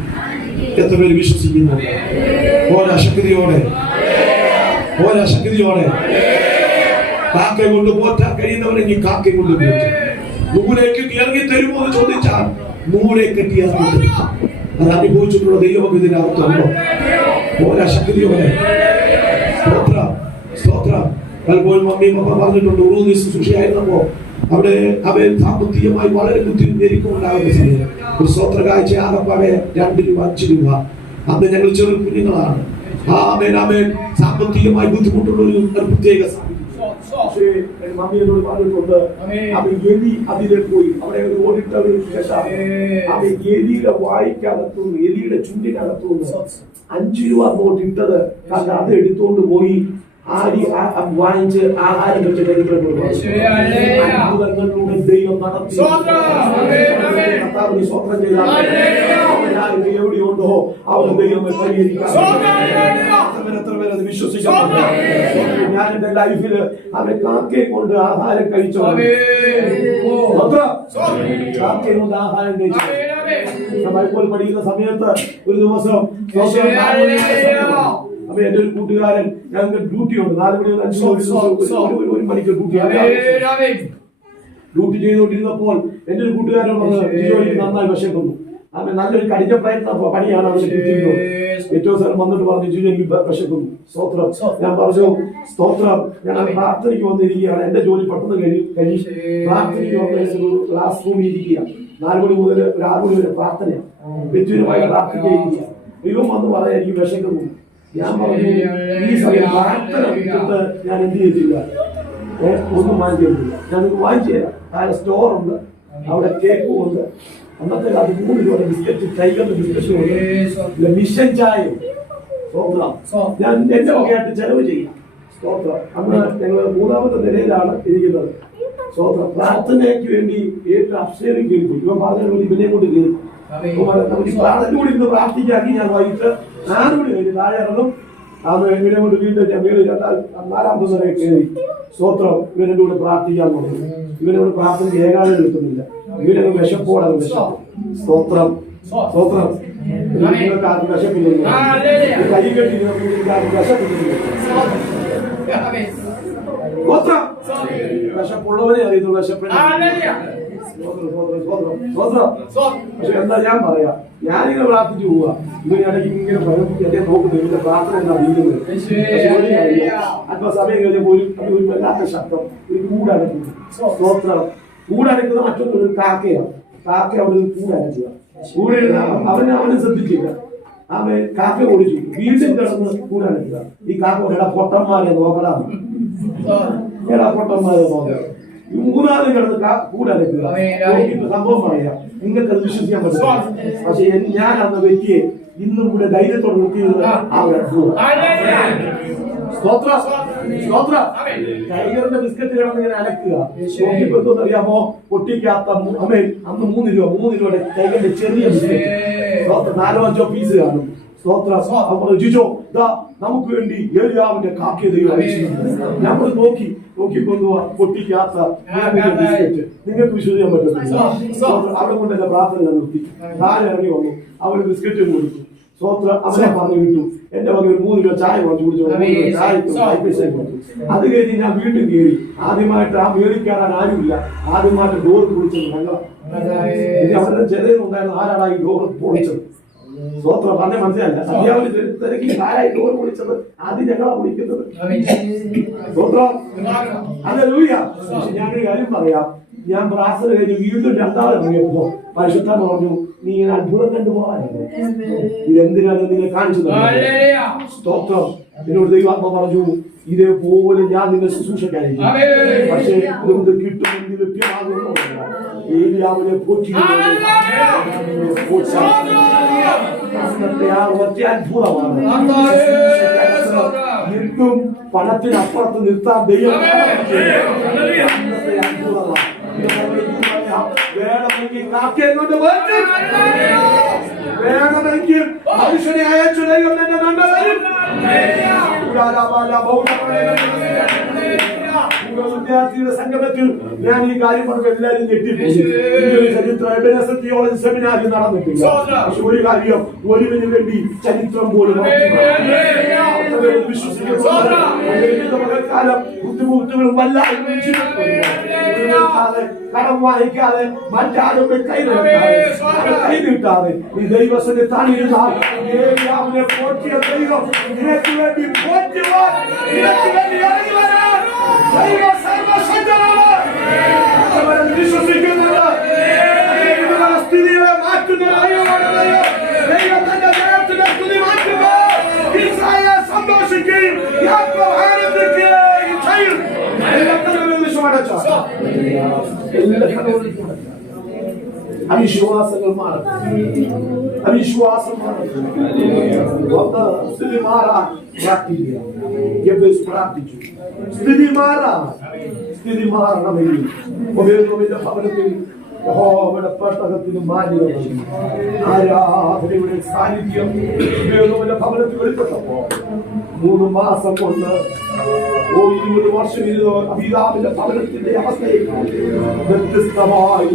എത്ര പേര് വിശ്വസിക്കുന്നു? ഓരോ ശക്തിയോടെ ഓരോ ശക്തിയോടെ കാക്ക കൊണ്ട് പോറ്റാൻ കഴിയുന്നവരെ നീ കാക്ക കൊണ്ട് പോറ്റും. നൂലെ കെട്ടി ഇറങ്ങി തരുമോ എന്ന് ചോദിച്ചാൽ നൂലെ കെട്ടി ഇറങ്ങി തരും. അത് അനുഭവിച്ചിട്ടുള്ള ദൈവം ഇതിന് അർത്ഥമുണ്ടോ? ഓരോ ശക്തിയോടെ സ്തോത്രം സ്തോത്രം. പലപ്പോഴും മമ്മിയും പപ്പ പറഞ്ഞിട്ടുണ്ട്, ഉറൂദി ശുശ്രൂഷയായിരുന്നപ്പോ അവിടെ അവൻ സാമ്പത്തികമായി വളരെ ബുദ്ധിമുട്ടുണ്ടാകുന്ന സമയം ഒരു സ്തോത്ര കാഴ്ച ആകപ്പാടെ 2 രൂപ 5 രൂപ. അന്ന് ഞങ്ങൾ ചെറു കുഞ്ഞുങ്ങളാണ്. ആമേൻ ആമേൻ. സാമ്പത്തികമായി ബുദ്ധിമുട്ടുള്ള ഒരു പ്രത്യേക മമ്മിയോട് പറഞ്ഞിട്ടുണ്ട്, അവൻ എലി അതിലെ പോയി അവിടെ ഓടിട്ടൊരു ശേഷം അവൻ എലിയുടെ വായിക്കകത്തുനിന്ന് എലിയുടെ ചുണ്ടിനകത്തുനിന്ന് 5 രൂപ നോട്ടിട്ടത് കണ്ട് അത് എടുത്തുകൊണ്ട് പോയി വാങ്ങിച്ച് ആഹാരം വെച്ച് അത്ഭുതങ്ങളിലൂടെ ദൈവം നടത്തി. സ്വപ്നം ചെയ്താൽ എവിടെയുണ്ടോ അവന് ദൈവം പരിഹരിക്കാൻ. എത്ര പേര് അത് വിശ്വസിക്കുന്നുണ്ട്? ഞാൻ എന്റെ ലൈഫില് അവരെ കാക്കയെ കൊണ്ട് ആഹാരം കഴിച്ചു. കാക്കയെ കൊണ്ട് ആഹാരം കഴിച്ചു. ബൈബിൾ പഠിക്കുന്ന സമയത്ത് ഒരു ദിവസം അപ്പൊ എന്റെ ഒരു കൂട്ടുകാരൻ, ഞങ്ങൾക്ക് ഡ്യൂട്ടി ഉണ്ട് 4 മണി 5 1 മണിക്ക് ഡ്യൂട്ടി ചെയ്തുകൊണ്ടിരുന്നപ്പോൾ എന്റെ ഒരു കൂട്ടുകാരൻ നന്നായി വിശക്കുന്നു. അവൻ നല്ലൊരു കഠിന പ്രയത്ന പണിയാണ് അവന് കിട്ടിയിരുന്നത്. ഏറ്റവും സ്ഥലം വന്നിട്ട് പറഞ്ഞു, ജിജു എനിക്ക് വിശക്കുന്നു. സ്തോത്രം. ഞാൻ പറഞ്ഞു, സ്തോത്രം, ഞാൻ പ്രാർത്ഥനയ്ക്ക് വന്നിരിക്കുകയാണ്, എന്റെ ജോലി പെട്ടെന്ന് കഴിയും പ്രാർത്ഥനയ്ക്ക് വന്ന ക്ലാസ് റൂമിൽ ഇരിക്കുക. 4 മണി മുതൽ ഒരു 6 മണി വരെ പ്രാർത്ഥന വ്യക്തിപരമായി പ്രാർത്ഥിക്കുക. ദൈവം വന്ന് പറയാൻ എനിക്ക് വിശക്കുന്നു. ഞാൻ പറഞ്ഞു, ഈ സമയം പ്രാർത്ഥന വിട്ടിട്ട് ഞാൻ എന്ത് ചെയ്തില്ല, ഒന്നും വാങ്ങിച്ചില്ല. ഞാനൊന്ന് വാങ്ങിച്ചു തരാം. താഴെ സ്റ്റോറുണ്ട്, അവിടെ കേക്കും ഉണ്ട്. അന്നത്തെ കാലത്ത് 3 രൂപ ബിസ്ക്കറ്റ്, ടൈഗറിന്റെ ബിസ്ക്കറ്റും ഉണ്ട്, മിഷൻ ചായയും. ഞാൻ എന്റെ വകയായിട്ട് ചെലവ് ചെയ്യാം. സ്തോത്രം. അന്ന് ഞങ്ങൾ 3ാമത്തെ നിലയിലാണ് ഇരിക്കുന്നത്. സ്തോത്രം. പ്രാർത്ഥനയ്ക്ക് വേണ്ടി ഏറ്റവും അപ്സ്റ്റേറിൽ കയറി പോയി. ഇവൻ പറഞ്ഞ ഇവനെ കൊണ്ട് കയറി കൂടി ഇന്ന് പ്രാർത്ഥിക്കാക്കി. ഞാൻ വൈകിട്ട് 4 മണി കഴിഞ്ഞ് താഴെ ഇറങ്ങും. ഇവനെ കൊണ്ട് വീണ്ടും 4ാമത്തെ നിലയിൽ കയറി. സ്തോത്രം. ഇവനെ കൂടെ പ്രാർത്ഥിക്കാൻ തുടങ്ങി. ഇവനോട് പ്രാർത്ഥനയ്ക്ക് ഏകാഗ്രത കിട്ടുന്നില്ല. ഇവനൊക്കെ വിശപ്പോടാണ് വിശപ്പ്. സ്തോത്രം സ്തോത്രം. നിങ്ങൾക്ക് ആർക്കും വിശപ്പില്ല, കൈ കെട്ടി ആർക്കും വിശപ്പില്ല. വിശപ്പുള്ളവരെ അറിയുന്നു വിശപ്പില്ല. പക്ഷെ എന്താ ഞാൻ പറയാ, ഞാനിങ്ങനെ പ്രാർത്ഥിച്ചു പോവാ. ഇവന് ഇടയ്ക്ക് ഇങ്ങനെ എന്നെ നോക്കുന്നു, ഇവന്റെ പ്രാർത്ഥന എന്താ നീങ്ങുന്നത്. അല്പസമയം കഴിഞ്ഞപ്പോൾ ഒരു വല്ലാത്ത ശബ്ദം, ഒരു കൂടടക്കുന്നു. സ്തോത്രം. കൂടടക്കുന്ന മറ്റൊരു കാക്കയാണ്. കാക്ക അവിടെ കൂടടക്കുക. അവനെ ശ്രദ്ധിച്ചില്ല. അവൻ കാക്ക ഓടിച്ചു. വീണ്ടും കിടന്ന് കൂടടക്കുക. ഈ കാക്ക എടാ പൊട്ടന്മാരെ നോക്കടാ, എടാ പൊട്ടന്മാരെ നോക്കാം. 3ാമത് കിടന്ന് കൂടടക്കുക. സംഭവം പറയാം, നിങ്ങൾക്ക് അത് വിശ്വസിക്കാൻ പറ്റില്ല. പക്ഷെ ഞാൻ അന്ന് വ്യക്തിയെ ഇന്നും കൂടെ ധൈര്യത്തോടെ നോക്കിയത് ടൈഗറിന്റെ ബിസ്ക്കറ്റ് കിടന്ന് ഇങ്ങനെ അലക്കുക. അറിയാമോ, പൊട്ടിക്കാത്ത അന്ന് 3 രൂപ 3 രൂപയുടെ ടൈഗറിന്റെ ചെറിയ ബിസ്ക്കറ്റ് 4 5 പീസ് കാണും. ജിജോ നമുക്ക് വേണ്ടി ഏലിയാവിന്റെ കാക്കയെ ദൈവം അയച്ചിട്ടുണ്ട്. നമ്മൾ നോക്കിക്കൊണ്ടുപോവാ പൊട്ടിക്കാത്ത ബിസ്ക്കറ്റ്. നിങ്ങൾക്ക് വിശ്വസിക്കാൻ പറ്റുന്നില്ല. അവിടെ കൊണ്ട് എന്റെ പ്രാർത്ഥന നിർത്തി. താഴെ ഇറങ്ങി വന്നു. അവന് ബിസ്ക്കറ്റ് കൊടുത്തു. സ്വോത്ര അവനെ പറഞ്ഞു വിട്ടു. എന്റെ വക ഒരു 3 രൂപ ചായ വാങ്ങിച്ചു കുടിച്ചു. അത് കഴിഞ്ഞ് ഞാൻ വീണ്ടും കയറി. ആദ്യമായിട്ട് ആ മേളിൽ കയറാൻ ആരുമില്ല. ആദ്യമായിട്ട് ഡോർ പൊളിച്ചത് ഞങ്ങളാണ്. അവരുടെ ചെറിയുണ്ടായിരുന്നു. ആരാടാ ഈ ഡോർ പൊളിച്ചത്? സ്വോത്രം. പറഞ്ഞ മനസ്സിലല്ല, അധ്യാപന തിരക്കി ആരായി ഡോർ പൊളിച്ചത്? ആദ്യം ഞങ്ങളാ പൊളിക്കുന്നത്. സ്വോത്രം. ഹല്ലേലൂയ. പക്ഷെ ഞാനൊരു കാര്യം പറയാം, ഞാൻ പ്രാർത്ഥന കഴിഞ്ഞ് വീണ്ടും 2ാമത് ഇറങ്ങിയപ്പോ പരിശുദ്ധൻ പറഞ്ഞു, നീ ഇങ്ങനെ അത്ഭുതം കണ്ടുപോകാനല്ലേ, ഇതെന്തിനാണ് നിന്നെ കാണിച്ചു തന്നത്? സ്തോത്രം. എന്നോട് ദൈവാത്മ പറഞ്ഞു, ഇതേപോലെ ഞാൻ നിന്നെ ശുശ്രൂഷക്കായിരിക്കും. പക്ഷേ ഇതൊന്ന് കിട്ടുമെങ്കിൽ ലഭ്യമാകുന്നു. ഏലിയാവിനെ ഒറ്റ അത്ഭുതമാണ്. നിർത്തും പണത്തിനപ്പുറത്ത് നിർത്താൻ ദൈവം അത്ഭുതമാണ്. വേണമെങ്കിൽ കാക്കയെ കൊണ്ട് വേണമെങ്കിൽ മനുഷ്യനെ അയച്ചു ദൈവം എന്നെ നന്മ വിദ്യാർത്ഥിയുടെ സംഗമത്തിൽ ഞാൻ ഈ കാര്യം പറഞ്ഞപ്പോൾ എല്ലാവരും ഞെട്ടിപ്പോയി. ചരിത്രം എബനേസർ തിയോളജി സെമിനാറിൽ നടന്നിട്ടില്ല. പക്ഷെ ഒരു കാര്യം, ഒലിവിന് വേണ്ടി ചരിത്രം പോലും കാലം ബുദ്ധിമുട്ടുകളും വല്ലാതെ കടം വാങ്ങിക്കാതെ മറ്റാരും കൈനീട്ടാതെ ഈ ദൈവസനെ താണിരുന്നാൽ അവനെ പോറ്റിയ ദൈവം നിനക്ക് വേണ്ടി പോറ്റുവാൻ, നിനക്ക് വേണ്ടി ഇറങ്ങി വരാൻ ദൈവ സർവശക്തനാണ്. വിശ്വസിക്കുന്നുണ്ട്. സ്ഥിതികളെ മാറ്റുന്ന ദൈവമാണ്. ദൈവം തന്റെ ജനത്തിന്റെ സ്ഥിതി മാറ്റുമ്പോൾ ഇസ്രായേൽ സന്തോഷിക്കുകയും യാക്കോബ് ആനന്ദിക്കുകയും ചെയ്യും. അവിശ്വാസങ്ങൾ മാറും. അവിശ്വാസം സ്ഥിതി മാറാൻ പ്രാർത്ഥിച്ചു. സ്ഥിതി മാറണമെങ്കിൽ ഭവനത്തിൽ യഹോവയുടെ പെട്ടകത്തിന് മാന്യത, ആരാധനയുടെ സാന്നിധ്യം ഭവനത്തിൽ വെളിപ്പെട്ടപ്പോ 3 മാസം കൊണ്ട് 20 വർഷം അബീദാമിന്റെ ഭവനത്തിന്റെ അവസ്ഥയിൽ വ്യത്യസ്തമായി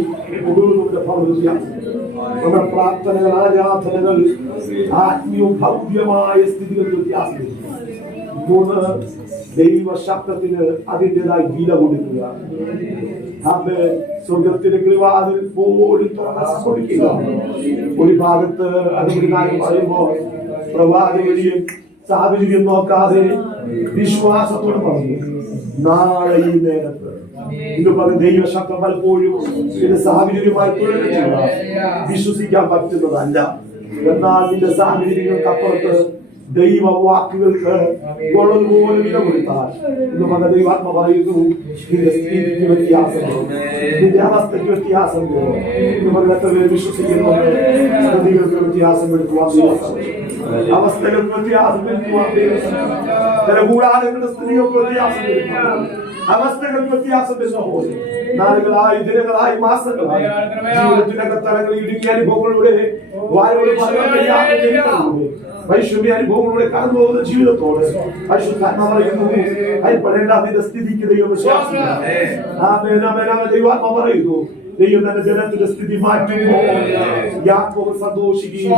നമ്മുടെ പ്രാർത്ഥനകൾ, ആരാധനകൾ ആത്മീയവും ഭവ്യമായ സ്ഥിതികൾ വ്യത്യാസം. 3 ദൈവശബ്ദത്തിന് അതിൻ്റെതായ വില കൊടുക്കുക. സ്വർഗത്തിന്റെ കിളിവാതിൽ പോലും തുറക്കുക. ഒരു ഭാഗത്ത് അതിന്റെ കാര്യം പറയുമ്പോൾ പ്രവാചകനെയും സാഹചര്യം നോക്കാതെ വിശ്വാസത്തോടെ പറഞ്ഞു, നാളെ ഈ നേരത്ത് ഇത് പറഞ്ഞ ദൈവശബ്ദം പലപ്പോഴും ഇതിന്റെ സാഹചര്യമായി തുടരുക വിശ്വസിക്കാൻ പറ്റുന്നതല്ല. എന്നാൽ നിന്റെ സാഹചര്യങ്ങൾക്കപ്പുറത്ത് ദൈവ വാക്കുകൾക്ക് ഉള്ളതുപോലെ വില കൊടുത്താൽ എന്ന് പറഞ്ഞ ദൈവാത്മ പറയുന്നു, നിന്റെ സ്ഥിതിക്ക് വ്യത്യാസം, നിന്റെ അവസ്ഥയ്ക്ക് വ്യത്യാസം എന്ന് പറഞ്ഞ എത്ര പേര് വിശ്വസിക്കുന്നുണ്ട്. സ്ഥിതികൾക്ക് വ്യത്യാസം വരുത്തുവാൻ, അവസ്ഥകൾക്ക് വ്യത്യാസം വരുത്തുവാൻ, ചില കൂടാരങ്ങളുടെ സ്ഥിതികൾക്ക് വ്യത്യാസം വരുത്തുവാൻ, അവസ്ഥകൾക്ക് വ്യത്യാസം വരുമ്പോൾ നാളുകളായി, ദിനങ്ങളായി, മാസങ്ങളായി ജീവിതത്തിന്റെ തലങ്ങളിൽ ഇടുങ്ങിയ അനുഭവങ്ങളിലൂടെ വൈഷമ്യ അനുഭവങ്ങളിലൂടെ കടന്നു പോകുന്ന ജീവിതത്തോട് പരിശുദ്ധാത്മ പറയുന്നു, ഭയപ്പെടേണ്ട, നിന്റെ സ്ഥിതിക്ക് ദൈവം ദൈവാത്മ പറയുന്നു, ദൈവം തന്റെ ജനത്തിന്റെ സ്ഥിതി മാറ്റുമ്പോൾ യാക്കോബ് സന്തോഷിക്കുകയും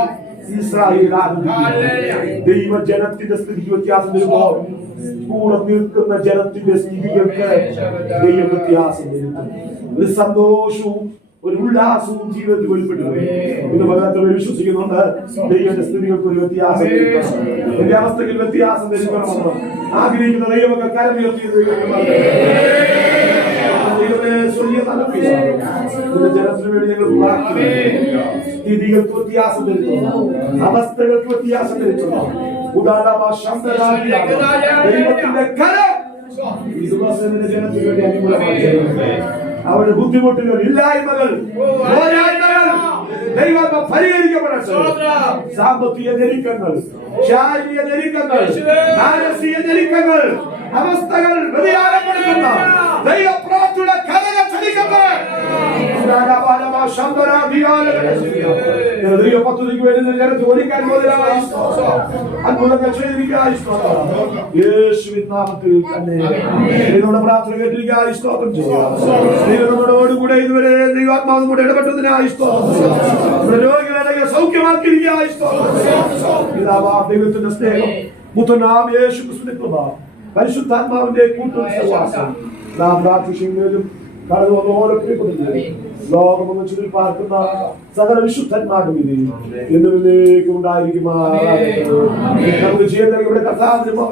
ഇസ്രായേൽ ആനന്ദിക്കുകയും. ദൈവ ജനത്തിന്റെ സ്ഥിതിക്ക് വ്യത്യാസം വരുമ്പോൾ കൂടെ നിൽക്കുന്ന ജനത്തിന്റെ സ്ഥിതികൾക്ക് ദൈവം വ്യത്യാസം വരുത്തും. ഒരു സന്തോഷവും ഒരു ഉല്ലാസവും ജീവിതത്തിൽ വെളിപ്പെട്ടു. ഇന്ന് പലതരം വിശ്വസിക്കുന്നുണ്ട്. ദൈവത്തിന്റെ സ്ഥിതികൾക്ക് ഒരു വ്യത്യാസം, എന്റെ അവസ്ഥയിൽ വ്യത്യാസം വരുത്തണമെന്ന് ആഗ്രഹിക്കുന്ന ദൈവമൊക്കെ കരമുയർത്തി ജനത്തിന് വേണ്ടി ഞങ്ങൾ പ്രാർത്ഥിക്കുന്നു. സ്ഥിതികൾക്ക് വ്യത്യാസം വരുത്തുന്നു, അവസ്ഥകൾക്ക് വ്യത്യാസം വരുത്തുന്നു. ദൈവത്തിന്റെ കരം ഈ ദിവസത്തിന്റെ ജനത്തിന് വേണ്ടി അനുകൂലമായി അവരുടെ ബുദ്ധിമുട്ടുകൾ, ഇല്ലായ്മകൾ, ദൈവം പരിഹരിക്കപ്പെടട്ടെ. സാമ്പത്തിക ഞെരുക്കങ്ങൾ, ശാരീരിക ഞെരുക്കങ്ങൾ, മാനസിക ഞെരുക്കങ്ങൾ, അവസ്ഥകൾ വ്യതിയാനപ്പെടുത്തുന്ന ദൈവപ്രാർത്ഥനയുടെ കരങ്ങൾ ചലിക്കട്ടെ. ദൈവ പദ്ധതിക്ക് വേണ്ടി ജനത്തെ ഒരുക്കാൻ മുതലായി അത്ഭുതങ്ങൾ ചെയ്തിരിക്കാൻ യേശുവിൻ നാമത്തിൽ തന്നെ നമ്മുടെ പ്രാർത്ഥന കേട്ടിരിക്കാൻ സ്തോത്രം ചെയ്യാം. ദൈവം നമ്മളോടുകൂടെ ഇതുവരെ ദൈവാത്മാവ് നമ്മുടെ ഇടപെട്ടതിനായി സ്തോത്രം. രോഗികളെ സൗഖ്യമാക്കിയിരിക്കാൻ സ്തോത്രം. ദൈവത്തിന്റെ സ്നേഹം, പുത്രനാം യേശു ക്രിസ്തുവിന്റെ കൃപ, പരിശുദ്ധാത്മാവിന്റെ കൂട്ടും സഹവാസം നാം പ്രാർത്ഥിക്കുന്നതിലും കടന്നു വന്ന ഓരോ പ്രിയപ്പെട്ട ലോകമെന്ന് ചുരുൾ പാർക്കുന്ന സകല വിശുദ്ധന്മാരും ഇത് എന്നുമില്ലേക്കും ഉണ്ടായിരിക്കുമാറാകട്ടെ. നമുക്ക് ജീവിതത്തിൽ ഇവിടെ കർത്താവിന്റെ